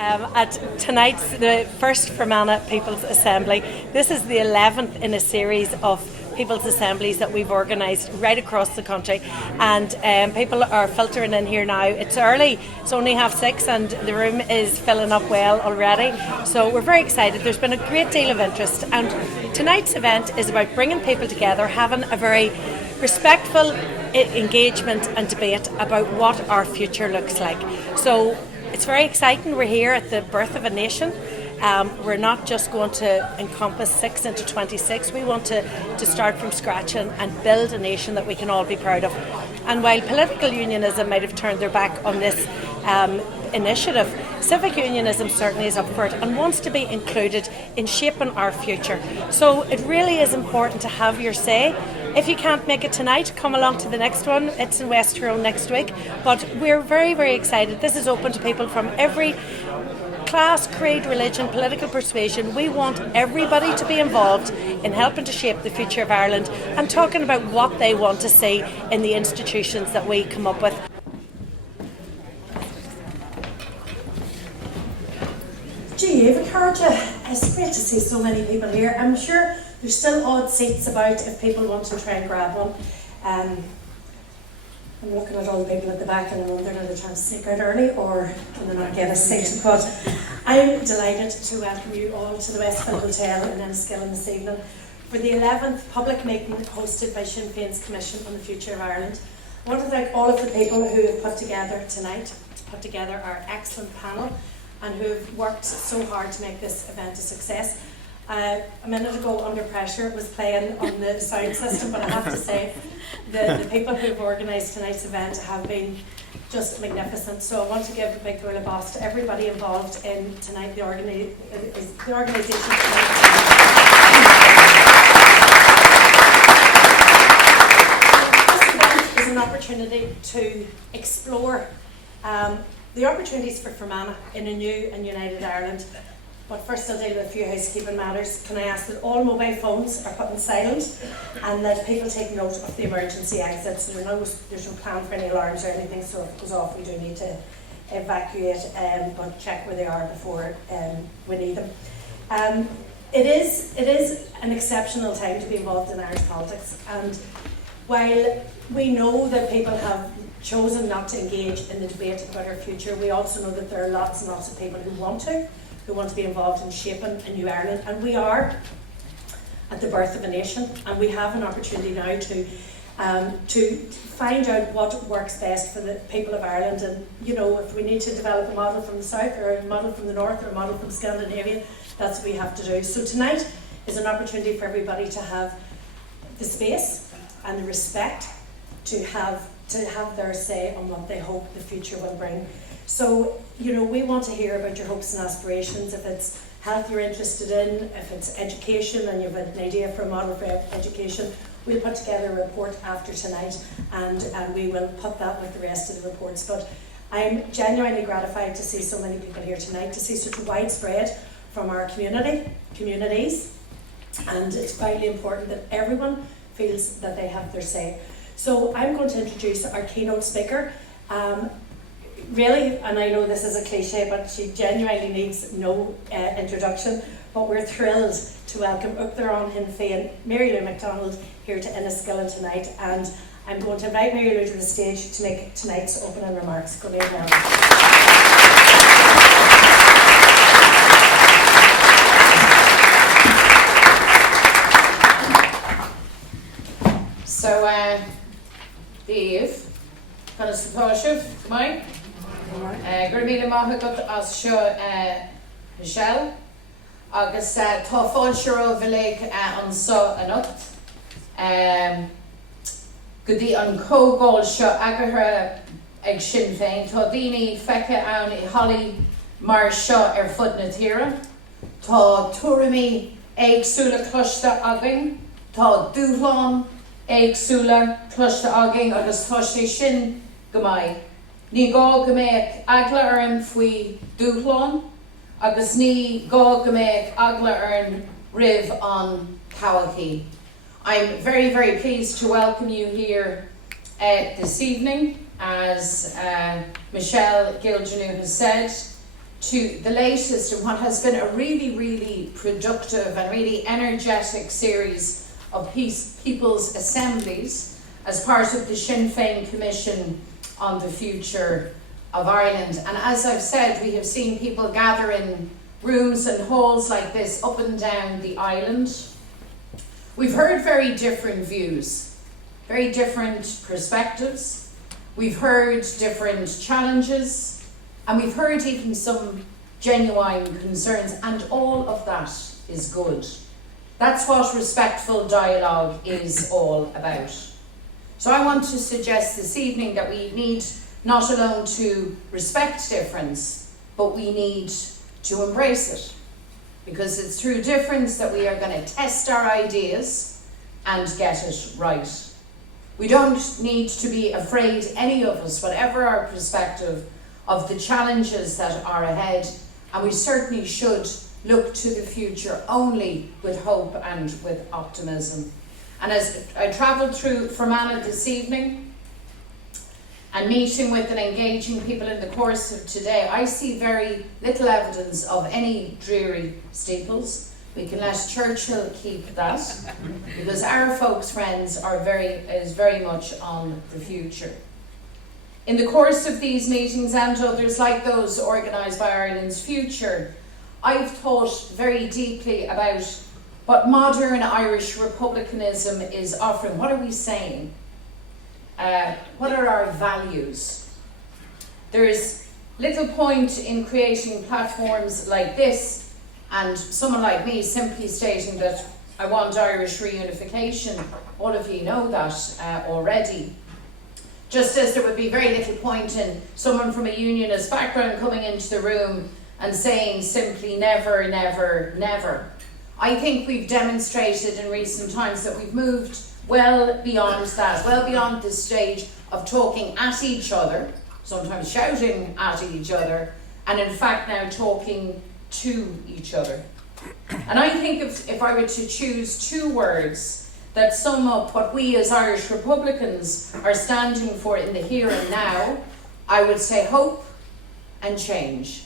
at tonight's the first Fermanagh People's Assembly. This is the 11th in a series of People's Assemblies that we've organised right across the country, and people are filtering in here now. It's early, it's only 6:30 and the room is filling up well already, so we're very excited. There's been a great deal of interest, and tonight's event is about bringing people together, having a very respectful engagement and debate about what our future looks like. So it's very exciting. We're here at the birth of a nation. We're not just going to encompass 6 into 26. We want to start from scratch and build a nation that we can all be proud of. And while political unionism might have turned their back on this initiative, civic unionism certainly is up for it and wants to be included in shaping our future. So it really is important to have your say. If you can't make it tonight, come along to the next one. It's in Westville next week. But we're very, very excited. This is open to people from every class, creed, religion, political persuasion. We want everybody to be involved in helping to shape the future of Ireland and talking about what they want to see in the institutions that we come up with. Gee, you've encouraged you. It's great to see so many people here. I'm sure there's still odd seats about if people want to try and grab one. I'm looking at all the people at the back and I'm wondering are they trying to sneak out early or can they not get a seat? But I'm delighted to welcome you all to the Westville Hotel in Enniskillen this evening for the 11th public meeting hosted by Sinn Féin's Commission on the Future of Ireland. I want to thank all of the people who have put together our excellent panel and who have worked so hard to make this event a success. A minute ago, Under Pressure was playing on the sound system, but I have to say the people who have organised tonight's event have been just magnificent. So I want to give a big round of applause to everybody involved in tonight, the organisation tonight. This event is an opportunity to explore the opportunities for Fermanagh in a new and united Ireland. But first I'll deal with a few housekeeping matters. Can I ask that all mobile phones are put in silent and that people take note of the emergency exits. There's no plan for any alarms or anything, so if it goes off we do need to evacuate, but check where they are before we need them. It is an exceptional time to be involved in Irish politics, and while we know that people have chosen not to engage in the debate about our future, we also know that there are lots and lots of people who want to be involved in shaping a new Ireland, and we are at the birth of a nation, and we have an opportunity now to find out what works best for the people of Ireland. And if we need to develop a model from the south or a model from the north or a model from Scandinavia, that's what we have to do. So tonight is an opportunity for everybody to have the space and the respect to have their say on what they hope the future will bring. So, we want to hear about your hopes and aspirations. If it's health you're interested in, if it's education and you've an idea for a model for education, we'll put together a report after tonight and we will put that with the rest of the reports. But I'm genuinely gratified to see so many people here tonight, to see such a widespread from our communities, and it's vitally important that everyone feels that they have their say. So I'm going to introduce our keynote speaker. Really, and I know this is a cliche, but she genuinely needs no introduction, but we're thrilled to welcome up there on Féin, Mary Lou MacDonald, here to Enniskillen tonight, and I'm going to invite Mary Lou to the stage to make tonight's opening remarks. Go ahead, Mary. So, Dave, can I suppose you, mine? Gur míle maithe agat as seo Michelle agus tá fáil seo bhfuil an so anocht go dtí an cógáil seo agatha ag Sinn Féin tá daoine feice ann I halaí mar seo fud na tíre, tá tuairimí éagsúla cloiste againn, tá dúshlán éagsúla cloiste againn agus tá sé sin go maith. Ní gá go mbeadh agla orm faoi dúshlán, agus ní gá go mbeadh agla orm ribh an Cowachee. I'm very, very pleased to welcome you here this evening. As Michelle Gilgenu has said, to the latest in what has been a really, really productive and really energetic series of people's assemblies as part of the Sinn Féin Commission on the Future of Ireland. And as I've said, we have seen people gather in rooms and halls like this up and down the island. We've heard very different views, very different perspectives. We've heard different challenges, and we've heard even some genuine concerns, and all of that is good. That's what respectful dialogue is all about. So I want to suggest this evening that we need not alone to respect difference, but we need to embrace it. Because it's through difference that we are going to test our ideas and get it right. We don't need to be afraid, any of us, whatever our perspective, of the challenges that are ahead, and we certainly should look to the future only with hope and with optimism. And as I travelled through Fermanagh this evening and meeting with and engaging people in the course of today, I see very little evidence of any dreary steeples. We can let Churchill keep that, because our folks' friends is very much on the future. In the course of these meetings and others like those organised by Ireland's Future, I've thought very deeply about what modern Irish republicanism is offering. What are we saying? What are our values? There is little point in creating platforms like this and someone like me simply stating that I want Irish reunification. All of you know that already. Just as there would be very little point in someone from a unionist background coming into the room and saying simply never, never, never. I think we've demonstrated in recent times that we've moved well beyond that, well beyond the stage of talking at each other, sometimes shouting at each other, and in fact now talking to each other. And I think if I were to choose two words that sum up what we as Irish Republicans are standing for in the here and now, I would say hope and change.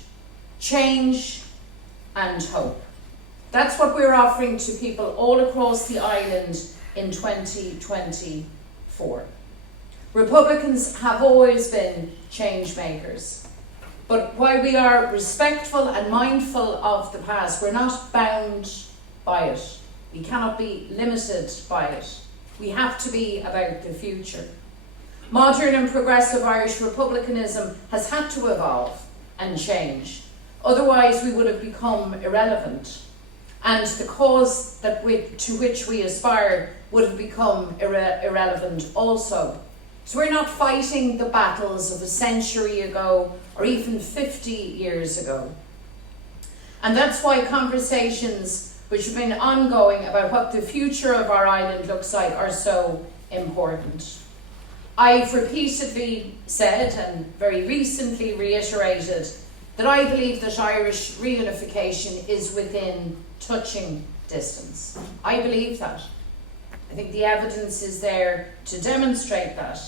Change and hope. That's what we're offering to people all across the island in 2024. Republicans have always been change makers. But while we are respectful and mindful of the past, we're not bound by it. We cannot be limited by it. We have to be about the future. Modern and progressive Irish republicanism has had to evolve and change. Otherwise, we would have become irrelevant. And the cause to which we aspire would have become irrelevant also. So we're not fighting the battles of a century ago or even 50 years ago. And that's why conversations which have been ongoing about what the future of our island looks like are so important. I've repeatedly said and very recently reiterated that I believe that Irish reunification is within touching distance. I believe that. I think the evidence is there to demonstrate that.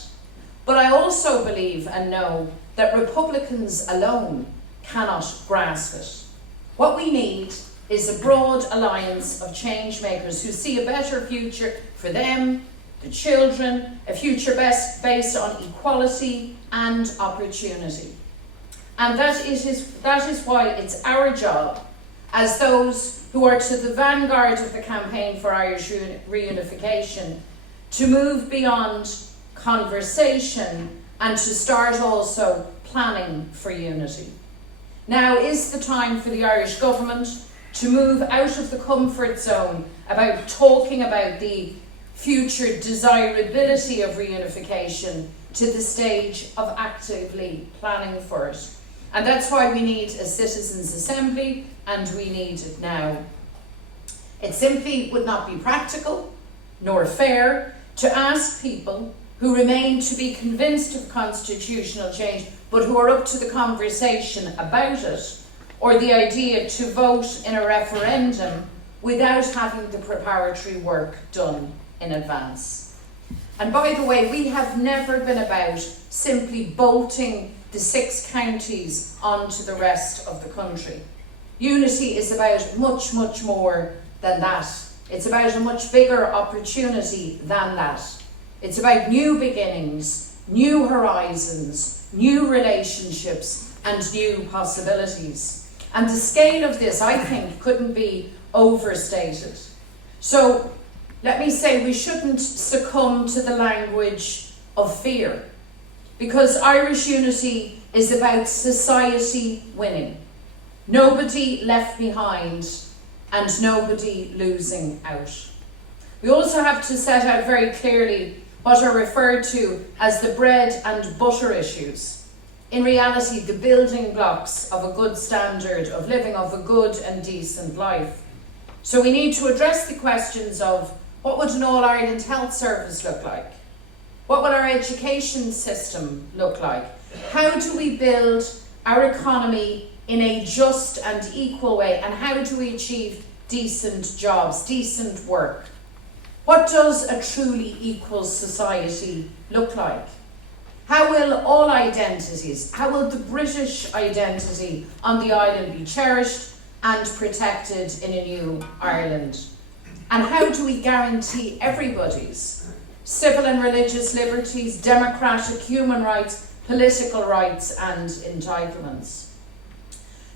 But I also believe and know that Republicans alone cannot grasp it. What we need is a broad alliance of change makers who see a better future for them, the children, a future based on equality and opportunity. And that is why it's our job, as those who are to the vanguard of the campaign for Irish reunification, to move beyond conversation and to start also planning for unity. Now is the time for the Irish government to move out of the comfort zone about talking about the future desirability of reunification to the stage of actively planning for it. And that's why we need a citizens' assembly, and we need it now. It simply would not be practical nor fair to ask people who remain to be convinced of constitutional change but who are up to the conversation about it, or the idea to vote in a referendum without having the preparatory work done in advance. And by the way, we have never been about simply bolting the 6 counties onto the rest of the country. Unity is about much, much more than that. It's about a much bigger opportunity than that. It's about new beginnings, new horizons, new relationships, and new possibilities. And the scale of this, I think, couldn't be overstated. So let me say we shouldn't succumb to the language of fear, because Irish unity is about society winning. Nobody left behind and nobody losing out. We also have to set out very clearly what are referred to as the bread and butter issues. In reality, the building blocks of a good standard of living, of a good and decent life. So we need to address the questions of what would an All-Ireland health service look like? What will our education system look like? How do we build our economy in a just and equal way? And how do we achieve decent jobs, decent work? What does a truly equal society look like? How will all identities, how will the British identity on the island be cherished and protected in a new Ireland? And how do we guarantee everybody's civil and religious liberties, democratic human rights, political rights and entitlements?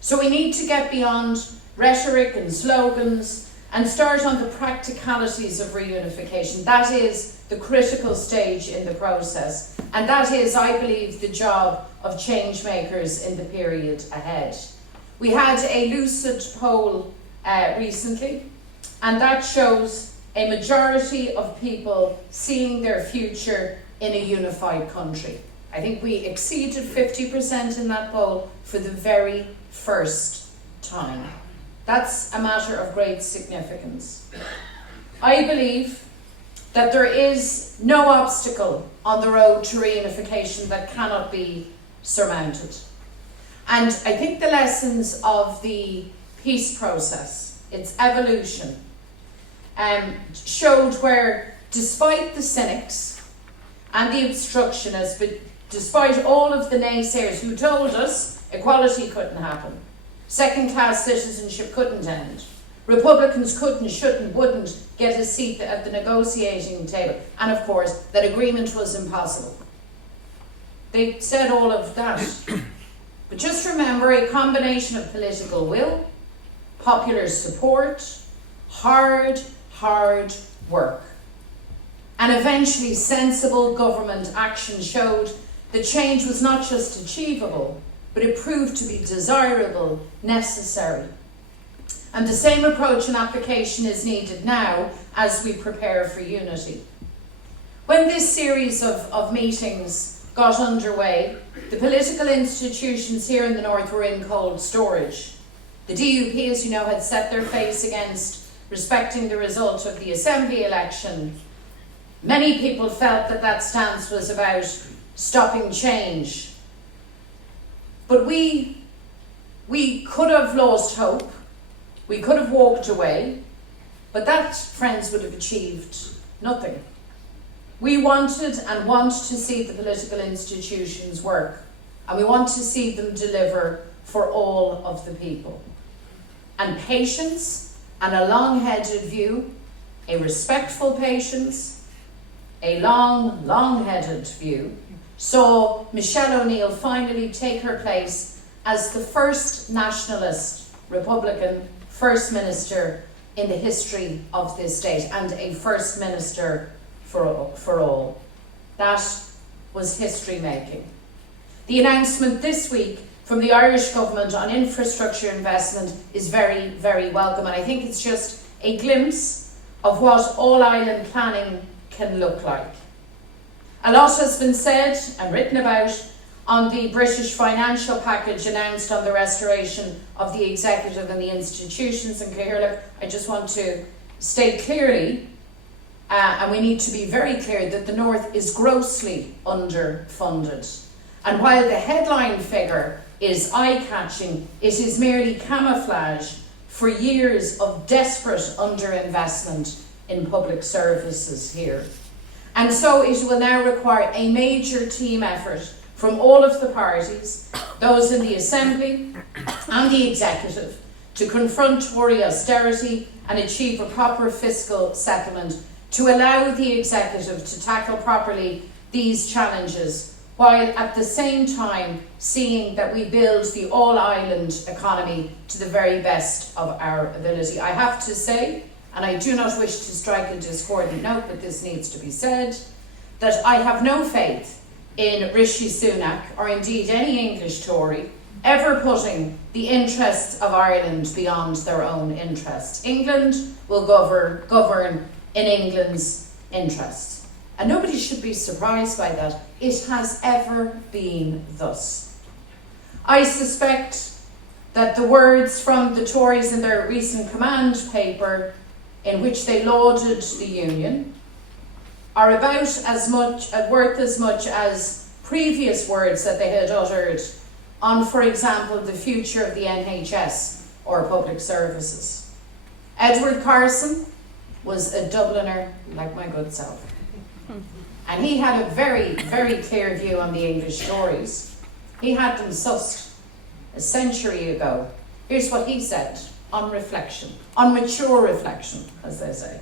So we need to get beyond rhetoric and slogans and start on the practicalities of reunification. That is the critical stage in the process. And that is, I believe, the job of change makers in the period ahead. We had a lucid poll recently, and that shows a majority of people seeing their future in a unified country. I think we exceeded 50% in that poll for the very first time. That's a matter of great significance. I believe that there is no obstacle on the road to reunification that cannot be surmounted. And I think the lessons of the peace process, its evolution, showed where, despite the cynics and the obstructionists, but despite all of the naysayers who told us equality couldn't happen, second-class citizenship couldn't end, Republicans couldn't, shouldn't, wouldn't get a seat at the negotiating table, and of course that agreement was impossible. They said all of that. But just remember, a combination of political will, popular support, hard work, and eventually sensible government action showed that change was not just achievable, but it proved to be desirable, necessary. And the same approach and application is needed now as we prepare for unity. When this series of meetings got underway, the political institutions here in the north were in cold storage. The DUP, as you know, had set their face against respecting the result of the Assembly election. Many people felt that that stance was about stopping change. But we could have lost hope. We could have walked away. But that, friends, would have achieved nothing. We wanted and want to see the political institutions work. And we want to see them deliver for all of the people. And patience and a long-headed view, a respectful patience, a long-headed view, saw Michelle O'Neill finally take her place as the first nationalist Republican First Minister in the history of this state, and a First Minister for all. That was history making. The announcement this week from the Irish government on infrastructure investment is very, very welcome, and I think it's just a glimpse of what all-island planning can look like. A lot has been said and written about on the British financial package announced on the restoration of the executive and the institutions. And here, I just want to state clearly, and we need to be very clear, that the North is grossly underfunded. And while the headline figure is eye-catching, it is merely camouflage for years of desperate underinvestment in public services here. And so it will now require a major team effort from all of the parties, those in the Assembly and the Executive, to confront Tory austerity and achieve a proper fiscal settlement, to allow the Executive to tackle properly these challenges, while at the same time seeing that we build the all-island economy to the very best of our ability. I have to say, and I do not wish to strike a discordant note, but this needs to be said, that I have no faith in Rishi Sunak, or indeed any English Tory, ever putting the interests of Ireland beyond their own interests. England will govern in England's interests. And nobody should be surprised by that. It has ever been thus. I suspect that the words from the Tories in their recent command paper, in which they lauded the union, are about worth as much as previous words that they had uttered on, for example, the future of the NHS or public services. Edward Carson was a Dubliner like my good self. And he had a very, very clear view on the English Tories. He had them sussed a century ago. Here's what he said on reflection, on mature reflection, as they say.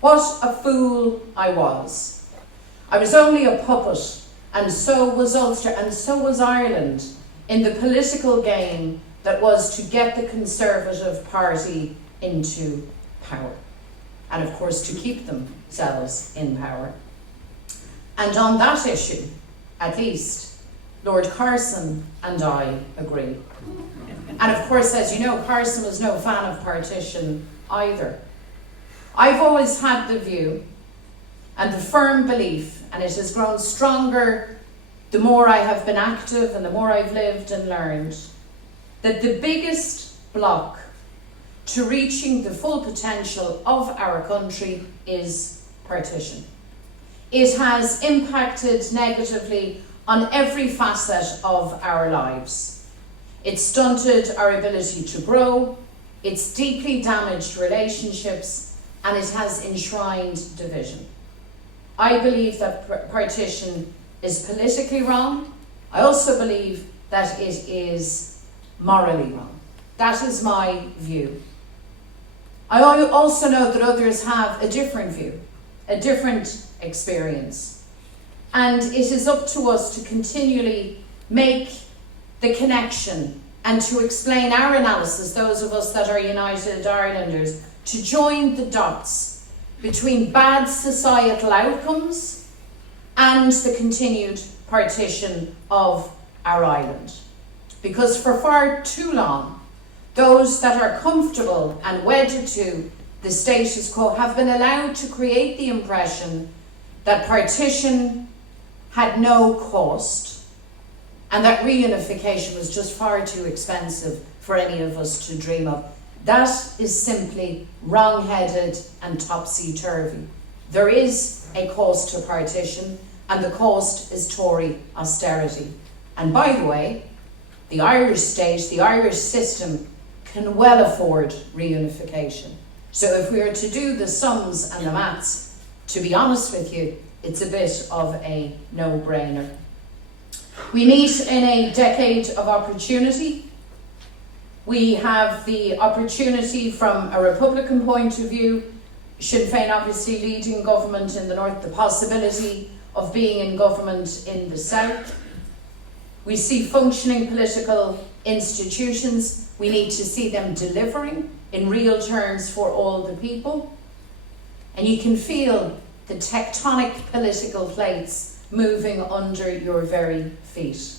What a fool I was. I was only a puppet, and so was Ulster, and so was Ireland, in the political game that was to get the Conservative Party into power. And of course to keep themselves in power. And on that issue, at least, Lord Carson and I agree. And of course, as you know, Carson was no fan of partition either. I've always had the view and the firm belief, and it has grown stronger the more I have been active and the more I've lived and learned, that the biggest block to reaching the full potential of our country is partition. It has impacted negatively on every facet of our lives. It's stunted our ability to grow, it's deeply damaged relationships, and it has enshrined division. I believe that partition is politically wrong. I also believe that it is morally wrong. That is my view. I also know that others have a different view, a different experience. And it is up to us to continually make the connection and to explain our analysis, those of us that are United Irelanders, to join the dots between bad societal outcomes and the continued partition of our island. Because for far too long, those that are comfortable and wedded to the status quo have been allowed to create the impression that partition had no cost and that reunification was just far too expensive for any of us to dream of. That is simply wrong-headed and topsy-turvy. There is a cost to partition, and the cost is Tory austerity. And by the way, the Irish state, the Irish system, can well afford reunification. So if we are to do the sums and the maths, to be honest with you, it's a bit of a no-brainer. We meet in a decade of opportunity. We have the opportunity from a Republican point of view, Sinn Féin obviously leading government in the north, the possibility of being in government in the south. We see functioning political institutions. We need to see them delivering in real terms for all the people. And you can feel the tectonic political plates moving under your very feet.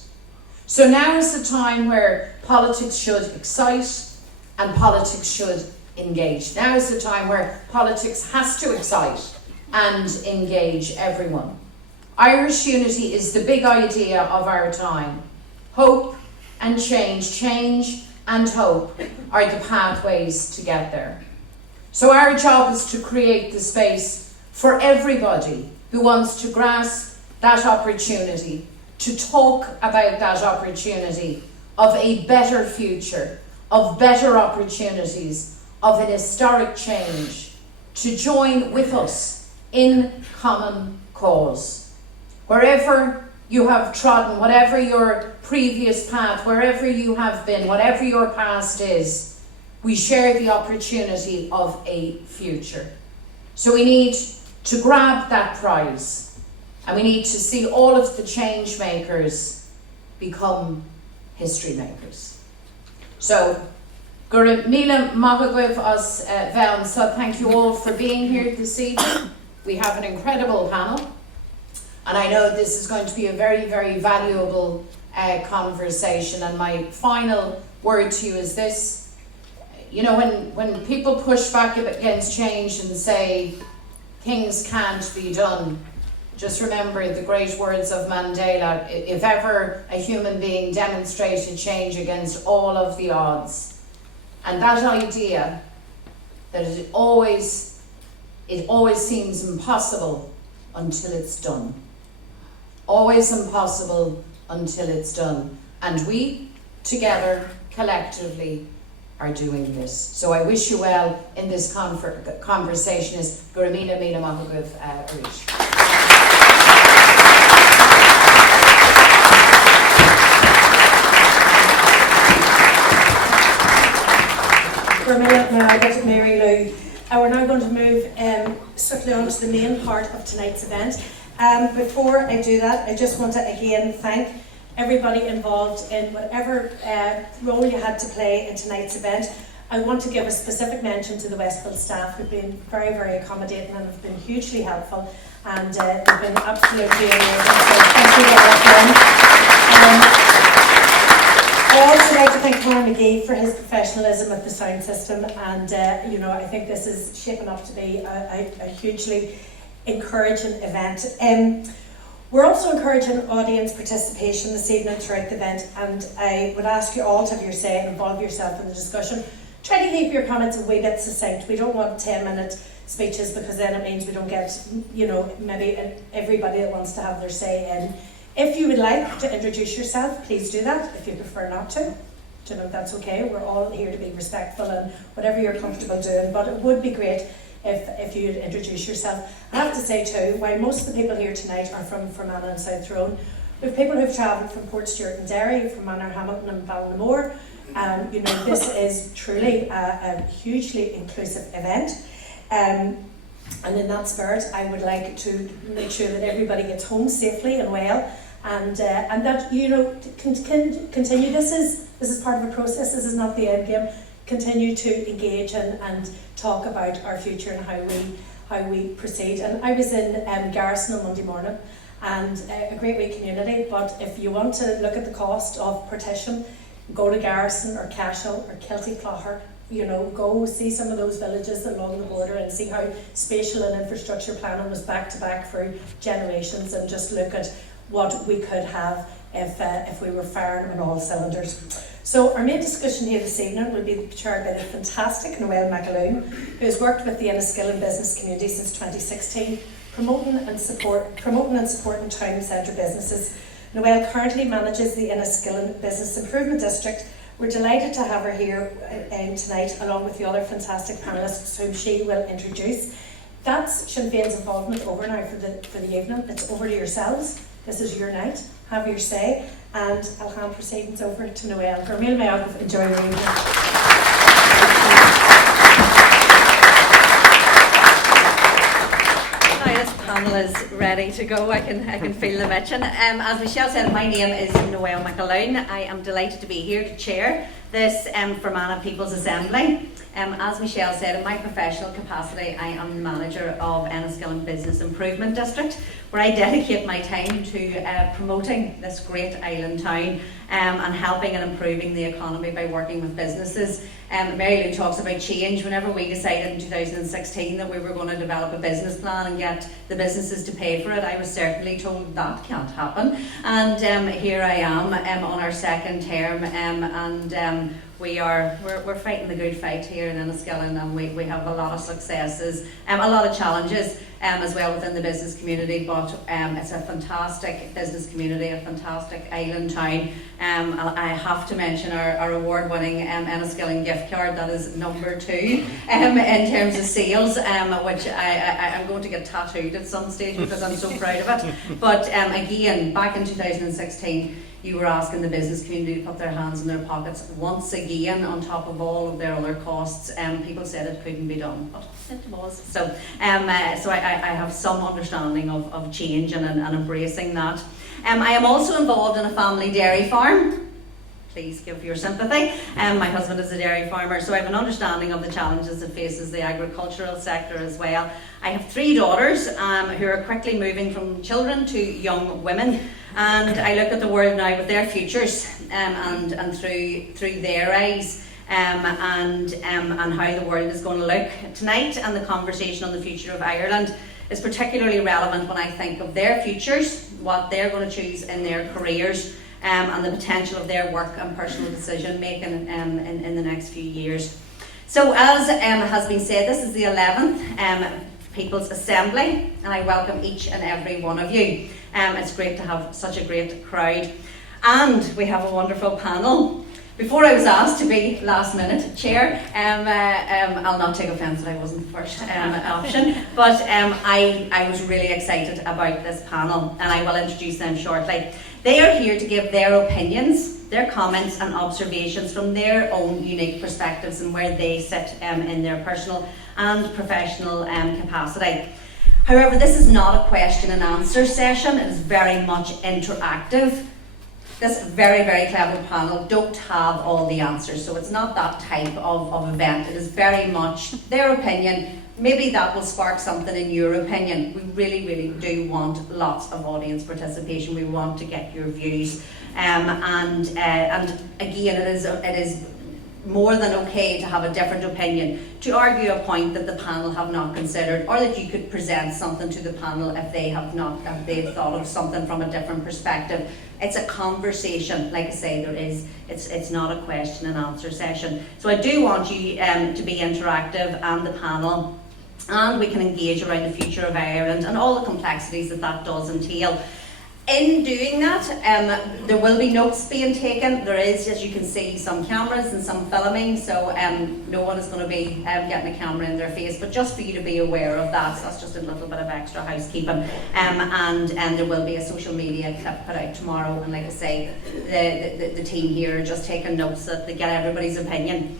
So now is the time where politics should excite and politics should engage. Now is the time where politics has to excite and engage everyone. Irish unity is the big idea of our time. Hope and change and hope are the pathways to get there. So our job is to create the space for everybody who wants to grasp that opportunity, to talk about that opportunity of a better future, of better opportunities, of an historic change, to join with us in common cause. Wherever you have trodden, whatever your previous path, wherever you have been, whatever your past is, we share the opportunity of a future. So we need to grab that prize, and we need to see all of the change makers become history makers. So, gur míle maithagh us bhean, so thank you all for being here this evening. We have an incredible panel, and I know this is going to be a very, very valuable conversation. And my final word to you is this. You know, when people push back against change and say things can't be done, just remember the great words of Mandela: if ever a human being demonstrated change against all of the odds. And that idea that it always seems impossible until it's done. Always impossible until it's done. And we, together, collectively, are doing this. So I wish you well in this conversation. Is Guramina Mina Mahaguv Arish. Mary Lou. We're now going to move swiftly on to the main part of tonight's event. Before I do that, I just want to again thank everybody involved in whatever role you had to play in tonight's event. I want to give a specific mention to the Westville staff, who've been very, very accommodating and have been hugely helpful, and they've been absolutely amazing. So thank you all again. I also like to thank McVey for his professionalism with the sound system, and you know, I think this is shaping up to be a hugely encouraging event. We're also encouraging audience participation this evening throughout the event, and I would ask you all to have your say and involve yourself in the discussion. Try to keep your comments a wee bit succinct. We don't want 10-minute speeches, because then it means we don't get, you know, maybe everybody that wants to have their say in. If you would like to introduce yourself, please do that. If you prefer not to, you know, that's okay. We're all here to be respectful and whatever you're comfortable doing, but it would be great if you'd introduce yourself. I have to say too, while most of the people here tonight are from Fermanagh and South Tyrone, we have people who've travelled from Port Stewart and Derry, from Manor Hamilton and Ballinamore. You know, this is truly a hugely inclusive event. And in that spirit, I would like to make sure that everybody gets home safely and well, and that, you know, can continue. This is part of a process. This is not the end game. Continue to engage and talk about our future and how we proceed. And I was in Garrison on Monday morning, and a great wee community. But if you want to look at the cost of Partition, go to Garrison or Cashel or Kilty Clogher. You know, go see some of those villages along the border and see how spatial and infrastructure planning was back to back for generations, and just look at what we could have if we were firing on all cylinders. So our main discussion here this evening will be chaired by the fantastic Noelle McAloon, who has worked with the Enniskillen business community since 2016, promoting and supporting town centre businesses. Noelle currently manages the Enniskillen Business Improvement District. We're delighted to have her here tonight, along with the other fantastic panellists whom she will introduce. That's Sinn Féin's involvement over now for the evening. It's over to yourselves. This is your night. Have your say, and I'll hand proceedings over to Noelle. Gurmail Mayagh, enjoy the evening. Panel is ready to go. I can feel the mention. As Michelle said, my name is Noelle McAloon. I am delighted to be here to chair this Fermanagh People's Assembly. As Michelle said, in my professional capacity, I am the manager of Enniskillen Business Improvement District, where I dedicate my time to promoting this great island town and helping and improving the economy by working with businesses. Mary Lou talks about change. Whenever we decided in 2016 that we were going to develop a business plan and get the businesses to pay for it, I was certainly told that can't happen. And here I am on our second term, and we're fighting the good fight here in Enniskillen, and we have a lot of successes, a lot of challenges as well within the business community, but it's a fantastic business community, a fantastic island town. I have to mention our award-winning Enniskillen gift card, that is number 2 in terms of sales, which I'm going to get tattooed at some stage because I'm so proud of it. But again, back in 2016, you were asking the business community to put their hands in their pockets once again on top of all of their other costs. People said it couldn't be done, but it was. So I have some understanding of change and embracing that. I am also involved in a family dairy farm. Please give your sympathy. My husband is a dairy farmer, so I have an understanding of the challenges that faces the agricultural sector as well. I have 3 daughters who are quickly moving from children to young women, and I look at the world now with their futures and through their eyes, and how the world is going to look tonight. And the conversation on the future of Ireland is particularly relevant when I think of their futures, what they're going to choose in their careers, and the potential of their work and personal decision making in the next few years. So as has been said, this is the 11th People's Assembly, and I welcome each and every one of you. It's great to have such a great crowd, and we have a wonderful panel. Before I was asked to be last minute chair, I'll not take offence that I wasn't the first option, but I was really excited about this panel, and I will introduce them shortly. They are here to give their opinions, their comments and observations from their own unique perspectives and where they sit in their personal and professional capacity. However, this is not a question and answer session. It is very much interactive. This very, very clever panel don't have all the answers, so it's not that type of event. It is very much their opinion. Maybe that will spark something in your opinion. We really, really do want lots of audience participation. We want to get your views. And again, it is more than okay to have a different opinion, to argue a point that the panel have not considered, or that you could present something to the panel if they've thought of something from a different perspective. It's a conversation, like I say, it's not a question and answer session. So I do want you to be interactive, and the panel, and we can engage around the future of Ireland and all the complexities that does entail. In doing that, there will be notes being taken. There is, as you can see, some cameras and some filming, so no one is going to be getting a camera in their face, but just for you to be aware of that. So that's just a little bit of extra housekeeping. And there will be a social media clip put out tomorrow, and like I say, the team here are just taking notes so that they get everybody's opinion.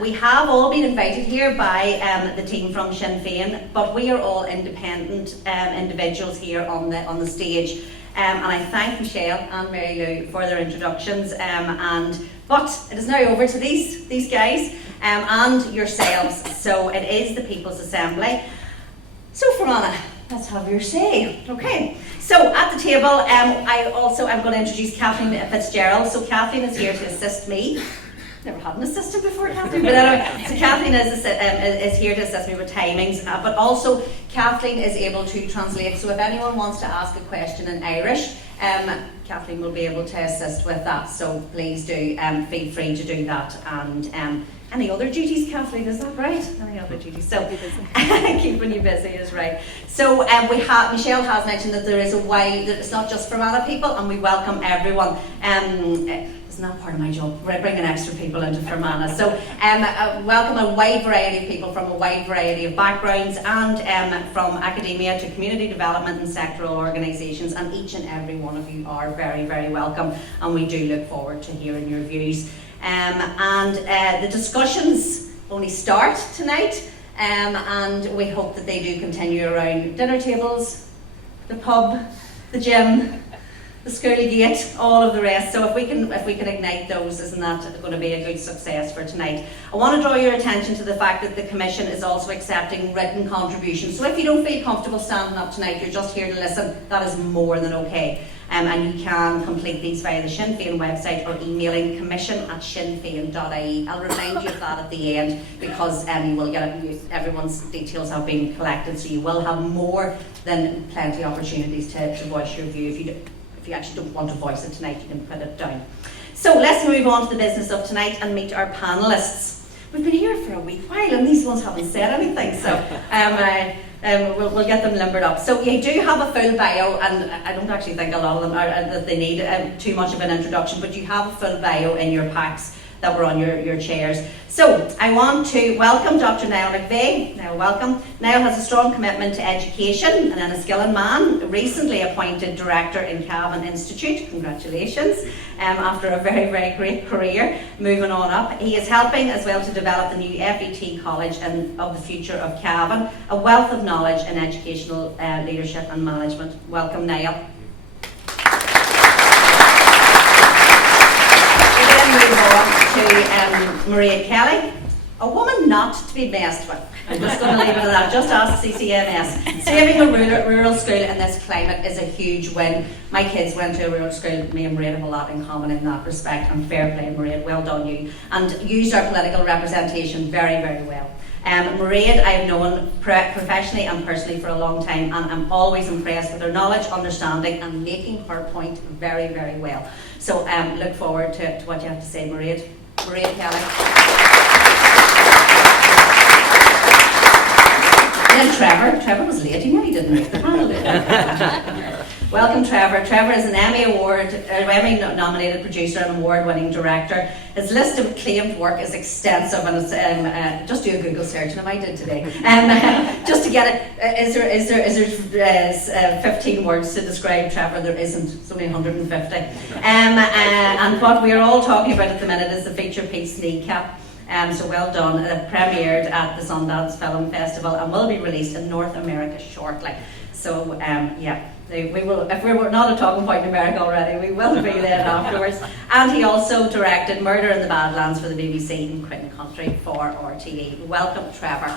We have all been invited here by the team from Sinn Féin, but we are all independent individuals here on the stage. And I thank Michelle and Mary Lou for their introductions. But it is now over to these guys and yourselves. So it is the People's Assembly. So Fermanagh, let's have your say. Okay. So at the table, I also am going to introduce Kathleen Fitzgerald. So Kathleen is here to assist me. Never had an assistant before, Kathleen, but anyway, so Kathleen is here to assist me with timings, but also Kathleen is able to translate, so if anyone wants to ask a question in Irish, Kathleen will be able to assist with that, so please do feel free to do that. And any other duties, Kathleen, is that right? Any other duties? So keeping you busy is right. So Michelle has mentioned that there is a way, that it's not just Fermanagh people, and we welcome everyone. It's not part of my job. We're bringing extra people into Fermanagh. So welcome a wide variety of people from a wide variety of backgrounds, and from academia to community development and sectoral organisations, and each and every one of you are very, very welcome, and we do look forward to hearing your views. The discussions only start tonight, and we hope that they do continue around dinner tables, the pub, the gym, the school gate, all of the rest. So if we can ignite those, isn't that going to be a good success for tonight? I want to draw your attention to the fact that the Commission is also accepting written contributions. So if you don't feel comfortable standing up tonight, you're just here to listen, that is more than okay. And you can complete these via the Sinn Féin website or emailing commission@sinnfein.ie. I'll remind you of that at the end, because you will get everyone's details have been collected, so you will have more than plenty of opportunities to voice your view. If you actually don't want to voice it tonight, you can put it down. So let's move on to the business of tonight and meet our panellists. We've been here for a wee while and these ones haven't said anything, so we'll get them limbered up. So you do have a full bio, and I don't actually think a lot of them that they need too much of an introduction, but you have a full bio in your packs that were on your chairs. So I want to welcome Dr. Niall McVey. Niall, welcome. Niall has a strong commitment to education, an Enniskillen man, recently appointed director in Cavan Institute. Congratulations. After a very, very great career, moving on up. He is helping as well to develop the new FET College and of the future of Cavan, a wealth of knowledge in educational leadership and management. Welcome, Niall. Move on to Maria Kelly, a woman not to be messed with. I'm just going to leave it at that. Just ask CCMS. Saving a rural school in this climate is a huge win. My kids went to a rural school. Me and Maria have a lot in common in that respect. And fair play, Maria. Well done, you. And used our political representation very, very well. Maria, I have known professionally and personally for a long time, and I'm always impressed with her knowledge, understanding, and making her point very, very well. So look forward to what you have to say, Maria. Maria Kelly. And then Trevor. Trevor was late, you know he didn't make the panel. Welcome, Trevor. Trevor is an Emmy nominated producer and award-winning director. His list of acclaimed work is extensive, and it's just do a Google search, and I did today. Just to get it, is there 15 words to describe Trevor? There isn't. It's only 150. And what we are all talking about at the minute is the feature piece Kneecap. So well done. It premiered at the Sundance Film Festival and will be released in North America shortly. So yeah. We will, if we're not a talking point in America already, we will be then afterwards. And he also directed Murder in the Badlands for the BBC and Quentin Country for RTE. Welcome, Trevor.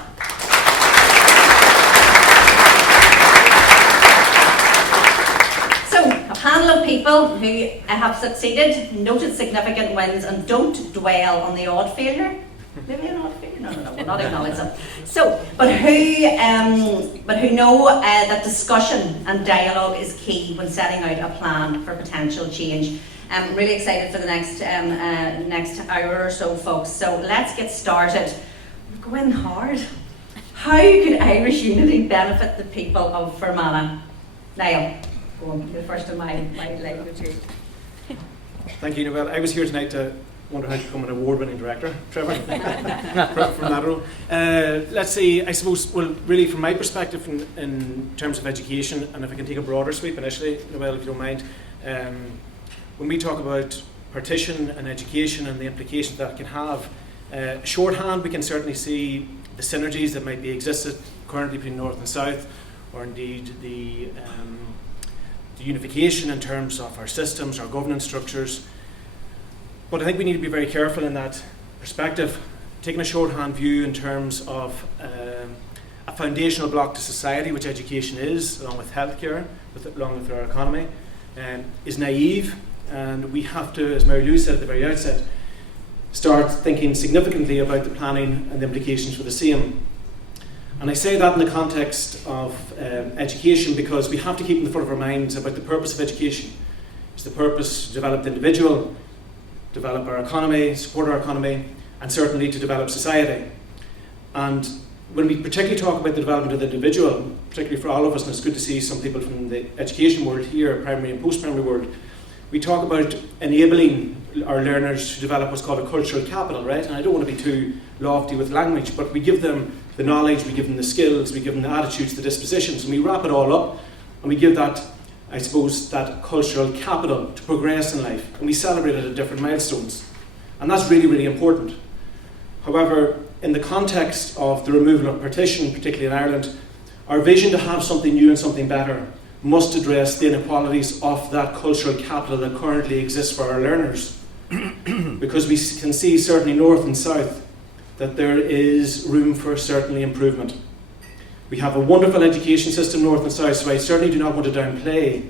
So, a panel of people who have succeeded, noted significant wins, and don't dwell on the odd failure. Maybe an odd failure? No, we'll not acknowledge them. So, but who know that discussion and dialogue is key when setting out a plan for potential change. I'm really excited for the next hour or so, folks. So let's get started. We're going hard. How could Irish unity benefit the people of Fermanagh? Niall, go on, the first of my language. Thank you, Noel. I was here tonight to wonder how to become an award-winning director, Trevor, from that role. Let's see, I suppose, well, really from my perspective in terms of education, and if I can take a broader sweep initially, Noel, if you don't mind, when we talk about partition and education and the implications that it can have, shorthand, we can certainly see the synergies that might be existed currently between North and South, or indeed the unification in terms of our systems, our governance structures. But I think we need to be very careful in that perspective, taking a shorthand view in terms of a foundational block to society, which education is, along with healthcare, along with our economy, is naive, and we have to, as Mary Lou said at the very outset, start thinking significantly about the planning and the implications for the same. And I say that in the context of education because we have to keep in the front of our minds about the purpose of education. It's the purpose to develop the individual, develop our economy, support our economy, and certainly to develop society. And when we particularly talk about the development of the individual, particularly for all of us, and it's good to see some people from the education world here, primary and post-primary world, we talk about enabling our learners to develop what's called a cultural capital, right? And I don't want to be too lofty with language, but we give them the knowledge, we give them the skills, we give them the attitudes, the dispositions, and we wrap it all up, and we give that, I suppose, that cultural capital to progress in life, and we celebrate it at different milestones. And that's really, really important. However, in the context of the removal of partition, particularly in Ireland, our vision to have something new and something better must address the inequalities of that cultural capital that currently exists for our learners. Because we can see, certainly north and south, that there is room for certainly improvement. We have a wonderful education system north and south, so I certainly do not want to downplay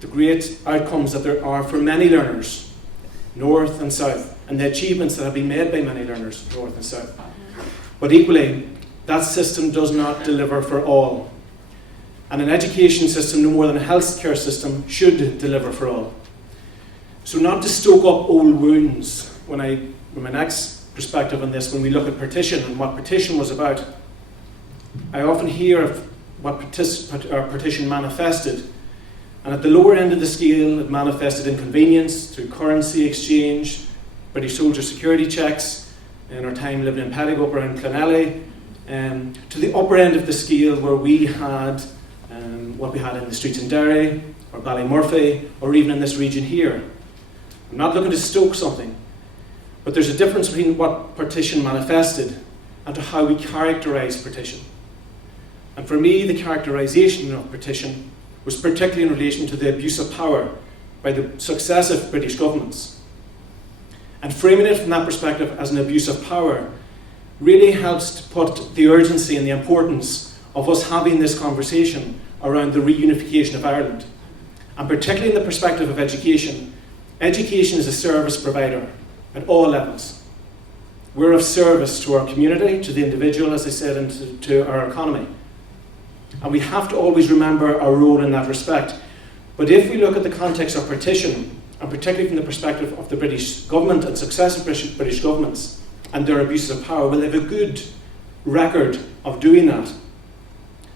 the great outcomes that there are for many learners, north and south, and the achievements that have been made by many learners, north and south. But equally, that system does not deliver for all. And an education system, no more than a healthcare system, should deliver for all. So not to stoke up old wounds, when my next perspective on this, when we look at partition and what partition was about, I often hear of what partition manifested. And at the lower end of the scale, it manifested in convenience through currency exchange, British soldier security checks, in our time living in Pettigope around Clonelly, to the upper end of the scale where we had what we had in the streets in Derry, or Ballymurphy, or even in this region here. I'm not looking to stoke something, but there's a difference between what partition manifested and to how we characterise partition. And for me, the characterisation of partition was particularly in relation to the abuse of power by the successive British governments. And framing it from that perspective as an abuse of power really helps to put the urgency and the importance of us having this conversation around the reunification of Ireland. And particularly in the perspective of education, education is a service provider at all levels. We're of service to our community, to the individual, as I said, and to our economy. And we have to always remember our role in that respect. But if we look at the context of partition, and particularly from the perspective of the British government and successive British governments and their abuses of power, well, they have a good record of doing that.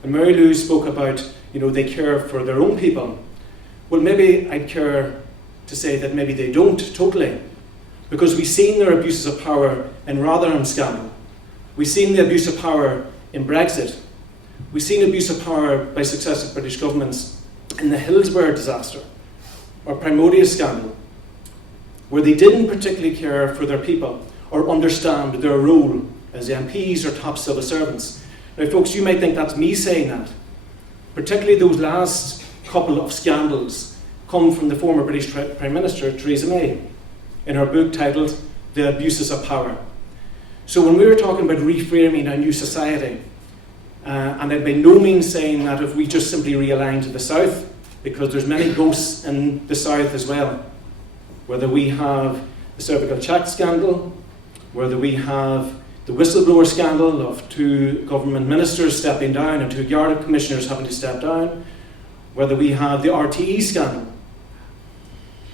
And Mary Lou spoke about, they care for their own people. Well, maybe I'd care to say that maybe they don't totally, because we've seen their abuses of power in Rotherham scandal. We've seen the abuse of power in Brexit. We've seen abuse of power by successive British governments in the Hillsborough disaster or Primordial scandal, where they didn't particularly care for their people or understand their role as MPs or top civil servants. Now, folks, you might think that's me saying that. Particularly those last couple of scandals come from the former British Prime Minister, Theresa May, in her book titled The Abuses of Power. So when we were talking about reframing a new society, and I'd by no means saying that if we just simply realign to the south, because there's many ghosts in the south as well, whether we have the cervical check scandal, whether we have the whistleblower scandal of 2 government ministers stepping down and 2 Garda commissioners having to step down, whether we have the RTE scandal.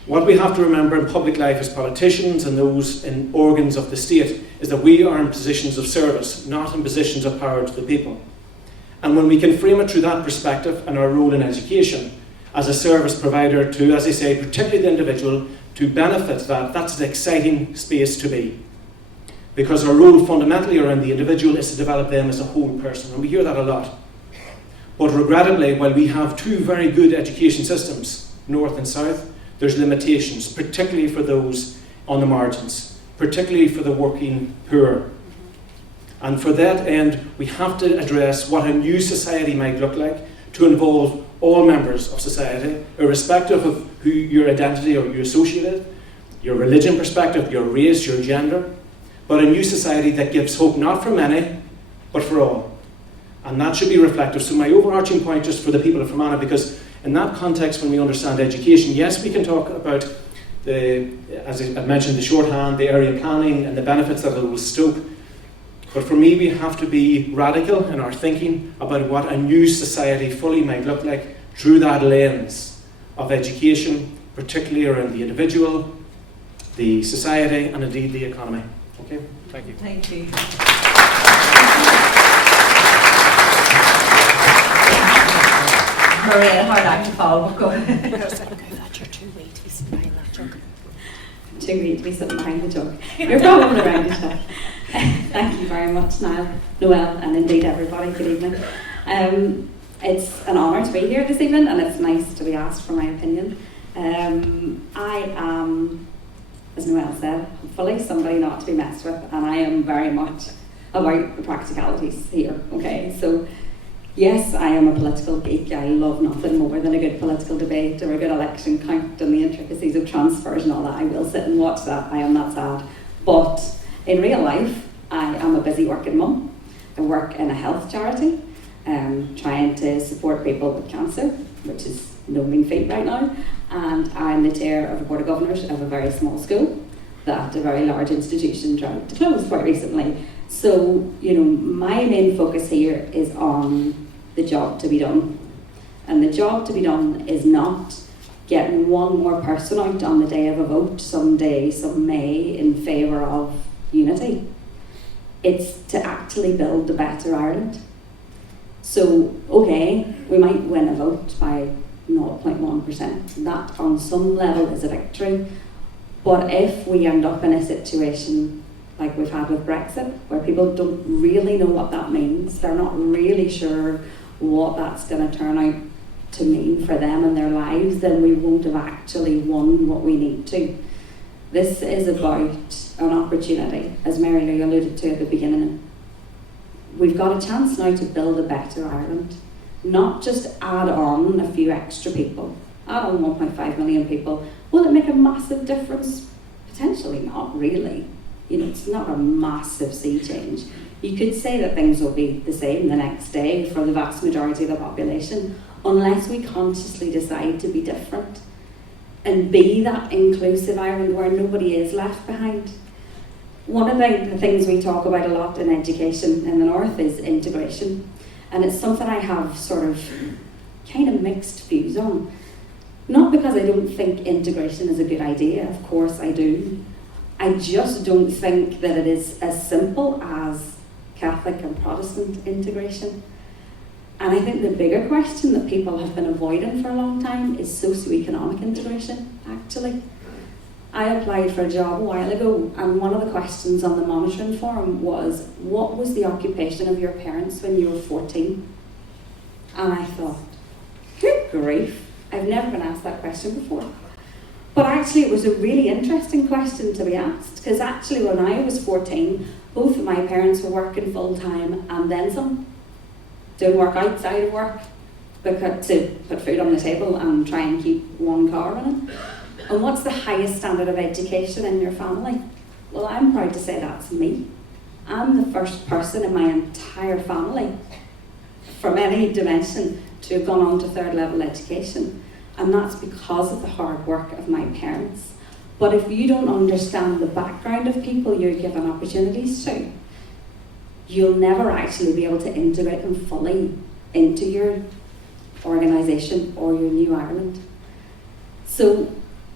What we have to remember in public life as politicians and those in organs of the state is that we are in positions of service, not in positions of power to the people. And when we can frame it through that perspective and our role in education as a service provider to, as I say, particularly the individual, to benefit that's an exciting space to be. Because our role fundamentally around the individual is to develop them as a whole person, and we hear that a lot. But regrettably, while we have 2 very good education systems, north and south, there's limitations, particularly for those on the margins, particularly for the working poor. And for that end, we have to address what a new society might look like to involve all members of society, irrespective of who your identity or you associate with, your religion perspective, your race, your gender, but a new society that gives hope not for many, but for all. And that should be reflective. So my overarching point just for the people of Fermanagh, because in that context when we understand education, yes, we can talk about as I mentioned, the shorthand, the area planning and the benefits that it will stoke. But for me, we have to be radical in our thinking about what a new society fully might look like through that lens of education, particularly around the individual, the society, and indeed the economy. Okay, thank you. Thank you. Maria, hard act to follow. Go ahead. You're too weak to be sitting behind that jug. Too weak to be sitting behind the jug. You're probably around the shop. Thank you very much, Niall, Noel, and indeed everybody. Good evening. It's an honour to be here this evening, and it's nice to be asked for my opinion. I am, as Noel said, hopefully somebody not to be messed with, and I am very much about the practicalities here. Okay, so yes, I am a political geek. I love nothing more than a good political debate or a good election count and the intricacies of transfers and all that. I will sit and watch that. I am that sad. But in real life, I am a busy working mum. I work in a health charity, trying to support people with cancer, which is no mean feat right now. And I'm the chair of a board of governors of a very small school that a very large institution tried to close quite recently. So, you know, my main focus here is on the job to be done. And the job to be done is not getting one more person out on the day of a vote, some May, in favour of unity. It's to actually build a better Ireland. So, okay, we might win a vote by 0.1%. That on some level is a victory. But if we end up in a situation like we've had with Brexit, where people don't really know what that means, they're not really sure what that's going to turn out to mean for them and their lives, then we won't have actually won what we need to. This is about an opportunity, as Mary Lou alluded to at the beginning. We've got a chance now to build a better Ireland, not just add on a few extra people, add on 1.5 million people. Will it make a massive difference? Potentially not really. You know, it's not a massive sea change. You could say that things will be the same the next day for the vast majority of the population, unless we consciously decide to be different and be that inclusive Ireland where nobody is left behind. One of the things we talk about a lot in education in the North is integration, and it's something I have sort of kind of mixed views on. Not because I don't think integration is a good idea, of course I do. I just don't think that it is as simple as Catholic and Protestant integration. And I think the bigger question that people have been avoiding for a long time is socioeconomic integration, actually. I applied for a job a while ago, and one of the questions on the monitoring form was, what was the occupation of your parents when you were 14? And I thought, good grief, I've never been asked that question before. But actually it was a really interesting question to be asked, because actually when I was 14, both of my parents were working full time and then some, doing work outside of work to put food on the table and try and keep one car running. And what's the highest standard of education in your family? Well, I'm proud to say that's me. I'm the first person in my entire family, from any dimension, to have gone on to third level education. And that's because of the hard work of my parents. But if you don't understand the background of people you're given opportunities to, you'll never actually be able to integrate them fully into your organisation or your new Ireland. So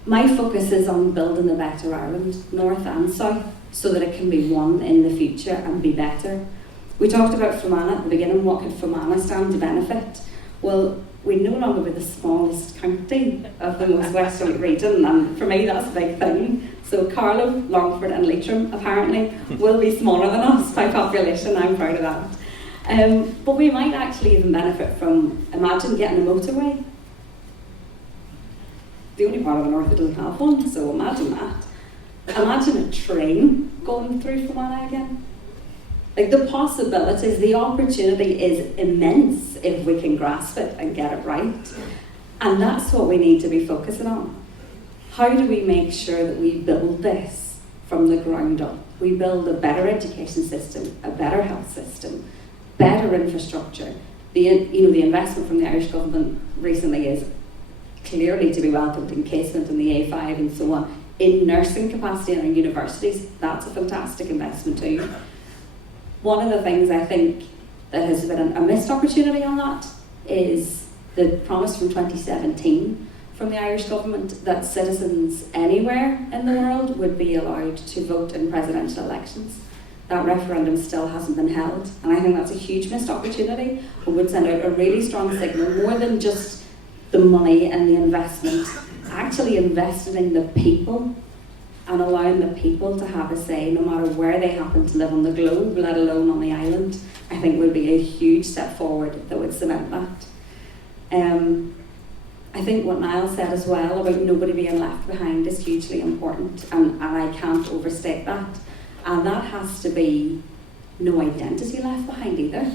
my focus is on building a better Ireland, North and South, so that it can be one in the future and be better. We talked about Fermanagh at the beginning. What could Fermanagh stand to benefit? Well, we no longer be the smallest county of the most westerly region, and for me that's a big thing. So Carlow, Longford and Leitrim apparently will be smaller than us by population. I'm proud of that. But we might actually even benefit from, imagine getting a motorway. The only part of the North that doesn't have one, so imagine that. Imagine a train going through Fermanagh again. Like, the possibilities, the opportunity is immense if we can grasp it and get it right. And that's what we need to be focusing on. How do we make sure that we build this from the ground up? We build a better education system, a better health system, better infrastructure. The investment from the Irish government recently is clearly to be welcomed in Casement and the A5 and so on. In nursing capacity in our universities, that's a fantastic investment too. One of the things I think that has been a missed opportunity on that is the promise from 2017 from the Irish government that citizens anywhere in the world would be allowed to vote in presidential elections. That referendum still hasn't been held, and I think that's a huge missed opportunity. It would send out a really strong signal, more than just the money and the investment, actually investing in the people and allowing the people to have a say no matter where they happen to live on the globe, let alone on the island, I think would be a huge step forward that would cement that. I think what Niall said as well about nobody being left behind is hugely important, and I can't overstate that. And that has to be no identity left behind either.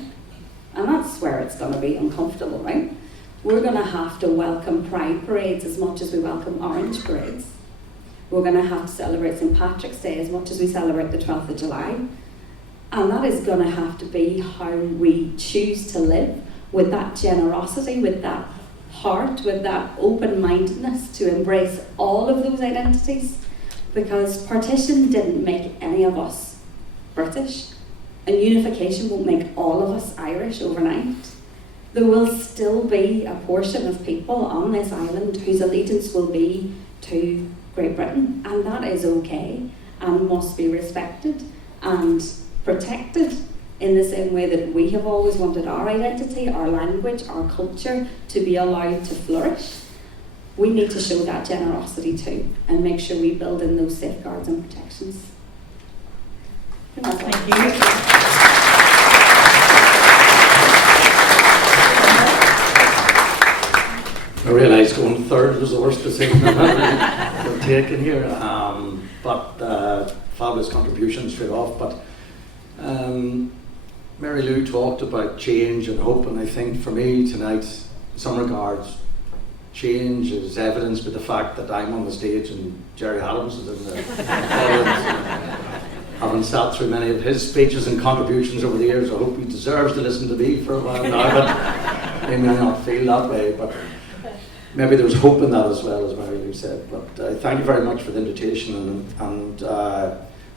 And that's where it's going to be uncomfortable, right? We're going to have to welcome pride parades as much as we welcome orange parades. We're going to have to celebrate St. Patrick's Day as much as we celebrate the 12th of July. And that is going to have to be how we choose to live, with that generosity, with that heart, with that open-mindedness to embrace all of those identities. Because partition didn't make any of us British, and unification won't make all of us Irish overnight. there will still be a portion of people on this island whose allegiance will be to Great Britain, and that is okay and must be respected and protected in the same way that we have always wanted our identity, our language, our culture to be allowed to flourish. We need to show that generosity too and make sure we build in those safeguards and protections. Thank you. I realised going third was the worst decision I've ever taken here, but fabulous contribution straight off. But Mary Lou talked about change and hope, and I think for me tonight, in some regards, change is evidenced by the fact that I'm on the stage and Jerry Adams is in the audience. Having sat through many of his speeches and contributions over the years, I hope he deserves to listen to me for a while now, but he may not feel that way. But maybe there was hope in that as well, as Mary Lou said. But thank you very much for the invitation, and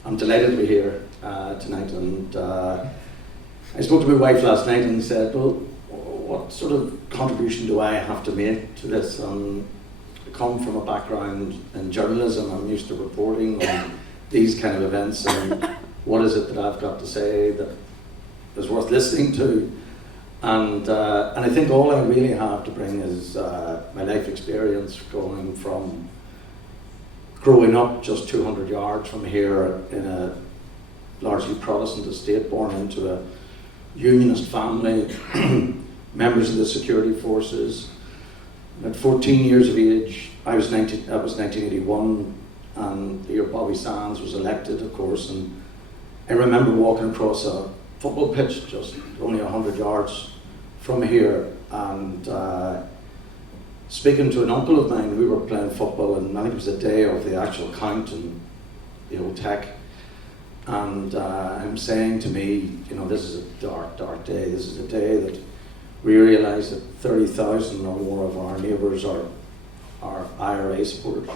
I'm delighted to be here tonight. And I spoke to my wife last night and said, well, what sort of contribution do I have to make to this? I come from a background in journalism. I'm used to reporting on these kind of events, and what is it that I've got to say that is worth listening to? And I think all I really have to bring is my life experience going from growing up just 200 yards from here in a largely Protestant estate, born into a unionist family, members of the security forces. At 14 years of age, that was 1981, and the year Bobby Sands was elected, of course, and I remember walking across a football pitch just only 100 yards from here, and speaking to an uncle of mine. We were playing football, and I think it was the day of the actual count in the old tech, and I'm saying to me, you know, this is a dark, dark day. This is a day that we realise that 30,000 or more of our neighbours are IRA supporters.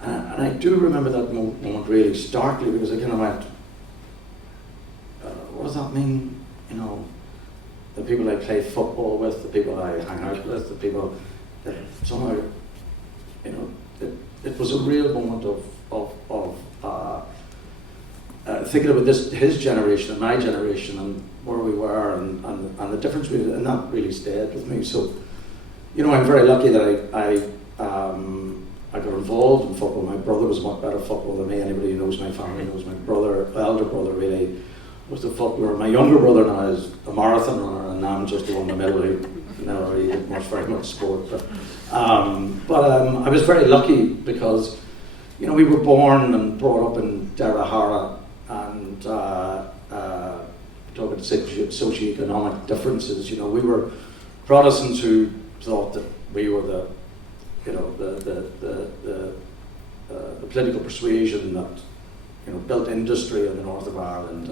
And I do remember that moment really starkly, because I kind of went, what does that mean? You know, the people I play football with, the people I hang out with, the people that somehow, you know, it was a real moment of thinking about his generation and my generation and where we were and the difference between it, and that really stayed with me. So, you know, I'm very lucky that I got involved in football. My brother was a much better footballer than me. Anybody who knows my family knows my brother, my elder brother really was the footballer. My younger brother now is a marathon runner, and I'm just the one in the middle who never really did very much sport. But I was very lucky because, you know, we were born and brought up in Derrahara, and talking to socioeconomic differences. You know, we were Protestants who thought that we were the political persuasion that, you know, built industry in the north of Ireland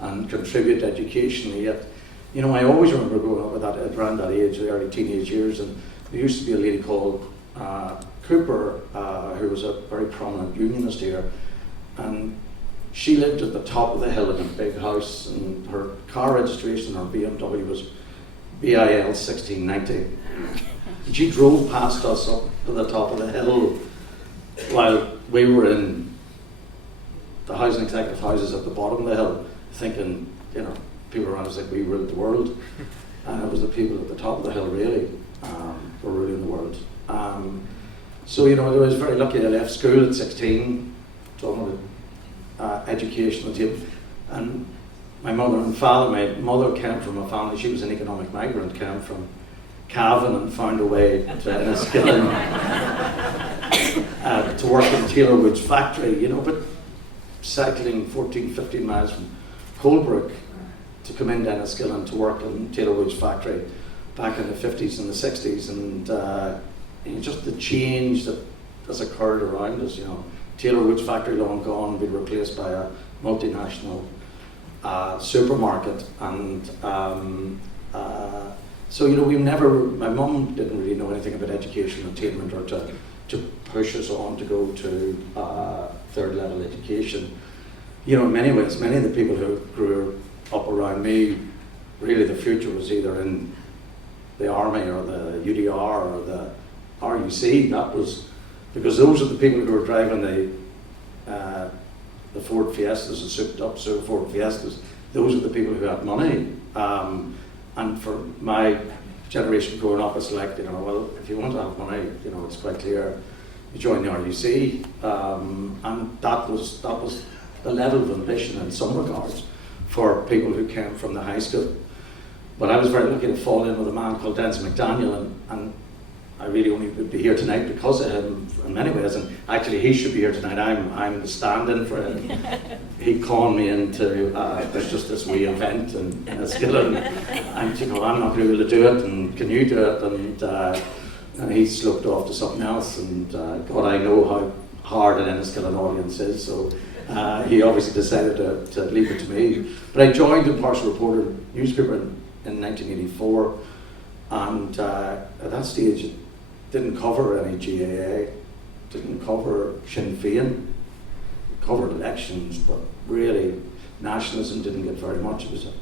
and contributed to education. Yet, you know, I always remember growing up around that age, the early teenage years, and there used to be a lady called Cooper, who was a very prominent unionist here, and she lived at the top of the hill in a big house, and her car registration, her BMW, was BIL 1690. And she drove past us up to the top of the hill while we were in the housing executive houses at the bottom of the hill, thinking, you know, people around us like we ruled the world. And it was the people at the top of the hill really were ruling the world. So, you know, I was very lucky. I left school at 16, talking about education and my mother and father. My mother came from a family, she was an economic migrant, came from Cavan and found a way to Enniskillen to work in Taylor Wood's factory, you know, but cycling 14, 15 miles from Colebrook to come into Enniskillen to work in Taylor Wood's factory back in the 50s and the 60s, and you know, just the change that has occurred around us, you know. Taylor Wood's factory long gone, been replaced by a multinational supermarket, and so, you know, my mum didn't really know anything about education, attainment, or to push us on to go to third level education. You know, in many ways, many of the people who grew up around me really the future was either in the army or the UDR or the RUC. That was because those are the people who were driving the Ford Fiestas, the souped up Ford Fiestas. Those are the people who had money. And for my generation growing up, it's like, well, if you want to have money, it's quite clear you join the RUC. And that was the level of ambition in some regards for people who came from the high school. But I was very lucky to fall in with a man called Dennis McDaniel, and I really only would be here tonight because of him in many ways, and actually he should be here tonight. I'm the stand-in for him. He called me into, there's just this wee event in Enniskillen, and I'm not going to be able to do it, and can you do it? And he sloped off to something else, and God, I know how hard an Enniskillen audience is, so he obviously decided to leave it to me. But I joined the Partial Reporter newspaper in 1984, and at that stage it didn't cover any GAA, didn't cover Sinn Féin, it covered elections, but really nationalism didn't get very much. It was a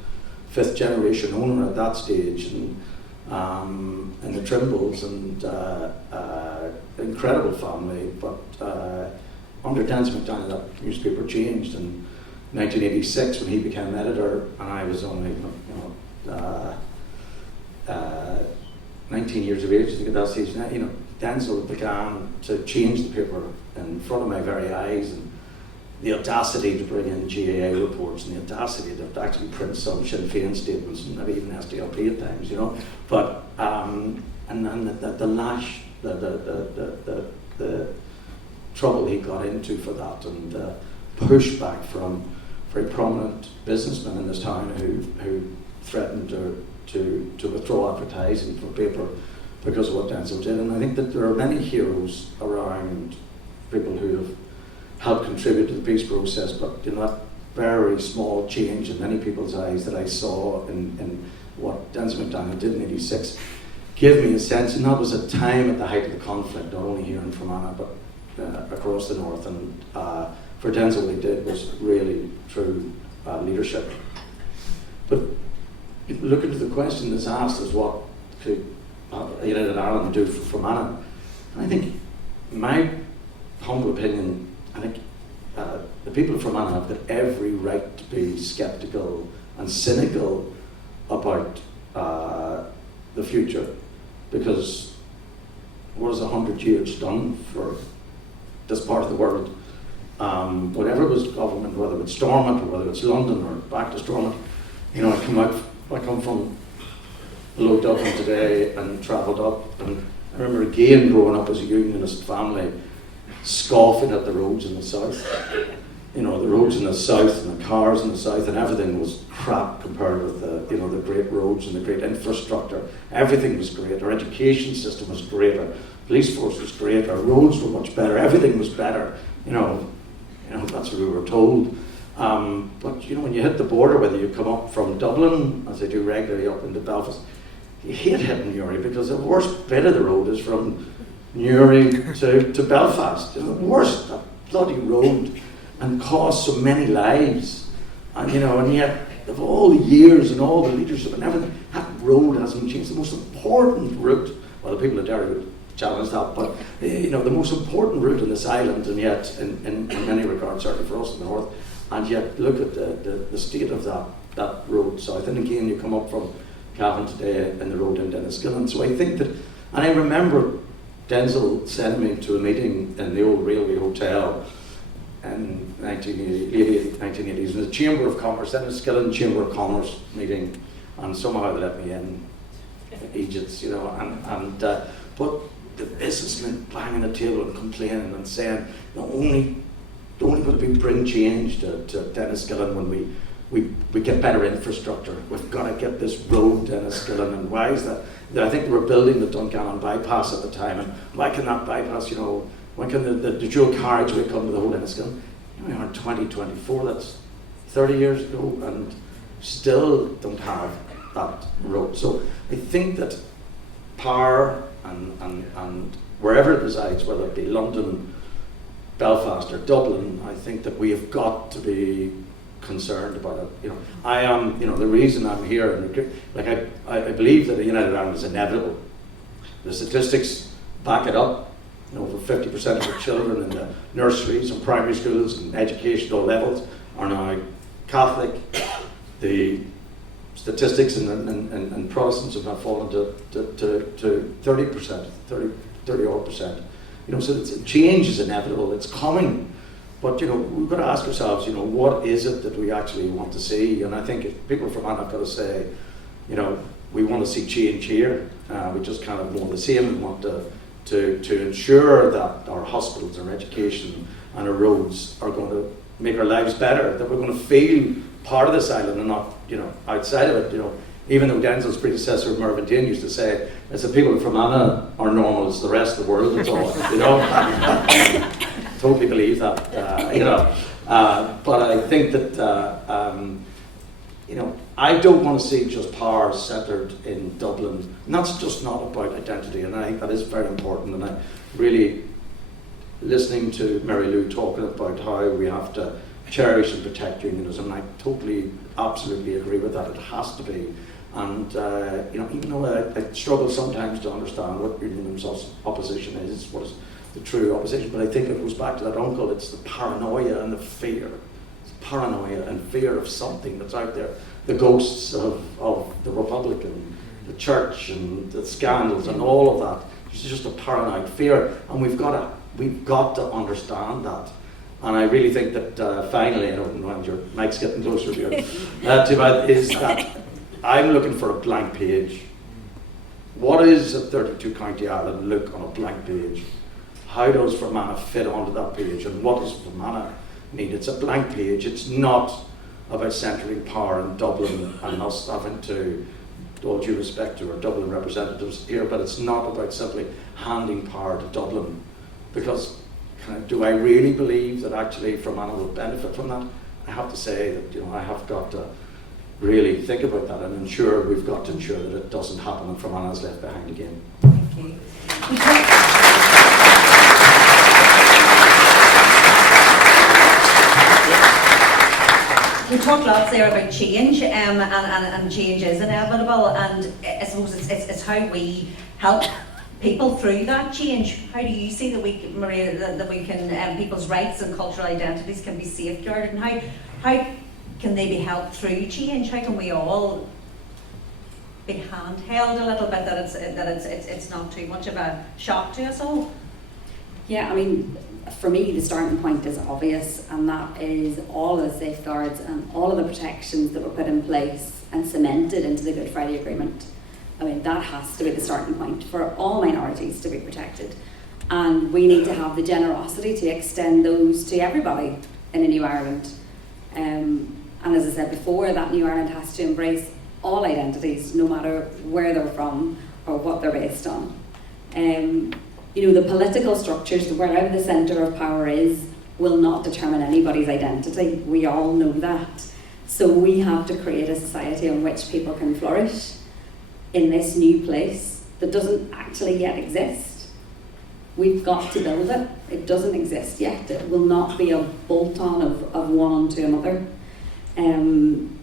fifth generation owner at that stage, and the Trimbles, and incredible family, but under Dennis McDaniel that newspaper changed in 1986 when he became editor, and I was only 19 years of age, I think at that stage. Denzel began to change the paper in front of my very eyes, and the audacity to bring in GAA reports, and the audacity to actually print some Sinn Féin statements, and maybe even SDLP at times, But and then the lash, the trouble he got into for that, and pushback from very prominent businessmen in this town who threatened to withdraw advertising from paper because of what Denzel did. And I think that there are many heroes around, people who have helped contribute to the peace process, but that very small change in many people's eyes that I saw in what Denzel McDaniel did in '86 gave me a sense, and that was a time at the height of the conflict, not only here in Fermanagh, but across the north. And for Denzel, what he did was really true leadership. But looking to the question that's asked is, what could United Ireland do for Fermanagh? And I think, in my humble opinion, I think the people of Fermanagh have got every right to be sceptical and cynical about the future, because what has 100 years done for this part of the world? Whatever was government, whether it's Stormont or whether it's London or back to Stormont, I come from below Dublin today and travelled up, and I remember again growing up as a unionist family, scoffing at the roads in the south. The roads in the south and the cars in the south, and everything was crap compared with the great roads and the great infrastructure. Everything was great. Our education system was great. Our police force was great. Our roads were much better. Everything was better. That's what we were told. But when you hit the border, whether you come up from Dublin, as I do regularly, up into Belfast, you hate hitting Newry, because the worst bit of the road is from Newry to Belfast. The worst, that bloody road, and cost so many lives. And yet, of all the years and all the leadership and everything, that road hasn't changed. The most important route, well, the people of Derry would challenge that, but the most important route in this island, and yet in many regards, certainly for us in the north, and yet look at the state of that road south. And again, you come up from Cavan today in the road into Enniskillen. So I think that, and I remember Denzel sent me to a meeting in the old Railway Hotel in 1980s. It was a Chamber of Commerce, Enniskillen Chamber of Commerce meeting, and somehow they let me in, Egypt, but the businessmen banging the table and complaining and saying, only going to bring change to Enniskillen when we get better infrastructure. We've got to get this road to Enniskillen. And why is that? I think they were building the Dungannon bypass at the time, and why can that bypass, when can the dual carriageway come to the whole Enniskillen? We are in 2024, that's 30 years ago, and still don't have that road. So I think that power and wherever it resides, whether it be London, Belfast or Dublin, I think that we have got to be concerned about it. You know, I am, you know, the reason I'm here, and like I believe that a United Ireland is inevitable. The statistics back it up. You know, over 50% of the children in the nurseries and primary schools and educational levels are now Catholic. The statistics and Protestants have now fallen to 30%, 30-odd%. You know, so change is inevitable. It's coming. But, you know, we've got to ask ourselves, you know, what is it that we actually want to see? And I think if people from Anna have got to say, you know, we want to see change here. We just kind of want the same. We want to ensure that our hospitals, our education and our roads are going to make our lives better, that we're going to feel part of this island and not, you know, outside of it. You know, even though Denzel's predecessor, Mervyn Dean, used to say, it's the people from Anna are normal, it's the rest of the world that's all, you know. Totally believe that, you know. But I think that, you know, I don't want to see just power centred in Dublin. And that's just not about identity, and I think that is very important. And I really, listening to Mary Lou talking about how we have to cherish and protect unionism, I totally, absolutely agree with that. It has to be. And, you know, even though I struggle sometimes to understand what unionism's opposition is, what is the true opposition, but I think it goes back to that uncle. It's the paranoia and the fear. It's paranoia and fear of something that's out there. The ghosts of the Republic and the church and the scandals and all of that. It's just a paranoid fear, and we've got to understand that. And I really think that finally, I don't know, your mic's getting closer to you, is that I'm looking for a blank page. What is a 32 county Ireland look on a blank page? How does Fermanagh fit onto that page, and what does Fermanagh need? It's a blank page. It's not about centering power in Dublin and us having to, all due respect to our Dublin representatives here, but it's not about simply handing power to Dublin. Because do I really believe that actually Fermanagh will benefit from that? I have to say that, you know, I have got to really think about that and we've got to ensure that it doesn't happen and Fermanagh is left behind again. Thank you. We talked lots there about change, and change is inevitable, and I suppose it's how we help people through that change. How do you see that we, Maria, that we can, people's rights and cultural identities can be safeguarded, and how can they be helped through change? How can we all be handheld a little bit, that it's not too much of a shock to us all? Yeah, I mean, for me, the starting point is obvious, and that is all of the safeguards and all of the protections that were put in place and cemented into the Good Friday Agreement. I mean, that has to be the starting point for all minorities to be protected. And we need to have the generosity to extend those to everybody in a new Ireland. And as I said before, that new Ireland has to embrace all identities, no matter where they're from or what they're based on. You know, the political structures, wherever the centre of power is, will not determine anybody's identity. We all know that. So we have to create a society in which people can flourish in this new place that doesn't actually yet exist. We've got to build it. It doesn't exist yet. It will not be a bolt-on of one onto another. And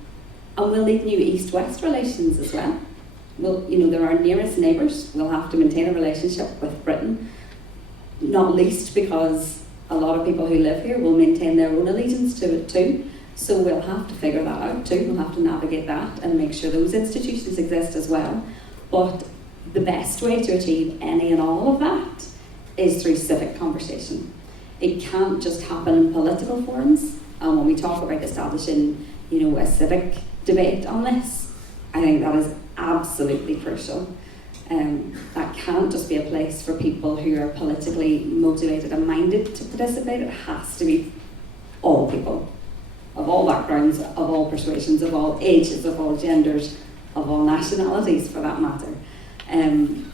we'll need new East-West relations as well. Well, you know, they're our nearest neighbours. We'll have to maintain a relationship with Britain, not least because a lot of people who live here will maintain their own allegiance to it too. So we'll have to figure that out too. We'll have to navigate that and make sure those institutions exist as well. But the best way to achieve any and all of that is through civic conversation. It can't just happen in political forums. And when we talk about establishing, you know, a civic debate on this, I think that is absolutely crucial. That can't just be a place for people who are politically motivated and minded to participate. It has to be all people, of all backgrounds, of all persuasions, of all ages, of all genders, of all nationalities for that matter. And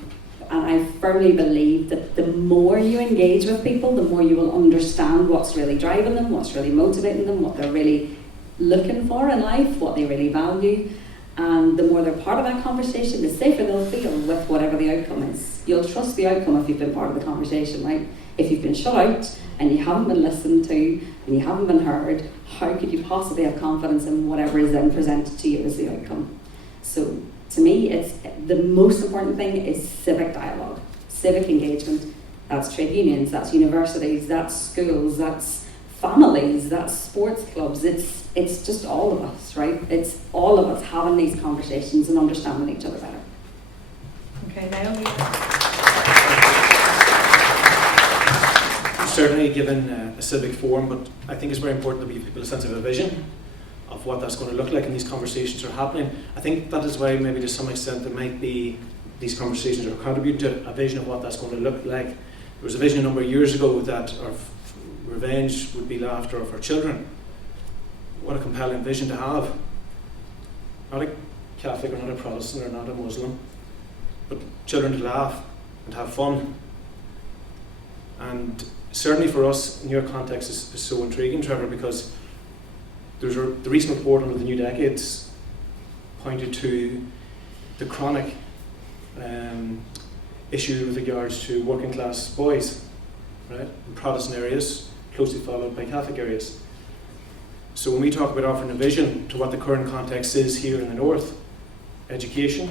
I firmly believe that the more you engage with people, the more you will understand what's really driving them, what's really motivating them, what they're really looking for in life, what they really value. And the more they're part of that conversation, the safer they'll feel with whatever the outcome is. You'll trust the outcome if you've been part of the conversation, right? If you've been shut out and you haven't been listened to and you haven't been heard, how could you possibly have confidence in whatever is then presented to you as the outcome? So to me, it's the most important thing is civic dialogue, civic engagement. That's trade unions, that's universities, that's schools, that's families, that's sports clubs. It's just all of us, right? It's all of us having these conversations and understanding each other better. Okay, Naomi. Certainly given a civic forum, but I think it's very important that we give people a sense of a vision of what that's going to look like, and these conversations are happening. I think that is why maybe to some extent there might be these conversations are contributing to a vision of what that's going to look like. There was a vision a number of years ago that our revenge would be laughter of our children. What a compelling vision to have. Not a Catholic or not a Protestant or not a Muslim, but children to laugh and have fun. And certainly for us, in your context is so intriguing, Trevor, because the recent report under the New Decades pointed to the chronic issue with regards to working class boys, right, in Protestant areas, closely followed by Catholic areas. So when we talk about offering a vision to what the current context is here in the North, education,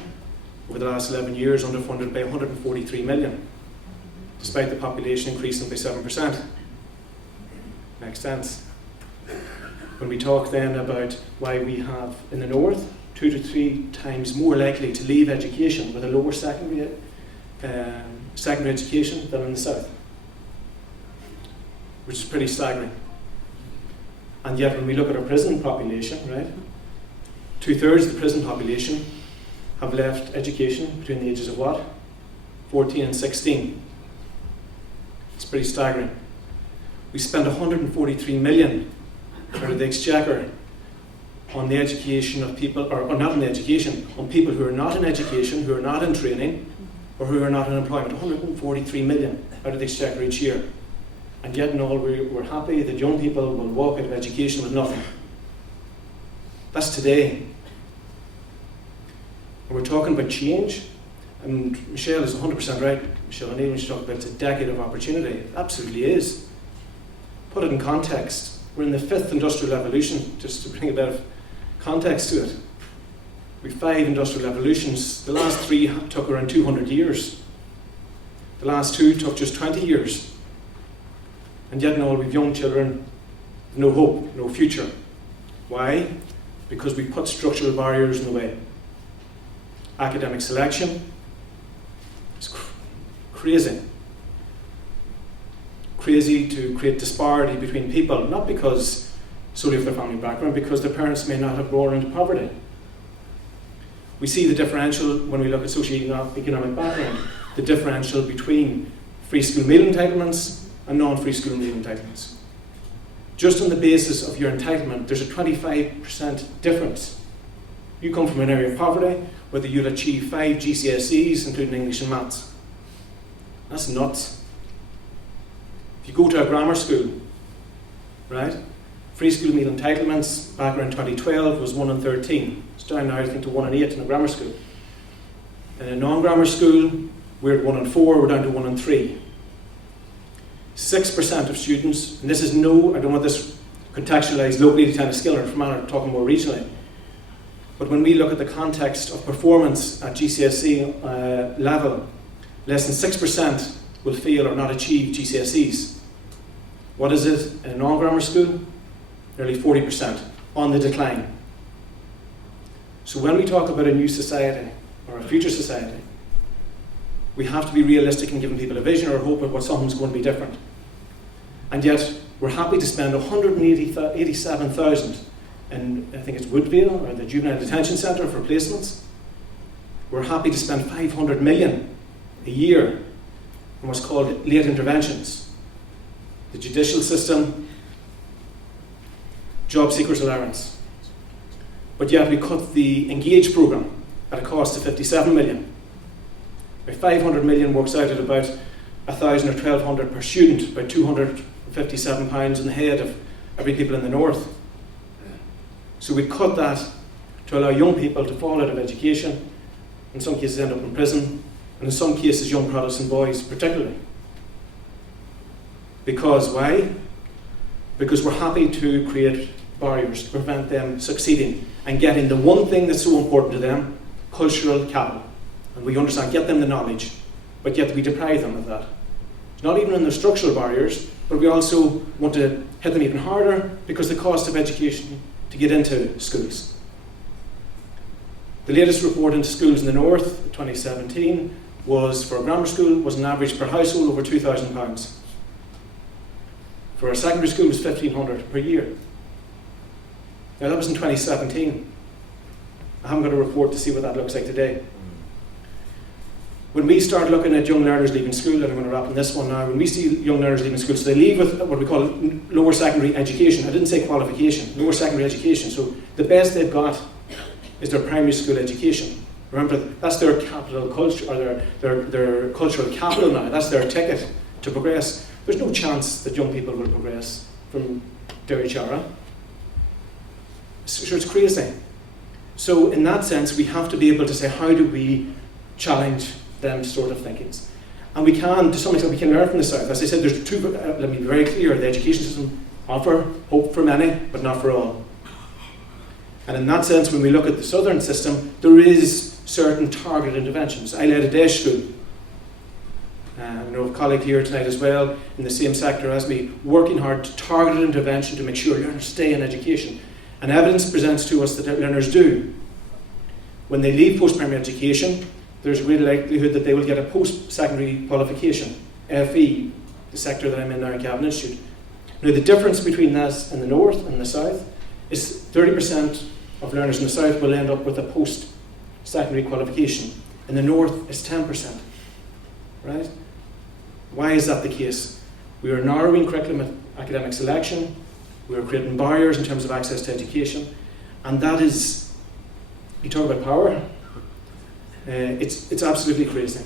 over the last 11 years underfunded by 143 million, despite the population increasing by 7%. Makes sense. When we talk then about why we have in the North 2 to 3 times more likely to leave education with a lower secondary education than in the South, which is pretty staggering. And yet when we look at our prison population, right, 2/3 of the prison population have left education between the ages of what? 14 and 16. It's pretty staggering. We spend 143 million out of the exchequer on the education of people, or not on the education, on people who are not in education, who are not in training, or who are not in employment. 143 million out of the exchequer each year. And yet in all, we're happy that young people will walk out of education with nothing. That's today. And we're talking about change, and Michelle is 100% right. Michelle O'Neill, when she talked about it's a decade of opportunity, it absolutely is. Put it in context. We're in the 5th industrial revolution, just to bring a bit of context to it. We've 5 industrial revolutions. The last 3 took around 200 years. The last 2 took just 20 years. And yet in all, we've young children, no hope, no future. Why? Because we put structural barriers in the way. Academic selection is crazy. Crazy to create disparity between people, not because solely of their family background, because their parents may not have grown into poverty. We see the differential when we look at socioeconomic background, the differential between free school meal entitlements and non-free school meal entitlements. Just on the basis of your entitlement, there's a 25% difference. You come from an area of poverty, whether you'll achieve 5 GCSEs, including English and Maths. That's nuts. If you go to a grammar school, right, free school meal entitlements back around 2012 was 1 in 13. It's down now, I think, to 1 in 8 in a grammar school. In a non-grammar school, we're at 1 in 4, we're down to 1 in 3. 6% of students, and this is I don't want this contextualised locally to Enniskillen or Fermanagh, talking more regionally, but when we look at the context of performance at GCSE level, less than 6% will fail or not achieve GCSEs. What is it in a non-grammar school? Nearly 40%, on the decline. So when we talk about a new society, or a future society, we have to be realistic in giving people a vision or hope of what something's going to be different. And yet, we're happy to spend 187,000 in, I think it's Woodville, or the Juvenile Detention Centre for placements. We're happy to spend 500 million a year on what's called late interventions. The judicial system, job seekers allowance. But yet we cut the Engage programme at a cost of 57 million. 500 million works out at about 1,000 or 1,200 per student, about £257 in the head of every people in the North. So we cut that to allow young people to fall out of education, in some cases end up in prison, and in some cases young Protestant boys particularly. Because why? Because we're happy to create barriers to prevent them succeeding and getting the one thing that's so important to them, cultural capital. And we understand, get them the knowledge, but yet we deprive them of that. Not even in the structural barriers, but we also want to hit them even harder because the cost of education to get into schools. The latest report into schools in the north, 2017, was for a grammar school was an average per household over £2,000. For a secondary school was £1,500 per year. Now that was in 2017. I haven't got a report to see what that looks like today. When we start looking at young learners leaving school, and I'm going to wrap on this one now, when we see young learners leaving school, so they leave with what we call lower secondary education. I didn't say qualification, lower secondary education. So the best they've got is their primary school education. Remember, that's their capital culture, or their cultural capital now. That's their ticket to progress. There's no chance that young people will progress from Derry-Chara. Sure, it's crazy. So in that sense, we have to be able to say, how do we challenge them sort of thinkings? And we can, to some extent, we can learn from the South. As I said, there's two, let me be very clear, the education system offer hope for many, but not for all. And in that sense, when we look at the Southern system, there is certain targeted interventions. I led a day school. I know a colleague here tonight as well, in the same sector as me, working hard to targeted intervention to make sure learners stay in education. And evidence presents to us that learners do. When they leave post-primary education, there's a great likelihood that they will get a post-secondary qualification, FE, the sector that I'm in now in Cavan Institute. Now the difference between that in the north and the south is 30% of learners in the south will end up with a post-secondary qualification. In the north, it's 10%. Right? Why is that the case? We are narrowing curriculum at academic selection, we are creating barriers in terms of access to education, and that is, you talk about power, it's absolutely crazy.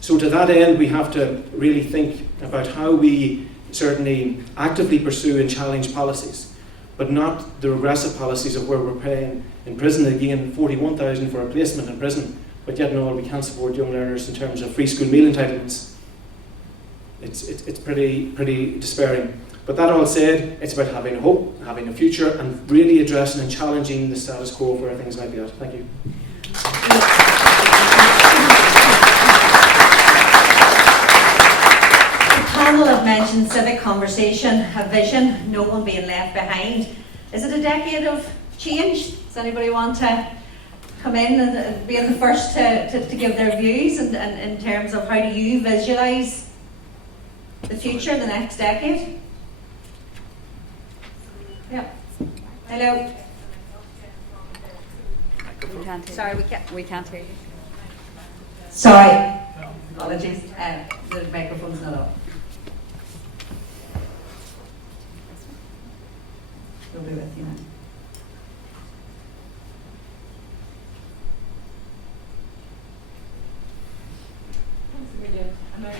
So to that end, we have to really think about how we certainly actively pursue and challenge policies, but not the regressive policies of where we're paying in prison, again, 41,000 for a placement in prison, but yet no, we can't support young learners in terms of free school meal entitlements. It's pretty despairing. But that all said, it's about having hope, having a future, and really addressing and challenging the status quo of where things might be at. Thank you. The panel have mentioned civic conversation, a vision, no one being left behind. Is it a decade of change? Does anybody want to come in and be the first to give their views and in terms of how do you visualise the future, the next decade? Yeah. Hello. Sorry, we can't hear you. Sorry. Apologies. The microphone's not on. We'll be with you now. Am I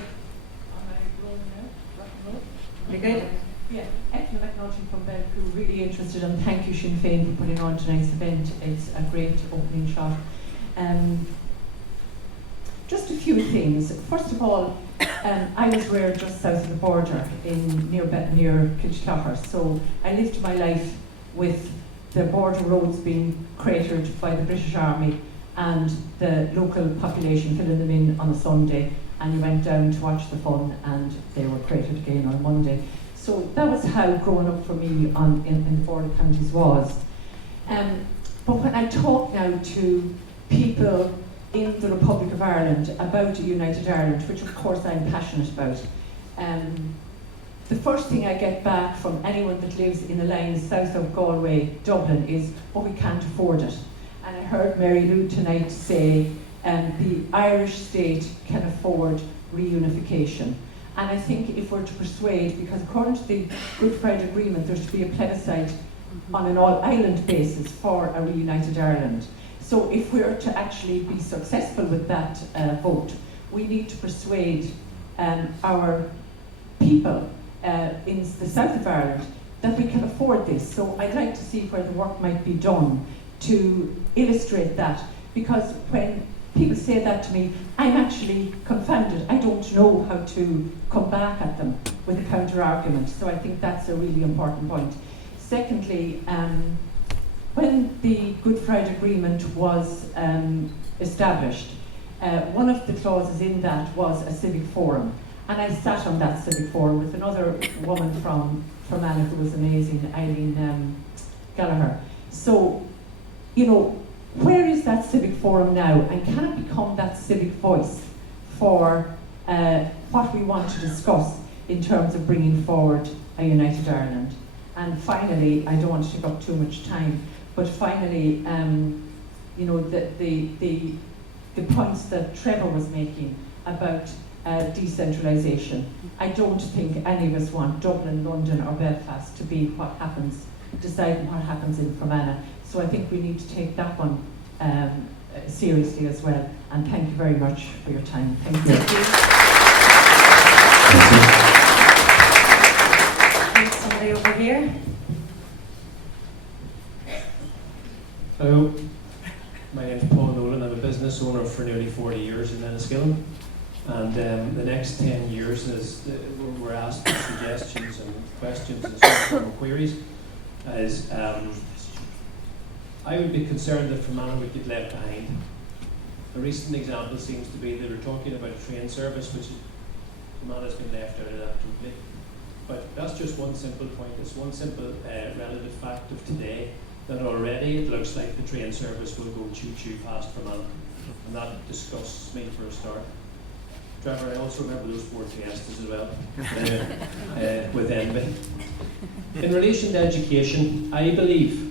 rolling now? You're good? Yeah, excellent acknowledgement from Bev, who are really interested, and thank you Sinn Féin for putting on tonight's event. It's a great opening shot. Just a few things. First of all, I was reared just south of the border near Kilchclachar, so I lived my life with the border roads being cratered by the British Army and the local population filling them in on a Sunday, and you went down to watch the fun and they were cratered again on Monday. So that was how growing up for me in the border counties was. But when I talk now to people in the Republic of Ireland about a united Ireland, which of course I'm passionate about, the first thing I get back from anyone that lives in a line south of Galway, Dublin, is, oh, we can't afford it. And I heard Mary Lou tonight say the Irish state can afford reunification. And I think if we're to persuade, because according to the Good Friday Agreement, there's to be a plebiscite on an all-island basis for a reunited Ireland. So if we're to actually be successful with that vote, we need to persuade our people in the south of Ireland that we can afford this. So I'd like to see where the work might be done to illustrate that, because when people say that to me, I'm actually confounded. I don't know how to come back at them with a counter-argument. So I think that's a really important point. Secondly, when the Good Friday Agreement was established, one of the clauses in that was a civic forum. And I sat on that civic forum with another woman from Fermanagh who was amazing, Eileen Gallagher. So, you know, where is that civic forum now, and can it become that civic voice for what we want to discuss in terms of bringing forward a united Ireland? And finally, I don't want to take up too much time, but finally, you know, the points that Trevor was making about decentralisation. I don't think any of us want Dublin, London or Belfast to be what happens, deciding what happens in Fermanagh. So I think we need to take that one seriously as well. And thank you very much for your time. Thank you. Somebody over here. Hello, my name is Paul Nolan. I'm a business owner for nearly 40 years in Enniskillen. And the next 10 years, as we're asked suggestions and questions and some queries, is I would be concerned that Fermanagh would get left behind. A recent example seems to be they were talking about train service, which Fermanagh has been left out of that totally. But that's just one simple point. It's one simple relative fact of today, that already it looks like the train service will go choo-choo past Fermanagh. And that disgusts me for a start. Trevor, I also remember those four fiestas as well, with envy. In relation to education, I believe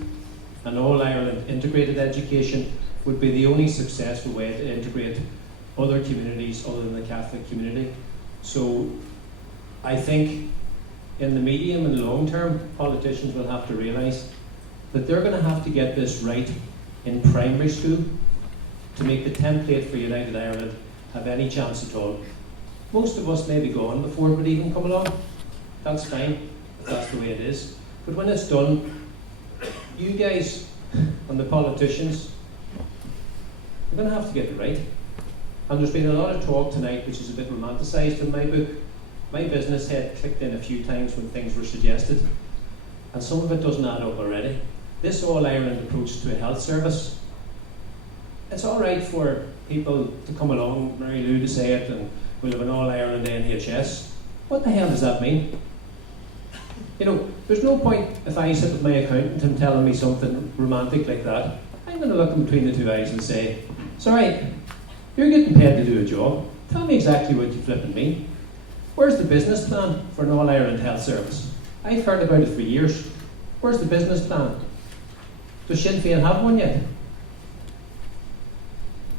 an all-Ireland integrated education would be the only successful way to integrate other communities other than the Catholic community. So I think in the medium and long term, politicians will have to realise that they're going to have to get this right in primary school to make the template for United Ireland have any chance at all. Most of us may be gone before it would even come along. That's fine, if that's the way it is. But when it's done, you guys and the politicians, you're going to have to get it right. And there's been a lot of talk tonight which is a bit romanticised in my book. My business head clicked in a few times when things were suggested, and some of it doesn't add up already. This all-Ireland approach to a health service, it's all right for people to come along, Mary Lou to say it, and we'll have an all-Ireland NHS. What the hell does that mean? You know, there's no point if I sit with my accountant and telling me something romantic like that. I'm going to look him between the two eyes and say, sorry, you're getting paid to do a job. Tell me exactly what you flipping mean. Where's the business plan for an all-Ireland health service? I've heard about it for years. Where's the business plan? Does Sinn Féin have one yet?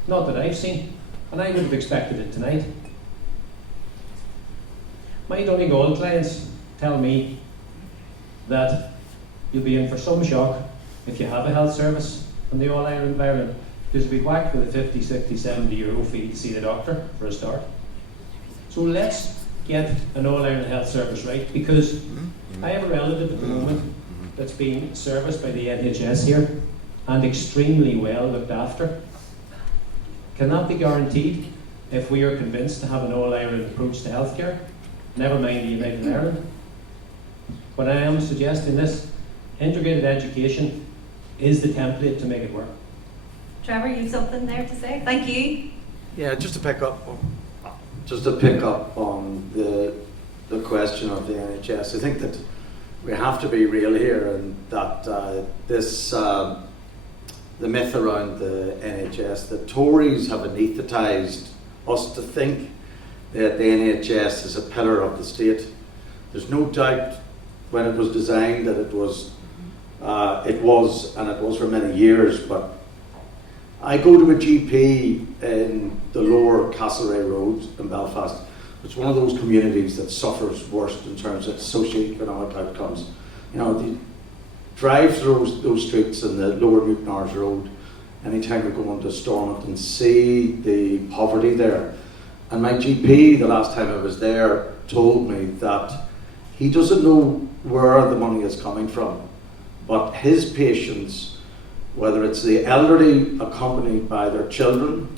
Not that I've seen, and I would have expected it tonight. My Donegal clients tell me that you'll be in for some shock if you have a health service in the all-Ireland environment, because you'll be whacked with a 50, 60, 70 euro fee to see the doctor for a start. So let's get an all-Ireland health service right, because I have a relative at the moment that's being serviced by the NHS here and extremely well looked after. Can that be guaranteed if we are convinced to have an all-Ireland approach to healthcare? Never mind the United Ireland. But I am suggesting this: integrated education is the template to make it work. Trevor, you have something there to say? Thank you. Yeah, just to pick up on the question of the NHS. I think that we have to be real here, and that the myth around the NHS, the Tories have anaesthetised us to think that the NHS is a pillar of the state. There's no doubt when it was designed that it was for many years, but I go to a GP in the lower Castlereagh Road in Belfast. It's one of those communities that suffers worst in terms of socioeconomic outcomes. You know, the drive through those streets in the lower Newtonards Road anytime we go into Stormont and see the poverty there. And my GP, the last time I was there, told me that he doesn't know where the money is coming from, but his patients whether it's the elderly accompanied by their children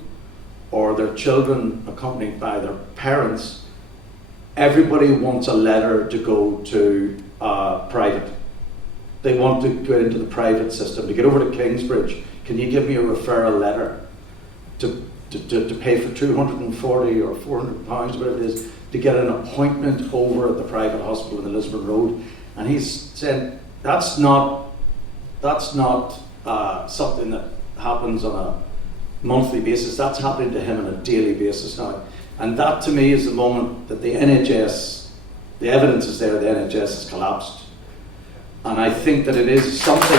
or their children accompanied by their parents, everybody wants a letter to go to private. They want to go into the private system. To get over to Kingsbridge, can you give me a referral letter to pay for 240 or 400 pounds, whatever it is, to get an appointment over at the private hospital in the Lisbon Road? And he's saying that's not something that happens on a monthly basis. That's happening to him on a daily basis now. And that to me is the moment that the NHS, the evidence is there, the NHS has collapsed. And I think that it is something.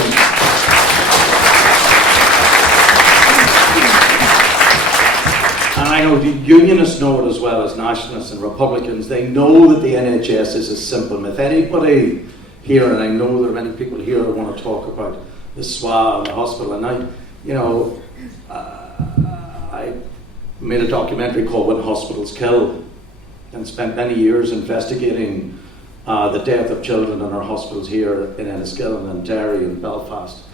And I know the unionists know it as well as nationalists and Republicans. They know that the NHS is a simple myth. Anybody here, and I know there are many people here who want to talk about the SWA and the hospital, and I made a documentary called When Hospitals Kill and spent many years investigating the death of children in our hospitals here in Enniskillen and Derry and Belfast.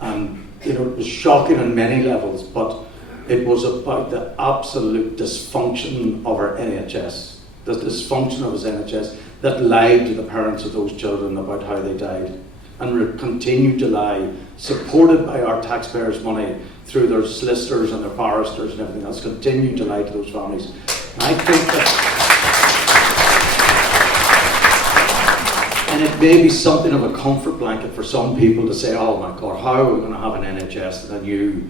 And it was shocking on many levels, but it was about the absolute dysfunction of our NHS, the dysfunction of his NHS that lied to the parents of those children about how they died, and continue to lie, supported by our taxpayers' money through their solicitors and their barristers and everything else, continue to lie to those families. And I think that, and it may be something of a comfort blanket for some people to say, oh my God, how are we going to have an NHS in a new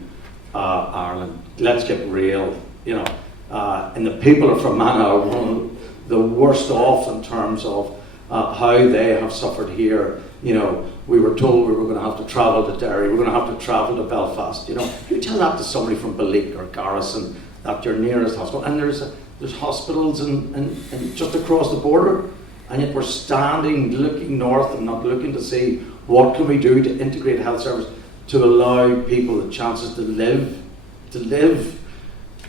Ireland? Let's get real, and the people of Fermanagh are one of the worst off in terms of how they have suffered here. We were told we were going to have to travel to Derry, we're going to have to travel to Belfast. You tell that to somebody from Balik or Garrison, that your nearest hospital, and there's hospitals and just across the border, and yet we're standing looking north and not looking to see what can we do to integrate health service to allow people the chances to live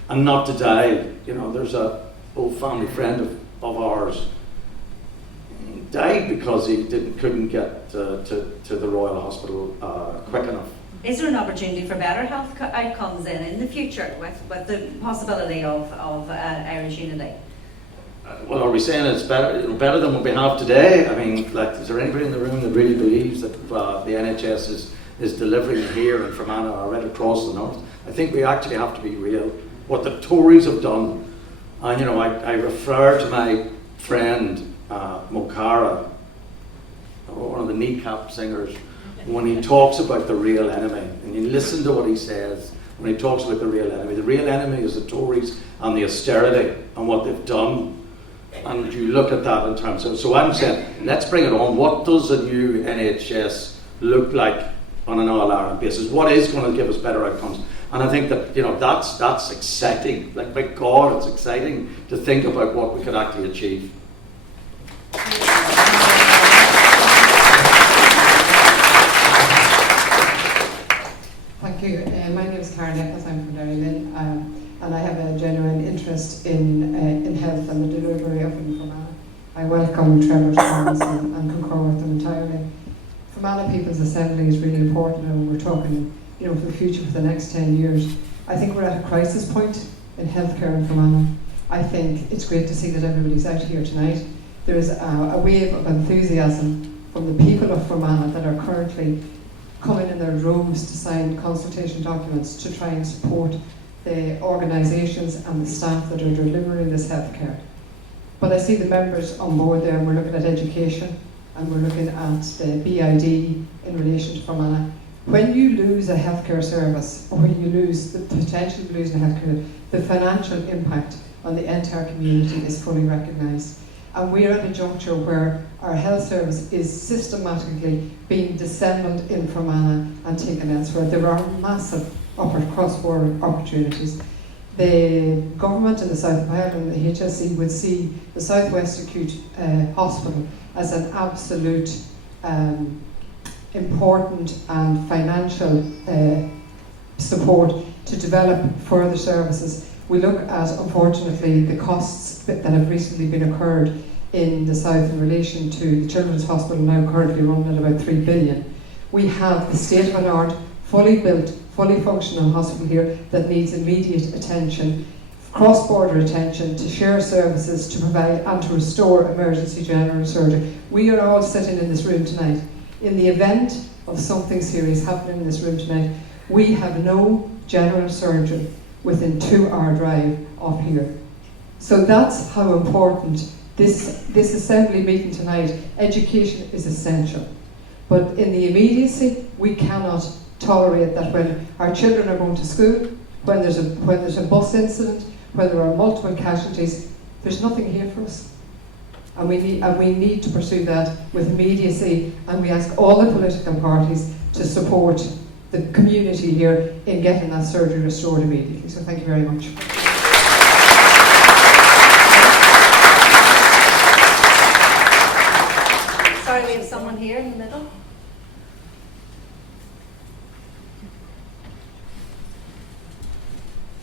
and not to die. There's a old family friend of ours died because he couldn't get to the Royal Hospital quick enough. Is there an opportunity for better health outcomes in the future with the possibility of Irish unity? Well, are we saying it's better than what we have today? I mean, is there anybody in the room that really believes that the NHS is delivering here in Fermanagh or right across the north? I think we actually have to be real. What the Tories have done, and I refer to my friend Mokara, one of the kneecap singers, when he talks about the real enemy, and you listen to what he says when he talks about the real enemy. The real enemy is the Tories and the austerity and what they've done. And you look at that in terms of, so I'm saying, let's bring it on. What does a new NHS look like on an all-Ireland basis? What is going to give us better outcomes? And I think that that's exciting. Like, my God, it's exciting to think about what we could actually achieve. Thank you. My name is Karen Eccles. I'm from Derrylin, and I have a genuine interest in health and the delivery of it in Fermanagh. I welcome Trevor's comments and concur with them entirely. Fermanagh People's Assembly is really important, and we're talking, for the future for the next 10 years. I think we're at a crisis point in healthcare in Fermanagh. I think it's great to see that everybody's out here tonight. There is a wave of enthusiasm from the people of Fermanagh that are currently coming in their droves to sign consultation documents to try and support the organisations and the staff that are delivering this healthcare. But I see the members on board there, and we're looking at education, and we're looking at the BID in relation to Fermanagh. When you lose a healthcare service, or when you lose the potential of losing a healthcare, the financial impact on the entire community is fully recognised. And we're at a juncture where our health service is systematically being dissembled in Fermanagh and taken elsewhere. There are massive cross-border opportunities. The government in the south of Ireland, the HSE, would see the South West Acute Hospital as an absolute important and financial support to develop further services. We look at, unfortunately, the costs that have recently been occurred in the south in relation to the Children's Hospital, now currently running at about 3 billion. We have the state-of-the-art fully built, fully functional hospital here that needs immediate attention, cross-border attention, to share services, to provide and to restore emergency general surgery. We are all sitting in this room tonight. In the event of something serious happening in this room tonight, we have no general surgeon within 2-hour drive of here. So that's how important this assembly meeting tonight, education is essential. But in the immediacy, we cannot tolerate that when our children are going to school, when there's a bus incident, when there are multiple casualties, there's nothing here for us. And we need to pursue that with immediacy, and we ask all the political parties to support the community here in getting that surgery restored immediately. So thank you very much. Sorry, we have someone here in the middle.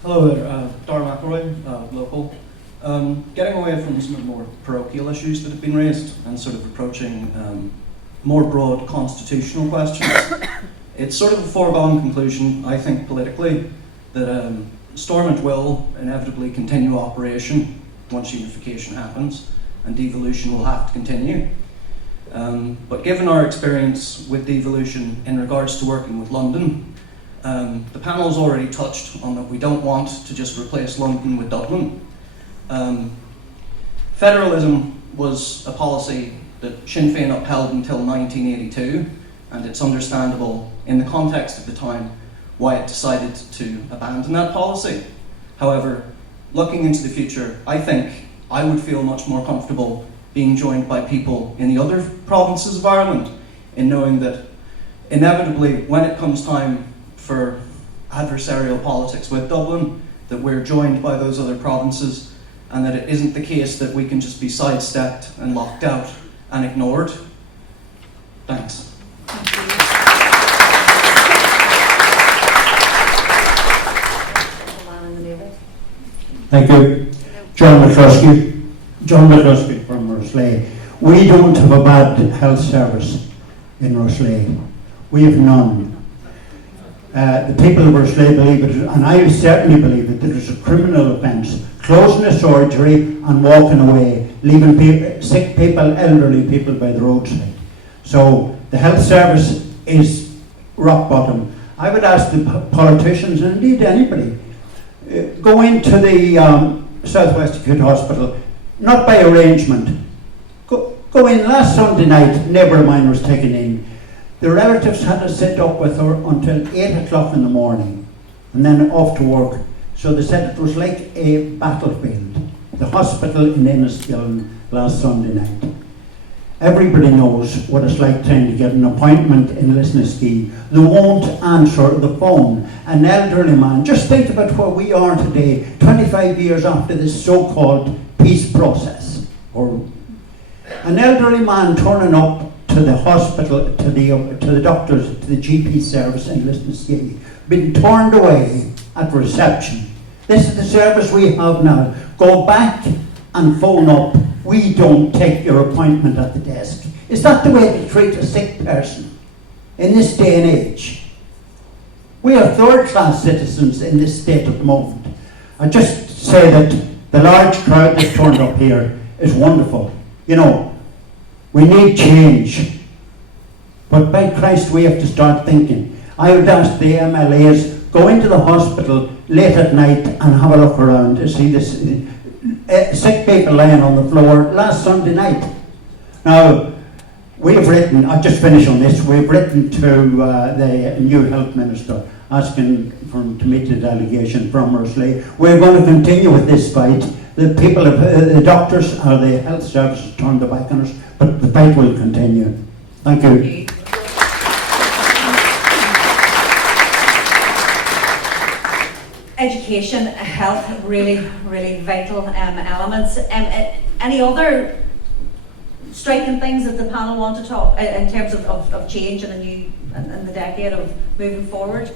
Hello there, Tory, local. Getting away from some of the more parochial issues that have been raised and sort of approaching more broad constitutional questions. It's sort of a foregone conclusion, I think, politically, that Stormont will inevitably continue operation once unification happens, and devolution will have to continue. But given our experience with devolution in regards to working with London, the panel has already touched on that we don't want to just replace London with Dublin. Federalism was a policy that Sinn Féin upheld until 1982, and it's understandable in the context of the time why it decided to abandon that policy. However, looking into the future, I think I would feel much more comfortable being joined by people in the other provinces of Ireland in knowing that inevitably when it comes time for adversarial politics with Dublin, that we're joined by those other provinces, and that it isn't the case that we can just be sidestepped and locked out and ignored. Thanks. Thank you. John McCluskey from Rosslea. We don't have a bad health service in Rosslea. We have none. The people of Rosslea believe it, and I certainly believe it, that it's a criminal offence, closing a surgery and walking away, leaving sick people, elderly people by the roadside. So the health service is rock bottom. I would ask the politicians, and indeed anybody, go into the Southwest Acute Hospital, not by arrangement. Go in. Last Sunday night, a neighbour of mine was taken in. The relatives had to sit up with her until 8 o'clock in the morning and then off to work. So they said it was like a battlefield. The hospital in Enniskillen last Sunday night. Everybody knows what it's like trying to get an appointment in Lisnaskey. They won't answer the phone. An elderly man, just think about where we are today, 25 years after this so-called peace process. Or an elderly man turning up to the hospital, to the doctors, to the GP service in Lisnaskey, been turned away at reception. This is the service we have now. Go back and phone up. We don't take your appointment at the desk. Is that the way to treat a sick person in this day and age? We are third-class citizens in this state at the moment. I just say that the large crowd that turned up here is wonderful. You know, we need change. But by Christ, we have to start thinking. I would ask the MLAs, go into the hospital late at night and have a look around to see this sick people lying on the floor last Sunday night. Now, we've written, I'll just finish on this, we've written to the new health minister asking for him to meet the delegation from Rosslea. We're going to continue with this fight. The people, the doctors or the health services turned their back on us, but the fight will continue. Thank you. Education, health, really vital elements. Any other striking things that the panel want to talk in terms of change in the decade of moving forward?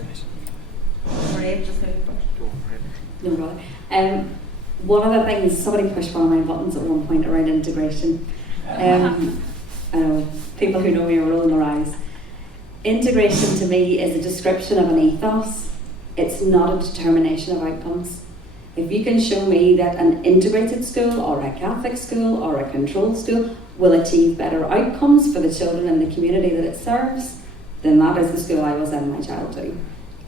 Maria, just maybe first. No problem. One of the things, somebody pushed one of my buttons at one point around integration. I know people who know me are rolling their eyes. integration to me is a description of an ethos. It's not a determination of outcomes. If you can show me that an integrated school or a Catholic school or a controlled school will achieve better outcomes for the children in the community that it serves, then that is the school I will send my child to.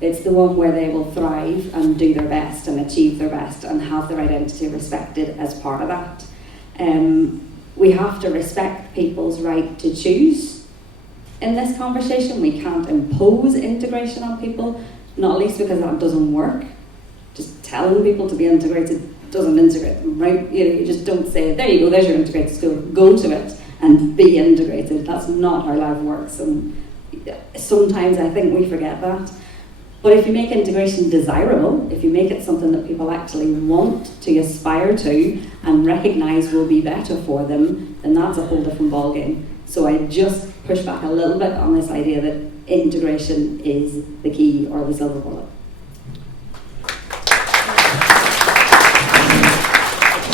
It's the one where they will thrive and do their best and achieve their best and have their identity respected as part of that. We have to respect people's right to choose in this conversation. We can't impose integration on people, not least because that doesn't work. Just telling people to be integrated doesn't integrate them, right? You just don't say, there you go, there's your integrated school, go to it and be integrated. That's not how life works, and sometimes I think we forget that. But if you make integration desirable, if you make it something that people actually want to aspire to and recognise will be better for them, then that's a whole different ballgame. So I just push back a little bit on this idea that integration is the key or the silver bullet.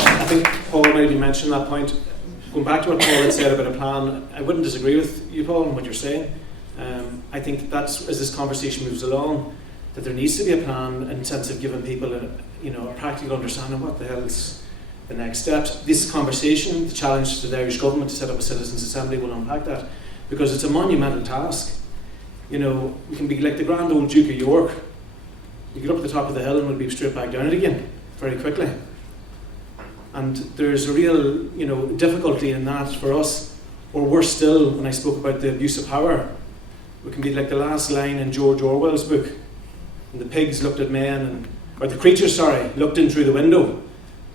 I think Paul maybe mentioned that point. Going back to what Paul had said about a plan, I wouldn't disagree with you, Paul, and what you're saying. I think that's, as this conversation moves along, that there needs to be a plan in the sense of giving people a practical understanding of what the hell is the next steps. This conversation, the challenge to the Irish government to set up a citizens' assembly, will unpack that, because it's a monumental task. We can be like the grand old Duke of York. You get up at the top of the hill and we'll be straight back down it again very quickly. And there's a real, difficulty in that for us. Or worse still, when I spoke about the abuse of power, we can be like the last line in George Orwell's book. And the pigs looked at the creatures, looked in through the window.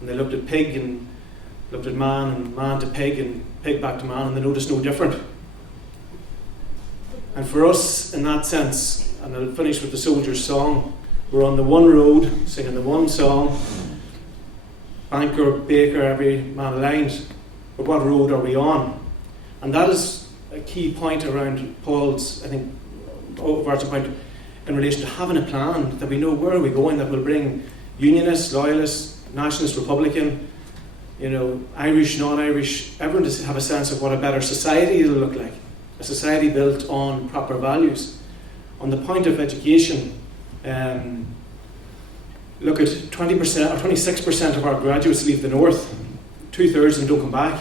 And they looked at pig and looked at man, and man to pig, and pig back to man, and they noticed no different. And for us, in that sense, and I'll finish with the soldier's song, we're on the one road, singing the one song, banker, baker, every man aligned, but what road are we on? And that is a key point around Paul's, I think, overarching point in relation to having a plan, that we know where are we going, that will bring unionists, loyalists, nationalist, Republican, Irish, non-Irish, everyone to have a sense of what a better society will look like. A society built on proper values. On the point of education, look at 20% or 26% of our graduates leave the north. 2/3 of them don't come back.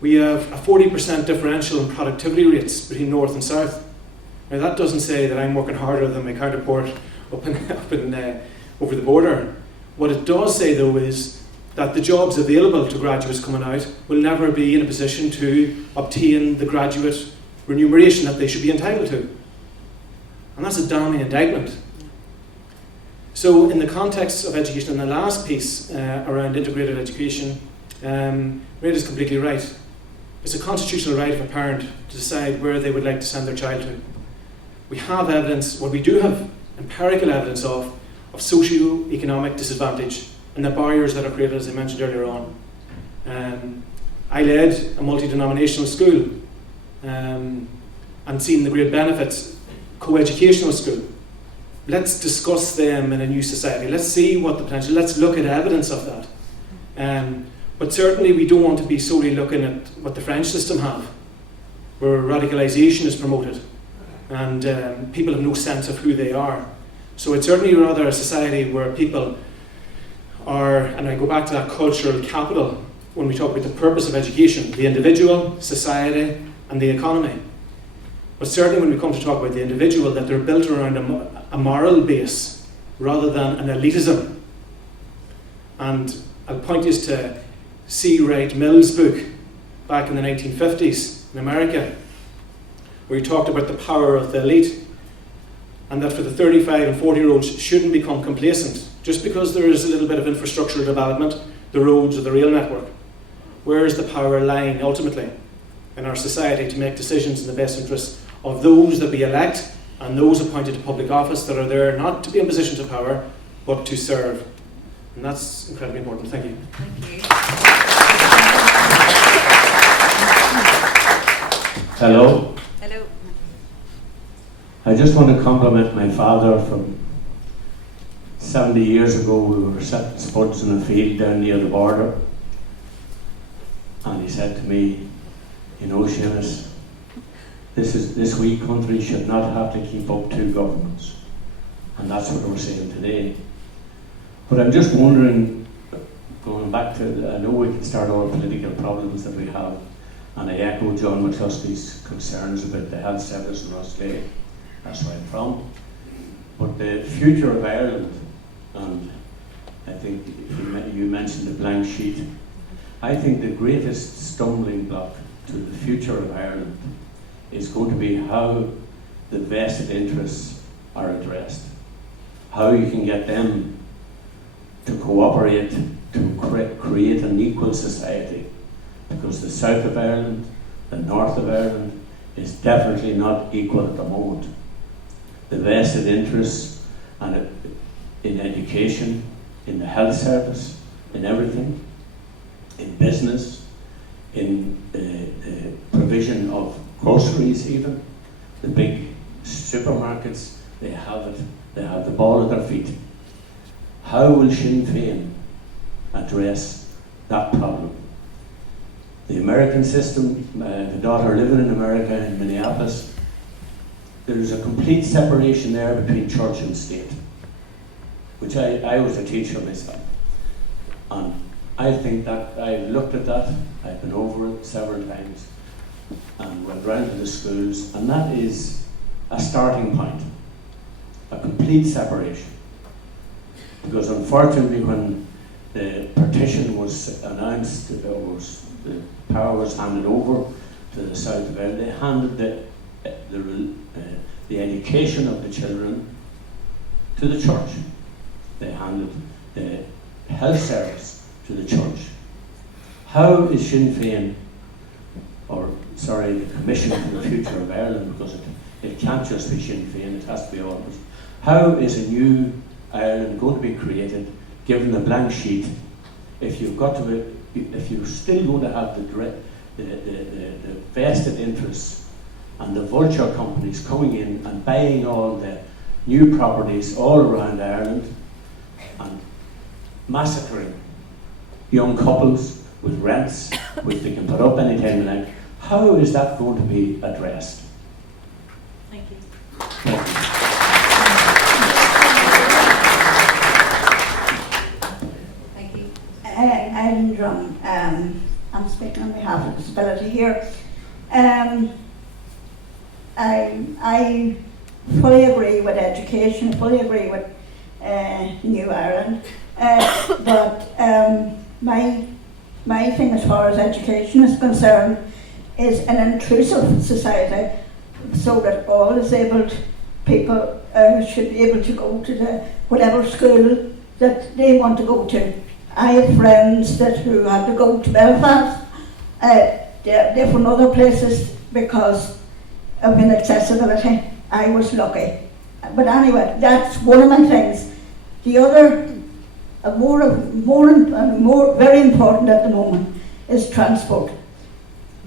We have a 40% differential in productivity rates between north and south. Now that doesn't say that I'm working harder than my counterpart up in over the border. What it does say though is that the jobs available to graduates coming out will never be in a position to obtain the graduate remuneration that they should be entitled to. And that's a damning indictment. So in the context of education, and the last piece around integrated education, Ray is completely right. It's a constitutional right of a parent to decide where they would like to send their child to. We have evidence, we do have empirical evidence of socioeconomic disadvantage and the barriers that are created, as I mentioned earlier on. I led a multi-denominational school and seen the great benefits, co-educational school. Let's discuss them in a new society. Let's see what the potential, let's look at evidence of that. But certainly we don't want to be solely looking at what the French system have, where radicalisation is promoted and people have no sense of who they are. So it's certainly rather a society where people are, and I go back to that cultural capital when we talk about the purpose of education, the individual, society and the economy. But certainly when we come to talk about the individual, that they're built around a moral base rather than an elitism. And I'll point you to C. Wright Mill's book back in the 1950s in America, where he talked about the power of the elite, and that for the 35 and 40-year-olds shouldn't become complacent just because there is a little bit of infrastructural development, the roads or the rail network. Where is the power lying ultimately in our society to make decisions in the best interest of those that we elect and those appointed to public office that are there not to be in positions of power but to serve? And that's incredibly important. Thank you. Thank you. Hello. Hello. I just want to compliment my father. From 70 years ago, we were setting spuds in a field down near the border, and he said to me, Seamus, this wee country should not have to keep up two governments. And that's what we're saying today. But I'm just wondering, going back to, I know we can start all the political problems that we have, and I echo John McCluskey's concerns about the health service in Rosslea. That's where I'm from. But the future of Ireland, and I think you mentioned the blank sheet, I think the greatest stumbling block to the future of Ireland is going to be how the vested interests are addressed. How you can get them to cooperate to create an equal society. Because the south of Ireland, the north of Ireland, is definitely not equal at the moment. The vested interests and in education, in the health service, in everything, in business, in the provision of groceries even, the big supermarkets, they have it, they have the ball at their feet. How will Sinn Féin address that problem? The American system, the daughter living in America in Minneapolis, there's a complete separation there between church and state, which I was a teacher myself. And I think that I've looked at that, I've been over it several times, and went round to the schools, and that is a starting point, a complete separation. Because unfortunately when the partition was announced, the power was handed over to the south of Ireland, they handed the education of the children to the church. They handed the health service to the church. How is Sinn Féin, the Commission for the Future of Ireland, because it can't just be Sinn Féin, it has to be all of us. How is a new Ireland going to be created, given the blank sheet, if you're still going to have the vested interests and the vulture companies coming in and buying all the new properties all around Ireland and massacring young couples with rents which they can put up any time they like? How is that going to be addressed? Thank you. Thank you. I'm Drum. I'm speaking on behalf of Disability here. I fully agree with education, fully agree with New Ireland, but my thing as far as education is concerned is an inclusive society, so that all disabled people should be able to go to whatever school that they want to go to. I have friends who had to go to Belfast. They're from other places because of inaccessibility. I was lucky. But anyway, that's one of my things. The other, more very important at the moment, is transport.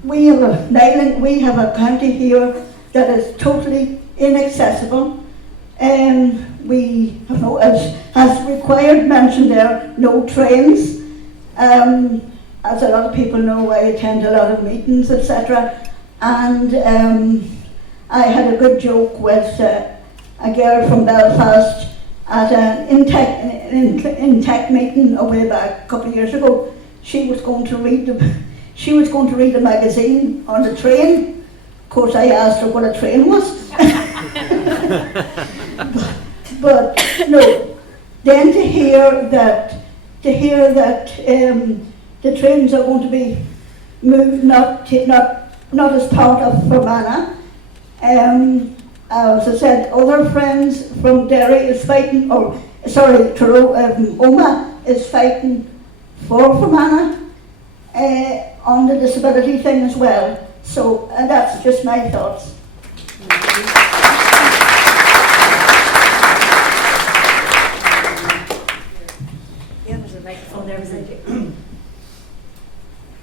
We have a county here that is totally inaccessible. We have no, as required mentioned there, no trains. As a lot of people know, I attend a lot of meetings, etc. And I had a good joke with a girl from Belfast at an Intech meeting a way back a couple of years ago. She was going to read the magazine on the train. Of course, I asked her what a train was. But no, then to hear that the trains are going to be moved not as part of Fermanagh. As I said, other friends from Derry is fighting, Oma is fighting for Fermanagh on the disability thing as well. So that's just my thoughts.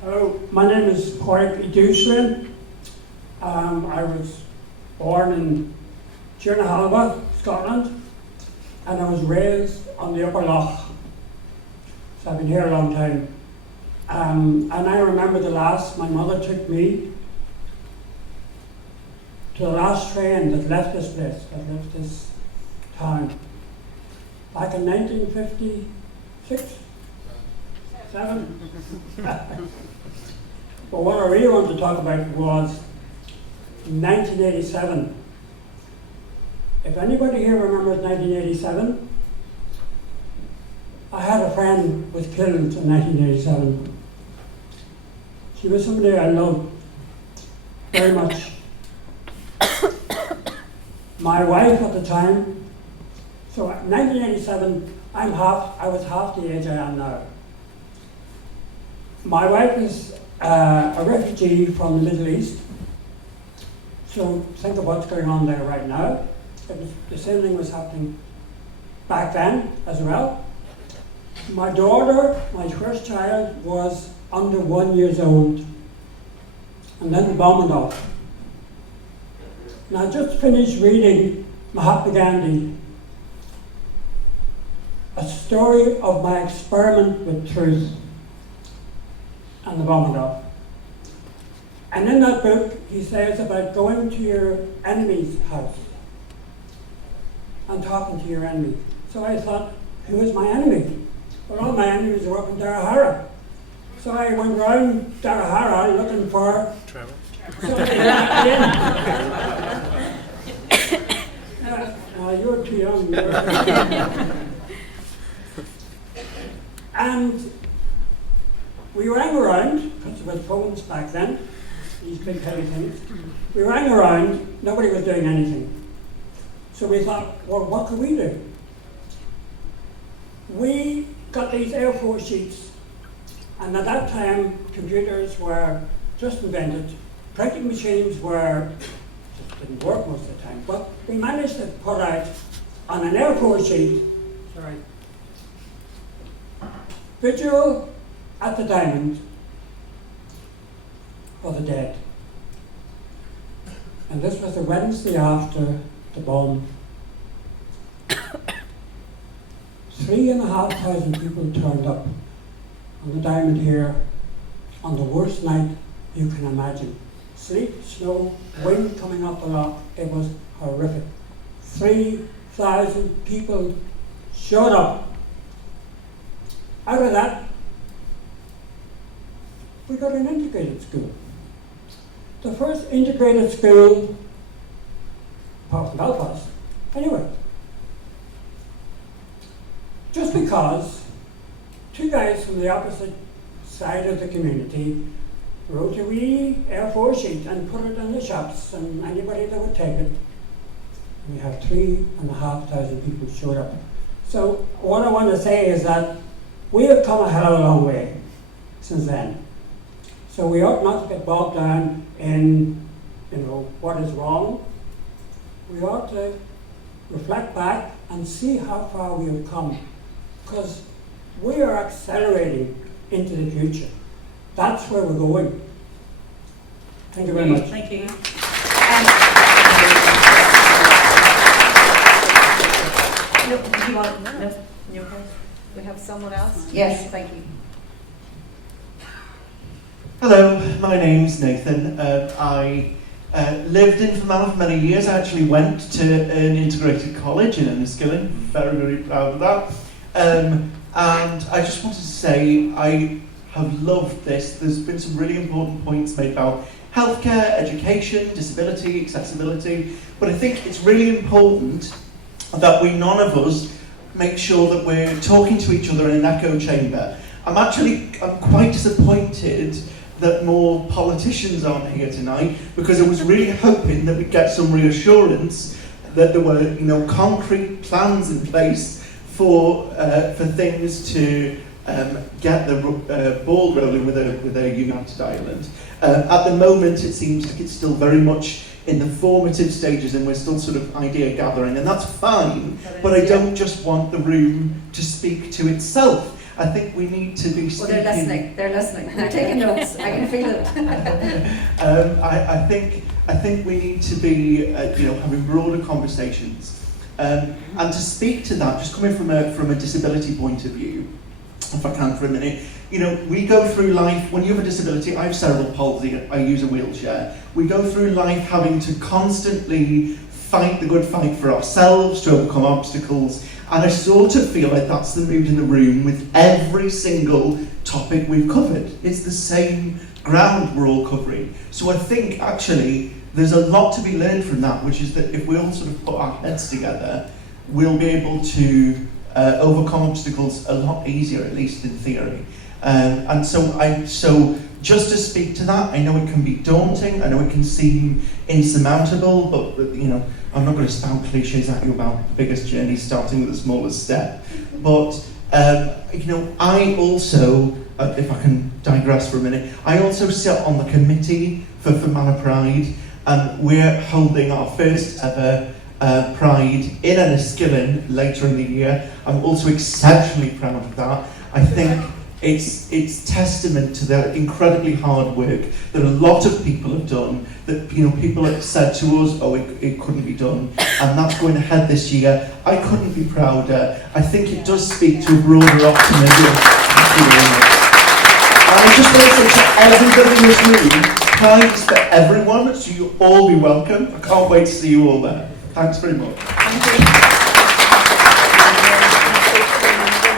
Hello, my name is Enniskillen. I was born in Tiernahalba, Scotland, and I was raised on the Upper Loch. So I've been here a long time. And I remember my mother took me to the last train that left this place, that left this town, back in 1956, 7. But what I really want to talk about was 1987. If anybody here remembers 1987, I had a friend who was killed in 1987. She was somebody I loved very much. My wife at the time, so 1987, I was half the age I am now. My wife is a refugee from the Middle East. So think of what's going on there right now. The same thing was happening back then as well. My daughter, my first child, was under 1 year old. And then the bomb went off. And I just finished reading Mahatma Gandhi, a story of my experiment with truth, and the bomb went off. And in that book, he says about going to your enemy's house and talking to your enemy. So I thought, who is my enemy? Well, all my enemies are up in Darahara. So I went round Darahara looking for Trevor. You're too young. And we rang around, because there was phones back then, these big heavy things. We rang around, nobody was doing anything. So we thought, well, what could we do? We got these A4 sheets, and at that time, computers were just invented. Printing machines just didn't work most of the time, but we managed to put out on an A4 sheet, vigil at the diamond for the dead. And this was the Wednesday after the bomb. 3,500 people turned up on the diamond here on the worst night you can imagine. Sleet, snow, wind coming up the lock. It was horrific. 3,000 people showed up. Out of that, we got an integrated school. The first integrated school, apart from Belfast, anyway. Just because two guys from the opposite side of the community wrote a wee A4 sheet and put it in the shops, and anybody that would take it. We have 3,500 people showed up. So what I want to say is that we have come a hell of a long way since then. So we ought not to get bogged down in, what is wrong. We ought to reflect back and see how far we have come, because we are accelerating into the future. That's where we're going. Thank you very much. Thank you. No, do you want? No. We have someone else? Yes. Thank you. Hello, my name's Nathan. I lived in Fermanagh for many years. I actually went to an integrated college in Enniskillen. Very, very proud of that. And I just wanted to say I have loved this. There's been some really important points made about healthcare, education, disability, accessibility. But I think it's really important that none of us make sure that we're talking to each other in an echo chamber. I'm quite disappointed that more politicians aren't here tonight, because I was really hoping that we'd get some reassurance that there were, concrete plans in place for things to get the ball rolling with a united Ireland. At the moment, it seems like it's still very much in the formative stages, and we're still sort of idea gathering, and that's fine. But I don't just want the room to speak to itself. I think we need to be speaking. Well, they're listening. They're taking notes. I can feel it. I think we need to be, having broader conversations, and to speak to that. Just coming from a disability point of view, if I can for a minute. You know, we go through life, when you have a disability, I have cerebral palsy, I use a wheelchair. We go through life having to constantly fight the good fight for ourselves, to overcome obstacles, and I sort of feel like that's the mood in the room with every single topic we've covered. It's the same ground we're all covering. So I think actually there's a lot to be learned from that, which is that if we all sort of put our heads together, we'll be able to overcome obstacles a lot easier, at least in theory. And so just to speak to that, I know it can be daunting, I know it can seem insurmountable, but you know, I'm not going to spout cliches at you about the biggest journey starting with the smallest step. But you know, I also, if I can digress for a minute, I also sit on the committee for Fermanagh Pride, and we're holding our first ever Pride in Enniskillen later in the year. I'm also exceptionally proud of that. I think it's testament to the incredibly hard work that a lot of people have done, that, you know, people have said to us, oh, it couldn't be done, and that's going ahead this year. I couldn't be prouder. I think it does speak to a broader optimism. And I just want to say to everybody in this room, Pride is for everyone, so you'll all be welcome. I can't wait to see you all there. Thanks very much.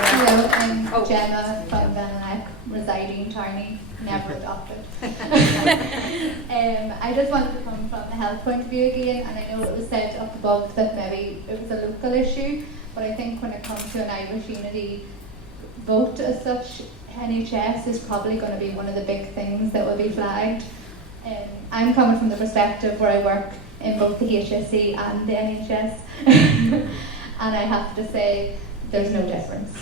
Hello, I'm Gemma from Fermanagh, residing Tory, never adopted. I just wanted to come from the health point of view again, and I know it was said up above that maybe it was a local issue, but I think when it comes to an Irish unity vote as such, NHS is probably going to be one of the big things that will be flagged. I'm coming from the perspective where I work in both the HSE and the NHS, and I have to say there's no difference.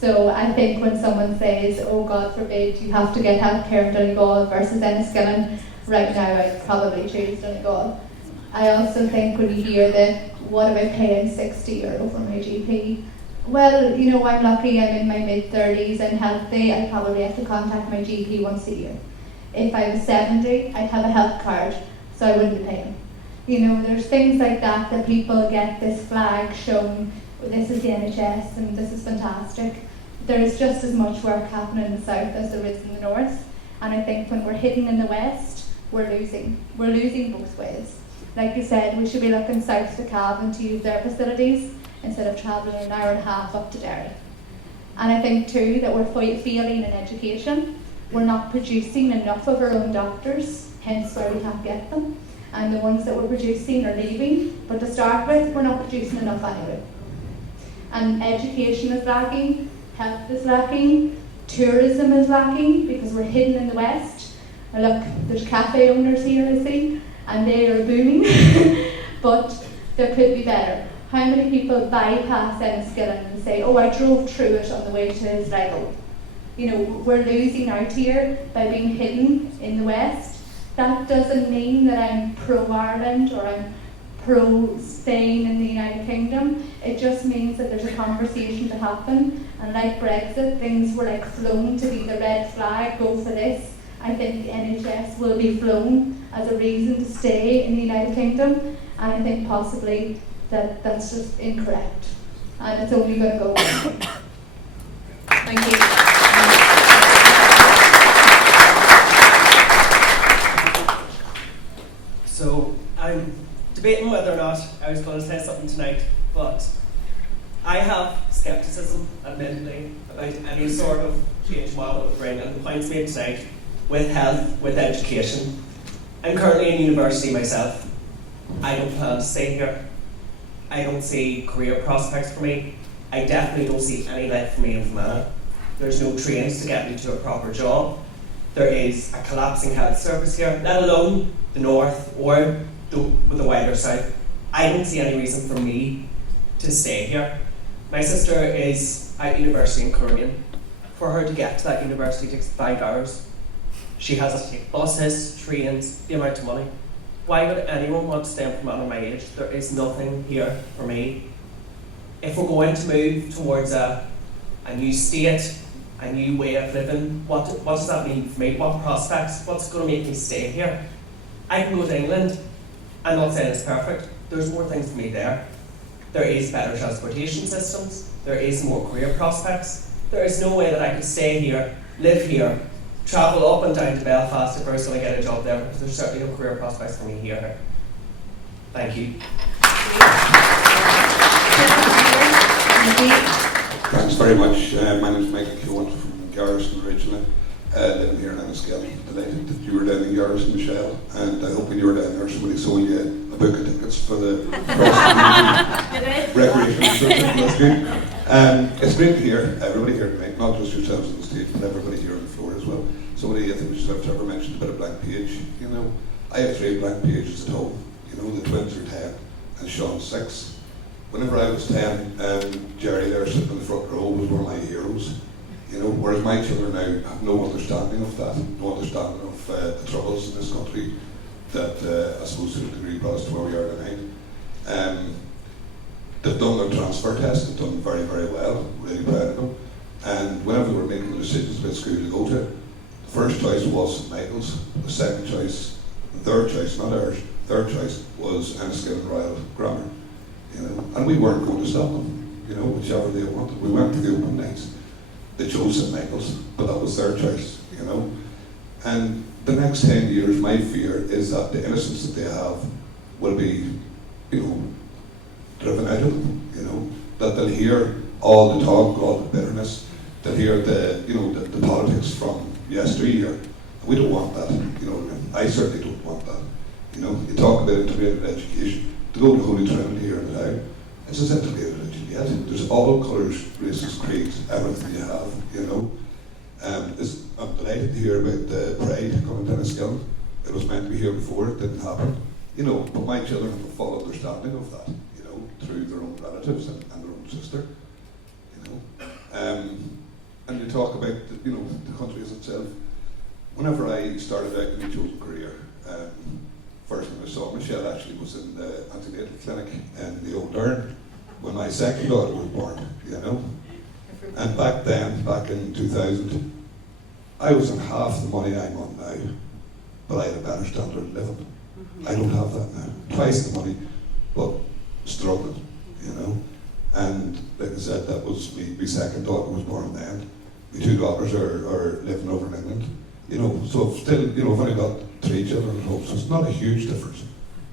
So I think when someone says, oh God forbid, you have to get healthcare in Donegal versus Enniskillen, right now I'd probably choose Donegal. I also think when you hear that, what am I paying €60 for my GP? Well, you know, I'm lucky, I'm in my mid-30s and healthy, I probably have to contact my GP once a year. If I was 70, I'd have a health card, so I wouldn't be paying. You know, there's things like that that people get this flag shown, this is the NHS and this is fantastic. There is just as much work happening in the south as there is in the north, and I think when we're hidden in the west, we're losing. We're losing both ways. Like you said, we should be looking south to Cavan to use their facilities instead of travelling an hour and a half up to Derry. And I think too that we're failing in education. We're not producing enough of our own doctors, hence why we can't get them. And the ones that we're producing are leaving, but to start with, we're not producing enough anyway. And education is lacking, health is lacking, tourism is lacking because we're hidden in the west. And look, there's cafe owners here, I see, and they are booming, but there could be better. How many people bypass Enniskillen and say, oh, I drove through it on the way to Sligo? You know, we're losing out here by being hidden in the west. That doesn't mean that I'm pro-Ireland or I'm pro-Spain in the United Kingdom. It just means that there's a conversation to happen. And like Brexit, things were like flown to be the red flag, go for this. I think the NHS will be flown as a reason to stay in the United Kingdom. And I think possibly that's just incorrect. And it's only going to go one way. Thank you. So I'm debating whether or not I was going to say something tonight, but I have skepticism, admittedly, about any sort of change model it would bring, and the points made tonight with health, with education. I'm currently in university myself. I don't plan to stay here. I don't see career prospects for me. I definitely don't see any life for me in Fermanagh. There's no trains to get me to a proper job. There is a collapsing health service here, let alone the north or the wider south. I don't see any reason for me to stay here. My sister is at university in Korean. For her to get to that university takes 5 hours. She has to take buses, trains, the amount of money. Why would anyone want to stay in Fermanagh my age? There is nothing here for me. If we're going to move towards a new state, a new way of living, what does that mean for me? What prospects? What's going to make me stay here? I can go to England. I'm not saying it's perfect. There's more things for me there. There is better transportation systems. There is more career prospects. There is no way that I could stay here, live here, travel up and down to Belfast if I was going to get a job there, because there's certainly no career prospects for me here. Thank you. Thanks very much. My name is Michael Keynote from Garrison originally, living here in Enniskillen. Delighted that you were down in Garrison, Michelle, and I hope when you were down there somebody sold you a book of tickets for the recreation. That's good. It's great to hear everybody here tonight, not just yourselves on the stage, but everybody here on the floor as well. Somebody, I think we should have Trevor mentioned about a blank page. You know, I have 3 blank pages at home. You know, the twins are 10 and Sean's 6. Whenever I was 10, Jerry there sitting in the front row was one of my heroes. You know, whereas my children now have no understanding of that, no understanding of the troubles in this country that I suppose to a degree brought us to where we are tonight. They've done their transfer test, they've done very, very well, really proud of them. And whenever we were making the decisions about school to go to, the first choice was St Michael's, the second choice, the third choice, not ours, third choice was Enniskillen Royal Grammar. You know, and we weren't going to stop them, you know, whichever they wanted. We went to the open nights. They chose St Michael's, but that was their choice, you know. And the next 10 years, my fear is that the innocence that they have will be, you know, driven out of them, you know. That they'll hear all the talk, all the bitterness, they'll hear the, you know, the politics from yesteryear. We don't want that, you know. I certainly don't want that. You know, you talk about integrated education. To go to Holy Trinity here in the town, it's as integrated as you get. There's all colours, races, creeds, everything you have, you know. I'm delighted to hear about the Pride coming to Enniskillen. It was meant to be here before, it didn't happen. You know, but my children have a full understanding of that, you know, through their own relatives and their own sister, you know. And you talk about, you know, the country as itself. Whenever I started out in my chosen career, first time I saw Michelle actually was in the antenatal clinic in the Old Earn when my second daughter was born, you know. And back then, back in 2000, I was on half the money I'm on now, but I had a better standard of living. I don't have that now. Twice the money, but struggling, you know. And like I said, that was my second daughter was born then. My 2 daughters are living over in England. You know, so still, you know, I've only got 3 children at home, so it's not a huge difference.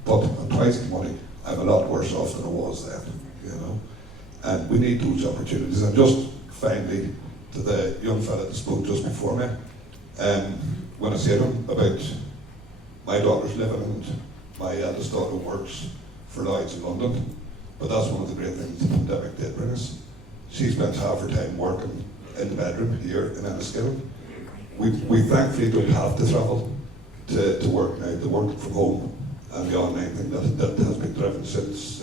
But on twice the money, I'm a lot worse off than I was then, you know. And we need those opportunities. And just finally, to the young fella that spoke just before me, when I said to him about my daughter's living and my eldest daughter works for Lloyd's in London, but that's one of the great things the pandemic did bring us. She spent half her time working in the bedroom here in Enniskillen. We thankfully don't have to travel to work now, to work from home, and the online thing that has been driven since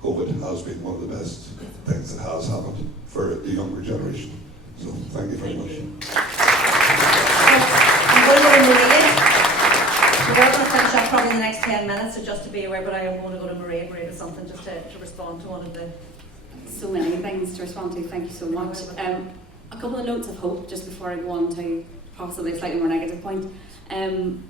COVID has been one of the best things that has happened for the younger generation. So thank you very much. We're going to finish up probably in the next 10 minutes, so just to be aware, but I am going to go to Maria. Maria has something just to respond to one of the... So many things to respond to, thank you so much. A couple of notes of hope just before I go on to possibly a slightly more negative point. In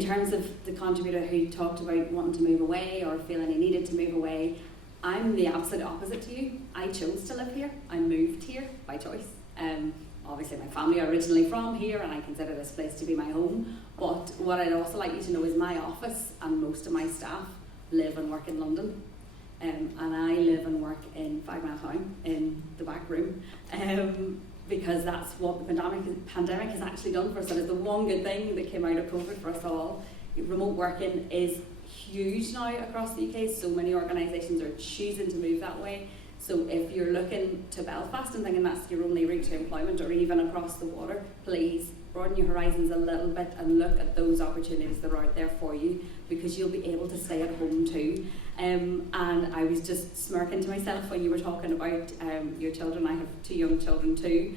terms of the contributor who talked about wanting to move away or feeling he needed to move away, I'm the absolute opposite to you. I chose to live here. I moved here by choice. Obviously my family are originally from here and I consider this place to be my home. But what I'd also like you to know is my office and most of my staff live and work in London. And I live and work in 5 Mile Town in the back room. Because that's what the pandemic has actually done for us. That is the one good thing that came out of COVID for us all. Remote working is huge now across the UK. So many organisations are choosing to move that way. So if you're looking to Belfast and thinking that's your only route to employment, or even across the water, please broaden your horizons a little bit and look at those opportunities that are out there for you, because you'll be able to stay at home too. And I was just smirking to myself when you were talking about your children. I have 2 young children too.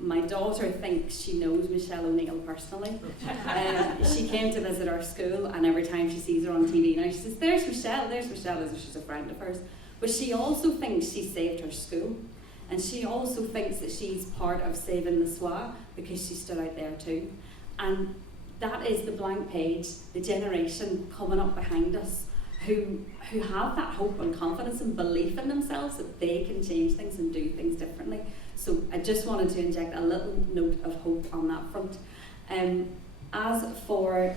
My daughter thinks she knows Michelle O'Neill personally. She came to visit our school, and every time she sees her on TV now, she says, there's Michelle, as if she's a friend of hers. But she also thinks she saved her school. And she also thinks that she's part of saving the SWA because she stood out there too. And that is the blank page, the generation coming up behind us who have that hope and confidence and belief in themselves that they can change things and do things differently. So I just wanted to inject a little note of hope on that front. As for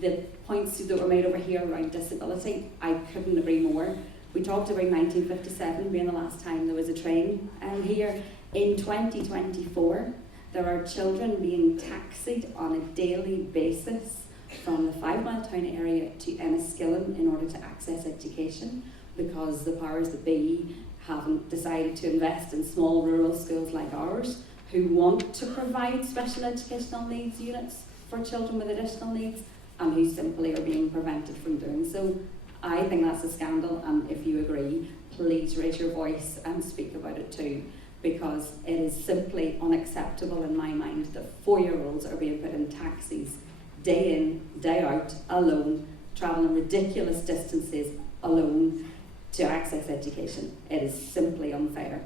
the points that were made over here around disability, I couldn't agree more. We talked about 1957 being the last time there was a train here. In 2024, there are children being taxied on a daily basis from the 5 Mile Town area to Enniskillen in order to access education, because the powers that be haven't decided to invest in small rural schools like ours, who want to provide special educational needs units for children with additional needs, and who simply are being prevented from doing so. I think that's a scandal, and if you agree, please raise your voice and speak about it too, because it is simply unacceptable in my mind that 4-year-olds are being put in taxis day in, day out, alone, travelling ridiculous distances alone to access education. It is simply unfair.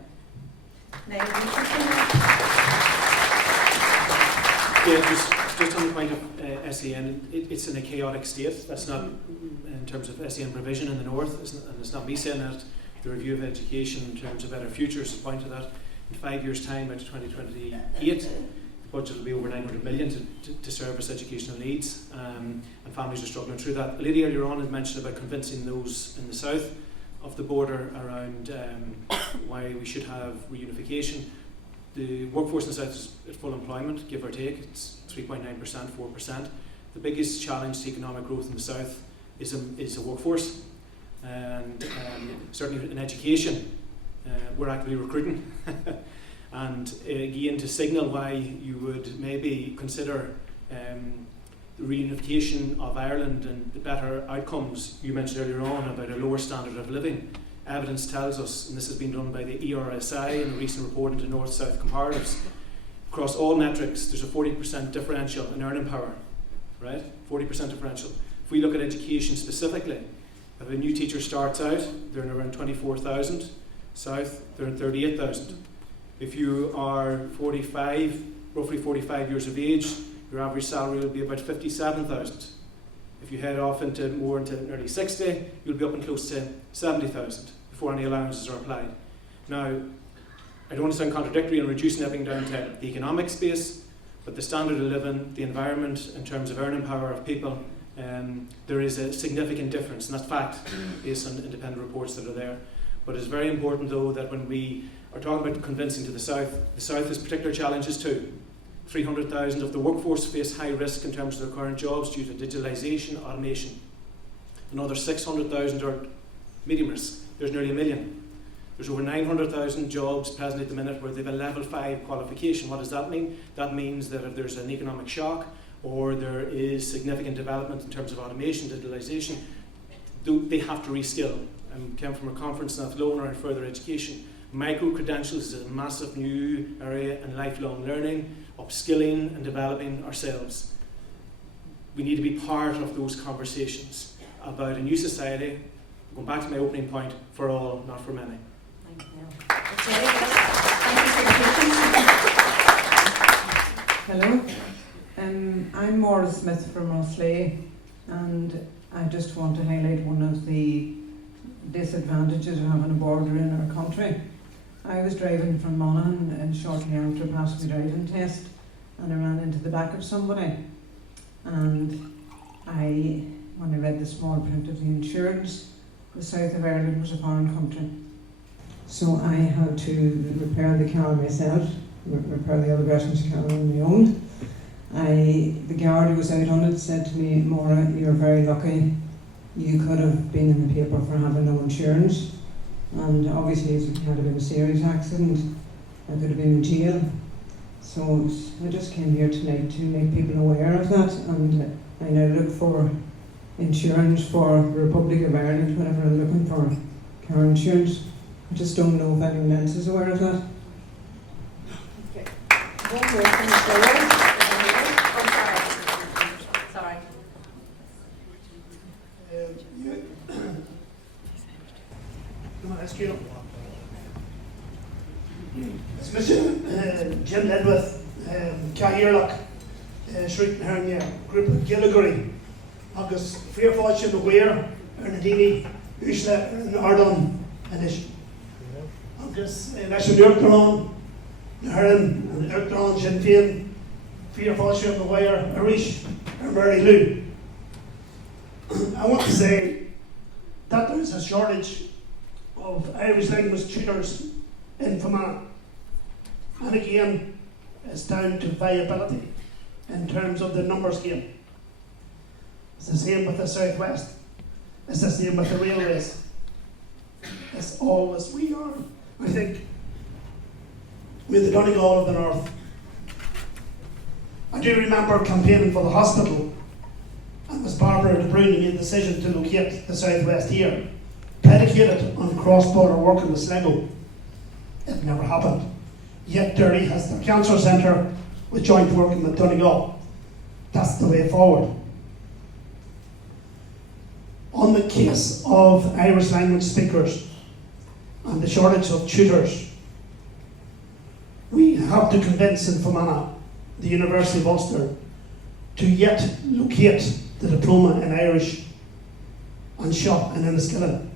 Yeah, just on the point of SEN, it's in a chaotic state. That's not in terms of SEN provision in the north, and it's not me saying that. The review of education in terms of better futures is point to that. In 5 years' time, out to 2028, the budget will be over 900 million to service educational needs, and families are struggling through that. A lady earlier on had mentioned about convincing those in the south of the border around why we should have reunification. The workforce in the south is at full employment, give or take. It's 3.9%, 4%. The biggest challenge to economic growth in the south is a workforce, and certainly in education, we're actively recruiting. And again, to signal why you would maybe consider the reunification of Ireland and the better outcomes you mentioned earlier on about a lower standard of living. Evidence tells us, and this has been done by the ERSI in a recent report into North-South comparatives, across all metrics there's a 40% differential in earning power, right? 40% differential. If we look at education specifically, if a new teacher starts out, they're in around 24,000, south, they're in 38,000. If you are roughly 45 years of age, your average salary will be about 57,000. If you head off into early 60, you'll be up and close to 70,000 before any allowances are applied. Now, I don't want to sound contradictory in reducing everything down to the economic space, but the standard of living, the environment in terms of earning power of people, there is a significant difference, and that's fact based on independent reports that are there. But it's very important though that when we are talking about convincing to the south has particular challenges too. 300,000 of the workforce face high risk in terms of their current jobs due to digitalisation, automation. Another 600,000 are medium risk. There's nearly 1 million. There's over 900,000 jobs present at the minute where they have a level 5 qualification. What does that mean? That means that if there's an economic shock or there is significant development in terms of automation, digitalisation, they have to reskill. I came from a conference in Athlone around further education. Micro-credentials is a massive new area in lifelong learning, upskilling and developing ourselves. We need to be part of those conversations about a new society, going back to my opening point, for all, not for many. Thank you. Hello, I'm Maura Smith from Rosslea, and I just want to highlight one of the disadvantages of having a border in our country. I was driving from Monaghan shortly after passing my driving test, and I ran into the back of somebody, and when I read the small print of the insurance, the south of Ireland was a foreign country. So I had to repair the car myself, repair the other version's car on my own. The guard who was out on it said to me, "Maura, you're very lucky. You could have been in the paper for having no insurance. And obviously if it had been a serious accident, I could have been in jail." So I just came here tonight to make people aware of that, and I now look for insurance for the Republic of Ireland whenever I'm looking for car insurance. I just don't know if anyone else is aware of that. Okay. One more from the floor. Sorry. It's Mr. Jim Ledwith, Cahirlock, Shrieton Hernia, Group of Gilligary, August Free of Fortune aware, Nadini, Ushla, Ardon, and Ish. Agus, leis an Uachtarán, na Heran, an Uachtarán Sinn Féin, Fíor Fáisiú go bhair, Arish, Mary Lou. I want to say that there is a shortage of Irish language tutors in Fermanagh. And again, it's down to viability in terms of the numbers game. It's the same with the Southwest. It's the same with the railways. It's always, we are, I think, we're the Donegal of the North. I do remember campaigning for the hospital, and it was Barbara De Bruyne made the decision to locate the Southwest here, predicated on cross-border work in the Sligo. It never happened. Yet Derry has their cancer centre with joint working with Donegal. That's the way forward. On the case of Irish language speakers and the shortage of tutors, we have to convince in Fermanagh, the University of Ulster, to yet locate the diploma in Irish and shop in Enniskillen,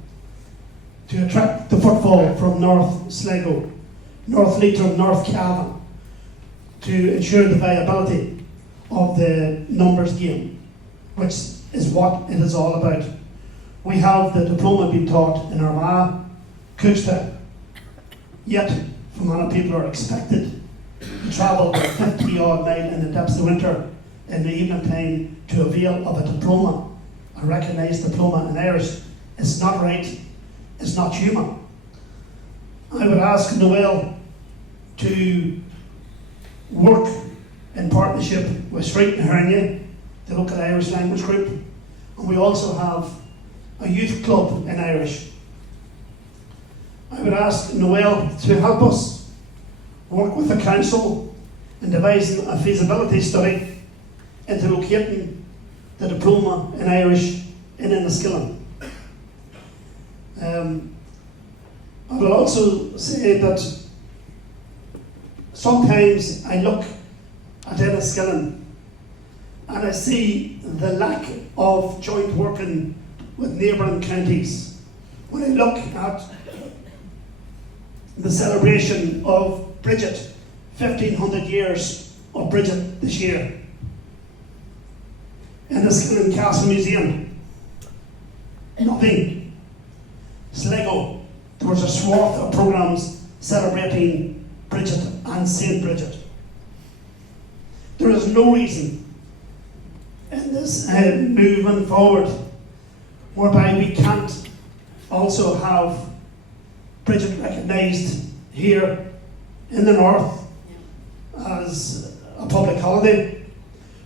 to attract the footfall from North Sligo, North Leitrim, North Cavan, to ensure the viability of the numbers game, which is what it is all about. We have the diploma being taught in Armagh, Cookstown, yet Fermanagh people are expected to travel 50 odd miles in the depths of winter in the evening time to avail of a diploma, a recognised diploma in Irish. It's not right, it's not human. I would ask Noel to work in partnership with Street and Hernia, the local Irish language group, and we also have a youth club in Irish. I would ask Noel to help us work with the council in devising a feasibility study into locating the diploma in Irish in Enniskillen. I will also say that sometimes I look at Enniskillen and I see the lack of joint working with neighbouring counties. When I look at the celebration of Bridget, 1500 years of Bridget this year, Enniskillen Castle Museum, nothing. Sligo, there was a swath of programmes celebrating Bridget and Saint Bridget. There is no reason in this moving forward whereby we can't also have Bridget recognised here in the North as a public holiday.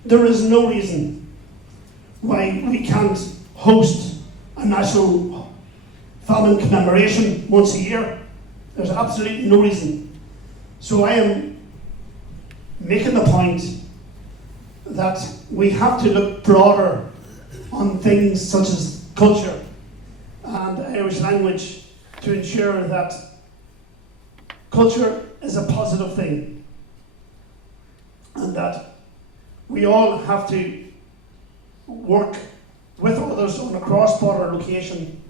There is no reason why we can't host a national famine commemoration once a year. There's absolutely no reason. So I am making the point that we have to look broader on things such as culture and Irish language to ensure that culture is a positive thing and that we all have to work with others on a cross-border location,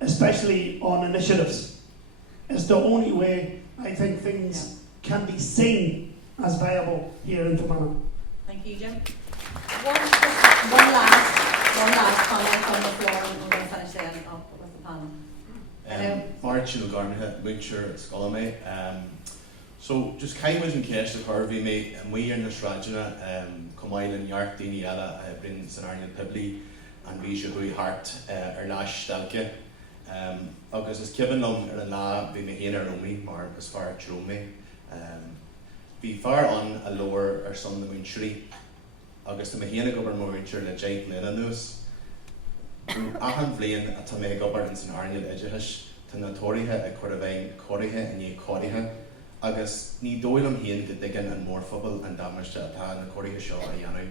especially on initiatives. It's the only way I think things can be seen as viable here in Fermanagh. Thank you, Jim. One last comment on the floor, and we're going to finish then up with the panel. Martin Garner, Witcher, Scolame. So just kind of in case the Harvey me, and we in the Strajana, Comail and Yark Diniala, Bryn Sanarnian Pibli, and Visha Hart, Erlash Stelke. August is given them in la be me in Romi, or as far as Romi. Be far on a lower or some the Winchry. August the Mahina Governor Wincher, the Jake Lenanus. Ahan Vlain at Tamega Governance and Arnold Edgehish, to Notoriha, a Cordovain, Coriha, and Ye Coriha. August ni doilum hien to diggin and more football and damage to a pan, and Coriha Shaw, a Yanu.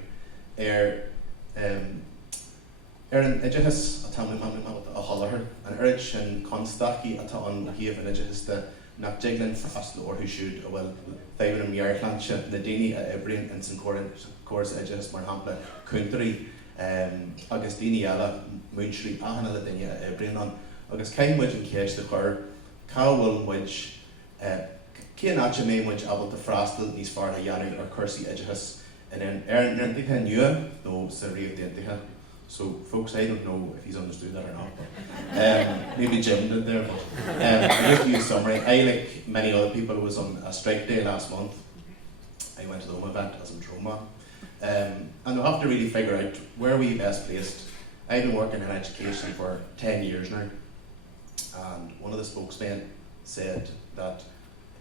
Erin Edgehis, a Tamil Mamma, a Holler, and Erich and Constaki, a Ton, a Heave and Edgehis, the Napjiglin for Fast Lord who should, well, Favorite and Yarklandsha, Nadini, a Ebrian, and St. Course Edgehis, Marhampa, Country, agus daoine eile múnsrí ahanana le daine bríon agus céim muid an céis de chur cáhfuil muid céan áte mé muid abal de freastal níos fearr a dheanú ar cursaí ideitheas in an airnithe nua nó sa riamh déantaithe. So folks, I don't know if he's understood that or not, but maybe Jim did there, but just to use summary, I, like many other people, was on a strike day last month. I went to the home event as in trauma. And we'll have to really figure out where we best placed. I've been working in education for 10 years now, and one of the spokesmen said that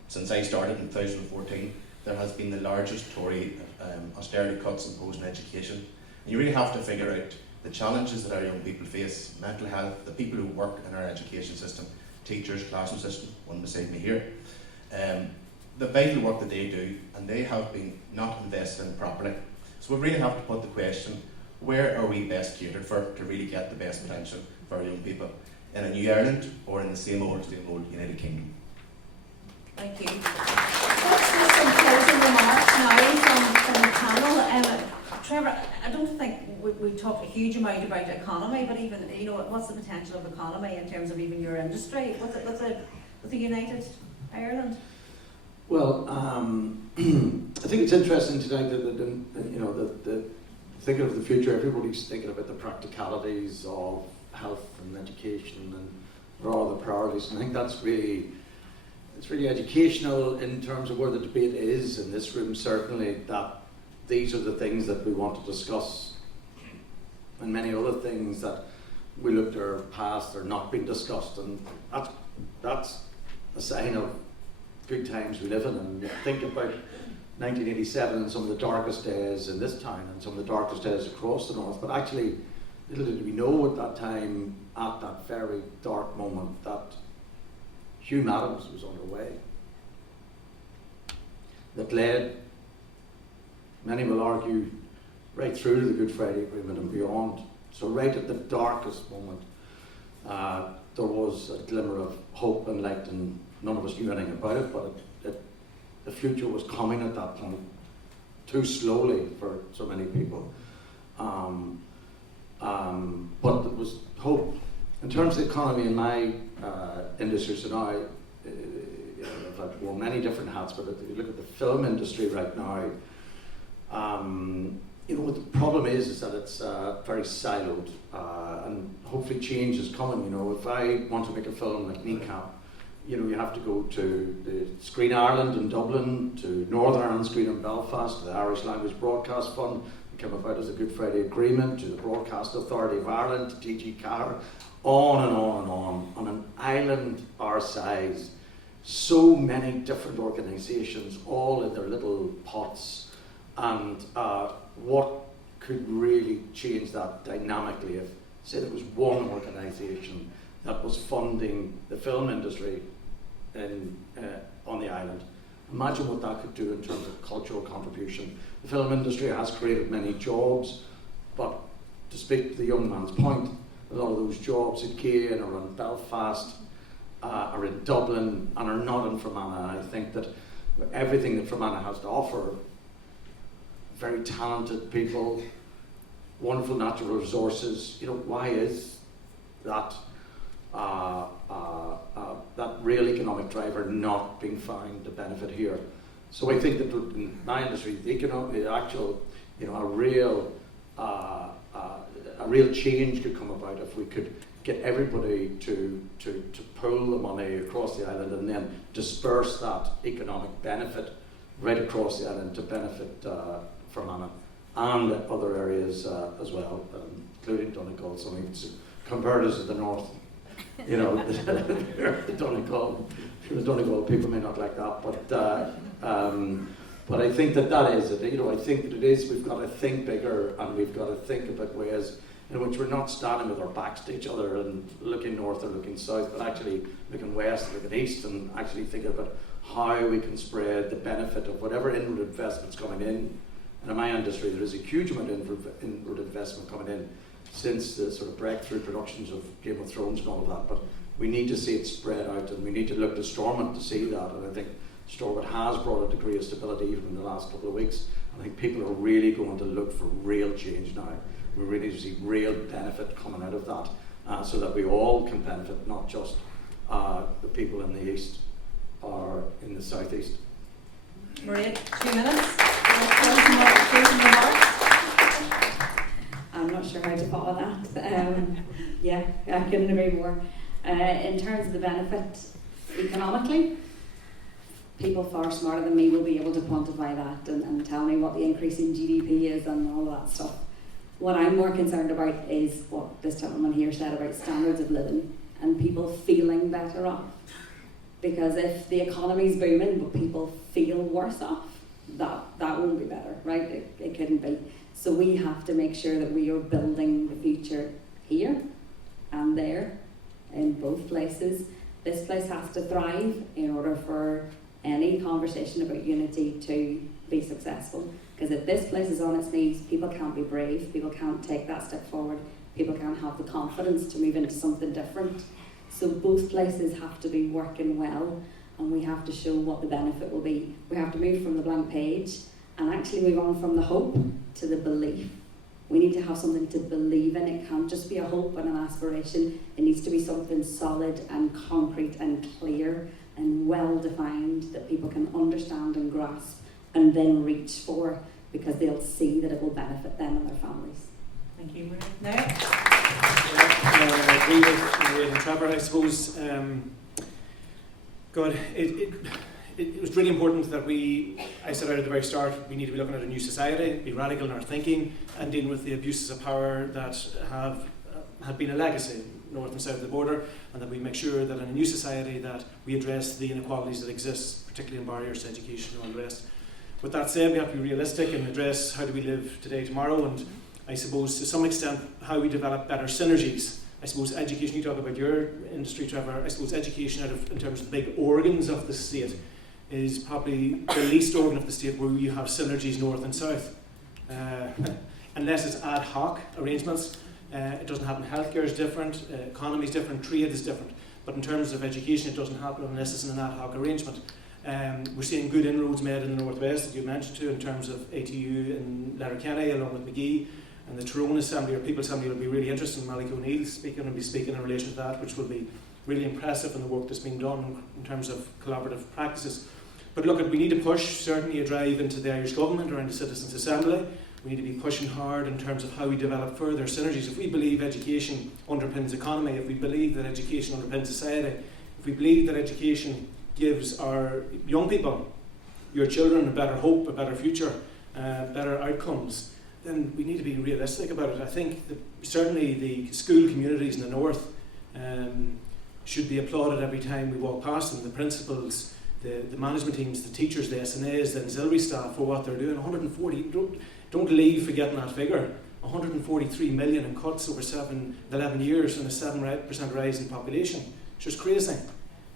since I started in 2014, there has been the largest Tory austerity cuts imposed in education. And you really have to figure out the challenges that our young people face, mental health, the people who work in our education system, teachers, classroom system, one beside me here, the vital work that they do, and they have been not invested in properly. So we really have to put the question, where are we best catered for to really get the best potential for our young people? In a new Ireland or in the same old United Kingdom? Thank you. Let's do some closing remarks now from the panel. Trevor, I don't think we talk a huge amount about economy, but even, what's the potential of economy in terms of even your industry? What's the United Ireland? Well, I think it's interesting tonight that thinking of the future, everybody's thinking about the practicalities of health and education and what are the priorities. And I think that's really, it's really educational in terms of where the debate is in this room, certainly, that these are the things that we want to discuss, and many other things that we looked at our past are not being discussed, and that's a sign of good times we live in. And think about 1987 and some of the darkest days in this town and some of the darkest days across the north, but actually little did we know at that time, at that very dark moment, that Hugh Adams was underway, that led, many will argue, right through to the Good Friday Agreement and beyond. So right at the darkest moment, there was a glimmer of hope and light, and none of us knew anything about it, but the future was coming at that point, too slowly for so many people. But there was hope. In terms of the economy in my industry, so now I've worn many different hats, but if you look at the film industry right now, what the problem is that it's very siloed, and hopefully change is coming. If I want to make a film like Kneecap, you have to go to the Screen Ireland in Dublin, to Northern Ireland Screen in Belfast, to the Irish Language Broadcast Fund, that came about as a Good Friday Agreement, to the Broadcast Authority of Ireland, to TG Car, on and on and on. On an island our size, so many different organisations, all in their little pots. And what could really change that dynamically if, say, there was one organisation that was funding the film industry on the island. Imagine what that could do in terms of cultural contribution. The film industry has created many jobs, but to speak to the young man's point, a lot of those jobs at Cain or in Belfast are in Dublin and are not in Fermanagh. I think that everything that Fermanagh has to offer, very talented people, wonderful natural resources, why is that that real economic driver not being found to benefit here? So I think that in my industry, the actual, a real change could come about if we could get everybody to pool the money across the island and then disperse that economic benefit right across the island to benefit Fermanagh and other areas as well, including Donegal. So compared us to the north, the Donegal people may not like that, but I think that is it. I think that it is. We've got to think bigger, and we've got to think about ways in which we're not standing with our backs to each other and looking north or looking south, but actually looking west and looking east, and actually thinking about how we can spread the benefit of whatever inward investment's coming in. And in my industry, there is a huge amount of inward investment coming in since the sort of breakthrough productions of Game of Thrones and all of that. But we need to see it spread out, and we need to look to Stormont to see that. And I think Stormont has brought a degree of stability even in the last couple of weeks. I think people are really going to look for real change now. we really see real benefit coming out of that, so that we all can benefit, not just the people in the east or in the southeast. Maria, 2 minutes. I'm not sure how to follow that. Yeah, I couldn't agree more. In terms of the benefit economically, people far smarter than me will be able to quantify that and tell me what the increase in GDP is and all of that stuff. What I'm more concerned about is what this gentleman here said about standards of living and people feeling better off. Because if the economy's booming but people feel worse off, that won't be better, right? It couldn't be. So we have to make sure that we are building the future here and there, in both places. This place has to thrive in order for any conversation about unity to be successful. Because if this place is on its knees, people can't be brave, people can't take that step forward, people can't have the confidence to move into something different. So both places have to be working well, and we have to show what the benefit will be. We have to move from the blank page and actually move on from the hope to the belief. We need to have something to believe in. It can't just be a hope and an aspiration. It needs to be something solid and concrete and clear and well defined that people can understand and grasp and then reach for, because they'll see that it will benefit them and their families. Thank you, Maria. I agree with Trevor, I suppose. God, it was really important that I said out at the very start, we need to be looking at a new society, be radical in our thinking, and dealing with the abuses of power that have been a legacy north and south of the border, and that we make sure that in a new society that we address the inequalities that exist, particularly in barriers to education and all the rest. With that said, we have to be realistic and address how do we live today, tomorrow, and I suppose to some extent how we develop better synergies. I suppose education, you talk about your industry, Trevor, I suppose education in terms of the big organs of the state is probably the least organ of the state where you have synergies north and south. Unless it's ad hoc arrangements, it doesn't happen. Healthcare is different, economy is different, trade is different. But in terms of education, it doesn't happen unless it's in an ad hoc arrangement. We're seeing good inroads made in the northwest that you mentioned too, in terms of ATU in Letterkenny along with McVey, and the Tyrone Assembly or People's Assembly will be really interesting. Malik O'Neill will be speaking in relation to that, which will be really impressive in the work that's being done in terms of collaborative practices. But look, we need to push certainly a drive into the Irish government around the Citizens' Assembly. We need to be pushing hard in terms of how we develop further synergies. If we believe education underpins economy, if we believe that education underpins society, if we believe that education gives our young people, your children, a better hope, a better future, better outcomes, then we need to be realistic about it. I think that certainly the school communities in the north should be applauded every time we walk past them. The principals, the management teams, the teachers, the SNAs, the auxiliary staff for what they're doing. 140, don't leave forgetting that figure. 143 million in cuts over 11 years and a 7% rise in population. It's just crazy.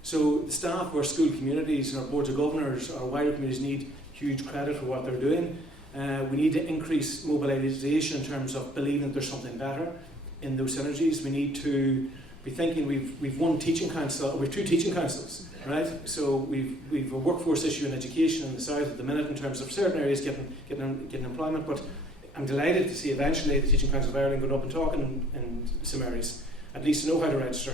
So the staff, our school communities and our boards of governors, our wider communities need huge credit for what they're doing. We need to increase mobilisation in terms of believing that there's something better in those synergies. We need to be thinking we've one teaching council, we've two teaching councils, right? So we've a workforce issue in education in the south at the minute in terms of certain areas getting employment, but I'm delighted to see eventually the Teaching Council of Ireland going up and talking in some areas, at least to know how to register.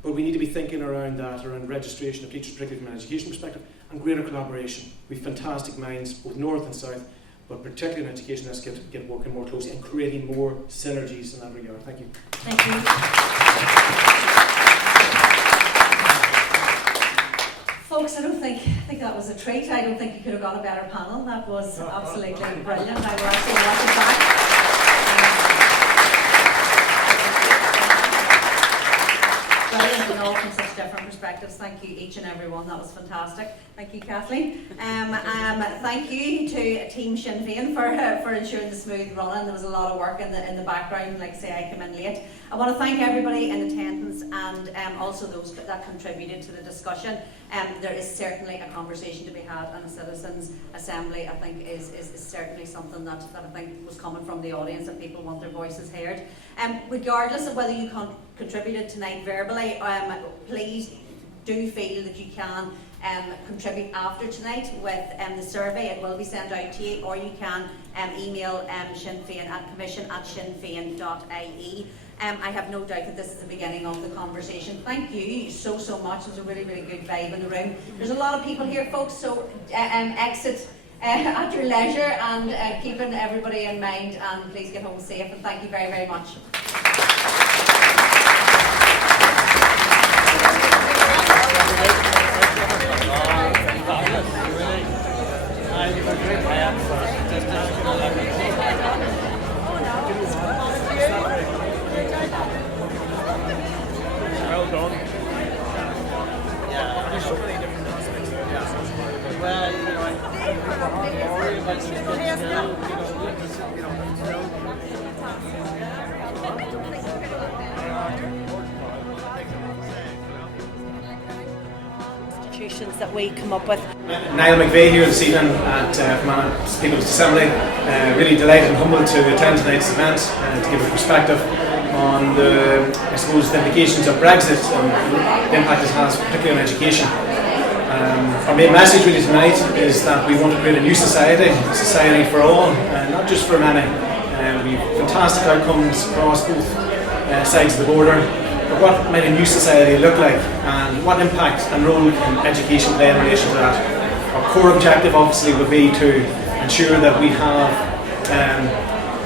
But we need to be thinking around that, around registration of teachers, particularly from an education perspective, and greater collaboration. We have fantastic minds, both north and south, but particularly in education, let's get working more closely and creating more synergies in that regard. Thank you. Thank you. Folks, I think that was a treat. I don't think you could have got a better panel. That was absolutely brilliant. I will actually watch it back. Brilliant, and all from such different perspectives. Thank you each and every one. That was fantastic. Thank you, Kathleen. Thank you to Team Sinn Féin for ensuring the smooth running. There was a lot of work in the background. Like I say, I came in late. I want to thank everybody in attendance and also those that contributed to the discussion. There is certainly a conversation to be had, and a citizens' assembly, I think, is certainly something that I think was coming from the audience, that people want their voices heard. Regardless of whether you contributed tonight verbally, please do feel that you can contribute after tonight with the survey. It will be sent out to you, or you can email Sinn Féin at commission@sinnfein.ie. I have no doubt that this is the beginning of the conversation. Thank you so much. There's a really good vibe in the room. There's a lot of people here, folks, so exit at your leisure, and keeping everybody in mind, and please get home safe, and thank you very much. Well done. Yeah, there's so many different aspects of it. Well, you know, institutions that we come up with. Niall McVey here this evening at Fermanagh People's Assembly. Really delighted and humbled to attend tonight's event and to give a perspective on the implications of Brexit and the impact it has, particularly on education. Our main message really tonight is that we want to create a new society, a society for all, not just for many. We have fantastic outcomes across both sides of the border. But what might a new society look like, and what impact and role can education play in relation to that? Our core objective obviously would be to ensure that we have,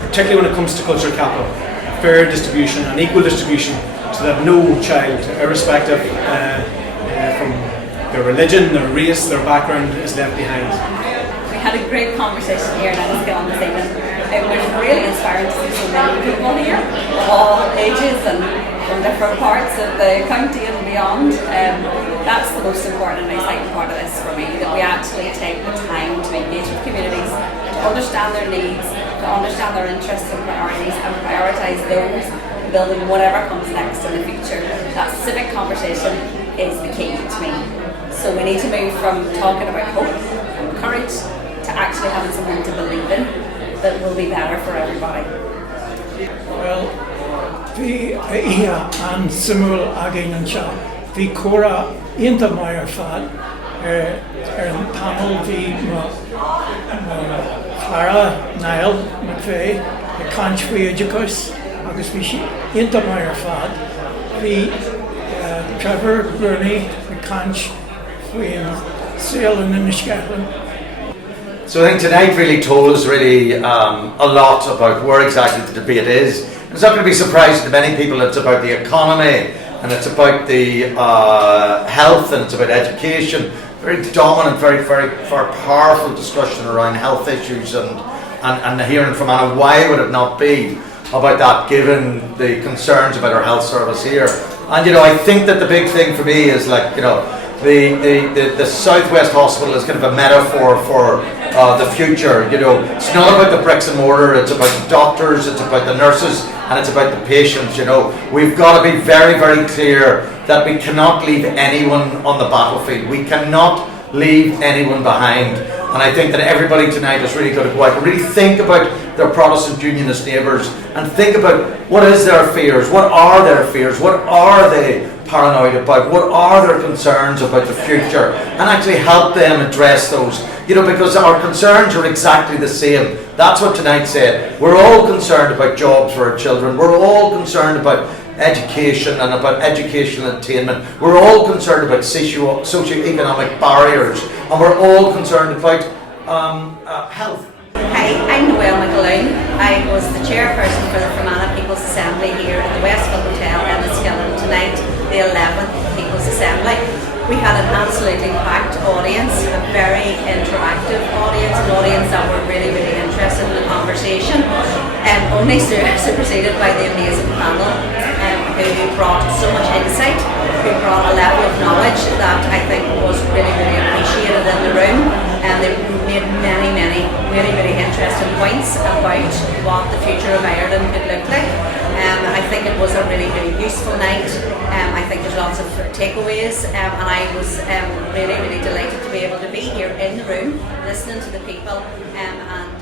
particularly when it comes to cultural capital, a fair distribution, an equal distribution, so that no child, irrespective from their religion, their race, their background, is left behind. We had a great conversation here in Enniskillen this evening. It was really inspiring to see so many people here, of all ages and from different parts of the county and beyond. That's the most important and exciting part of this for me, that we actually take the time to engage with communities, to understand their needs, to understand their interests and priorities, and prioritise those, building whatever comes next in the future. That civic conversation is the key to me. So we need to move from talking about hope and courage to actually having something to believe in that will be better for everybody. Well, the an syml agin an seo. The cora inta maiar fad panel the Clara Niall McVey the Conch Edicus agus vi inta maiar fad the Trevor Bernie the Conch in Sale in Enniskillen. So I think tonight really told us really a lot about where exactly the debate is. It's not going to be surprising to many people. It's about the economy, and it's about the health, and it's about education. Very dominant, very powerful discussion around health issues, and here in Fermanagh, why would it not be about that, given the concerns about our health service here? And you know, I think that the big thing for me is, like, you know, the Southwest Hospital is kind of a metaphor for the future. You know, it's not about the bricks and mortar, it's about the doctors, it's about the nurses, and it's about the patients. You know, we've got to be very clear that we cannot leave anyone on the battlefield. We cannot leave anyone behind. And I think that everybody tonight is really going to go out and really think about their Protestant Unionist neighbours, and think about what is their fears, what are their fears, what are they paranoid about, what are their concerns about the future, and actually help them address those. You know, because our concerns are exactly the same. That's what tonight said. We're all concerned about jobs for our children. We're all concerned about education and about educational attainment. We're all concerned about socioeconomic barriers, and we're all concerned about health. Hi, I'm Noelle McAloon. I was the chairperson for the Fermanagh People's Assembly here at the Westville Hotel in Enniskillen tonight, the 11th People's Assembly. We had an absolutely packed audience, a very interactive audience, an audience that were really interested in the conversation, only superseded by the amazing panel who brought so much insight, who brought a level of knowledge that I think was really appreciated in the room, and they made many really interesting points about what the future of Ireland could look like. I think it was a really useful night. I think there's lots of takeaways, and I was really delighted to be able to be here in the room, listening to the people, and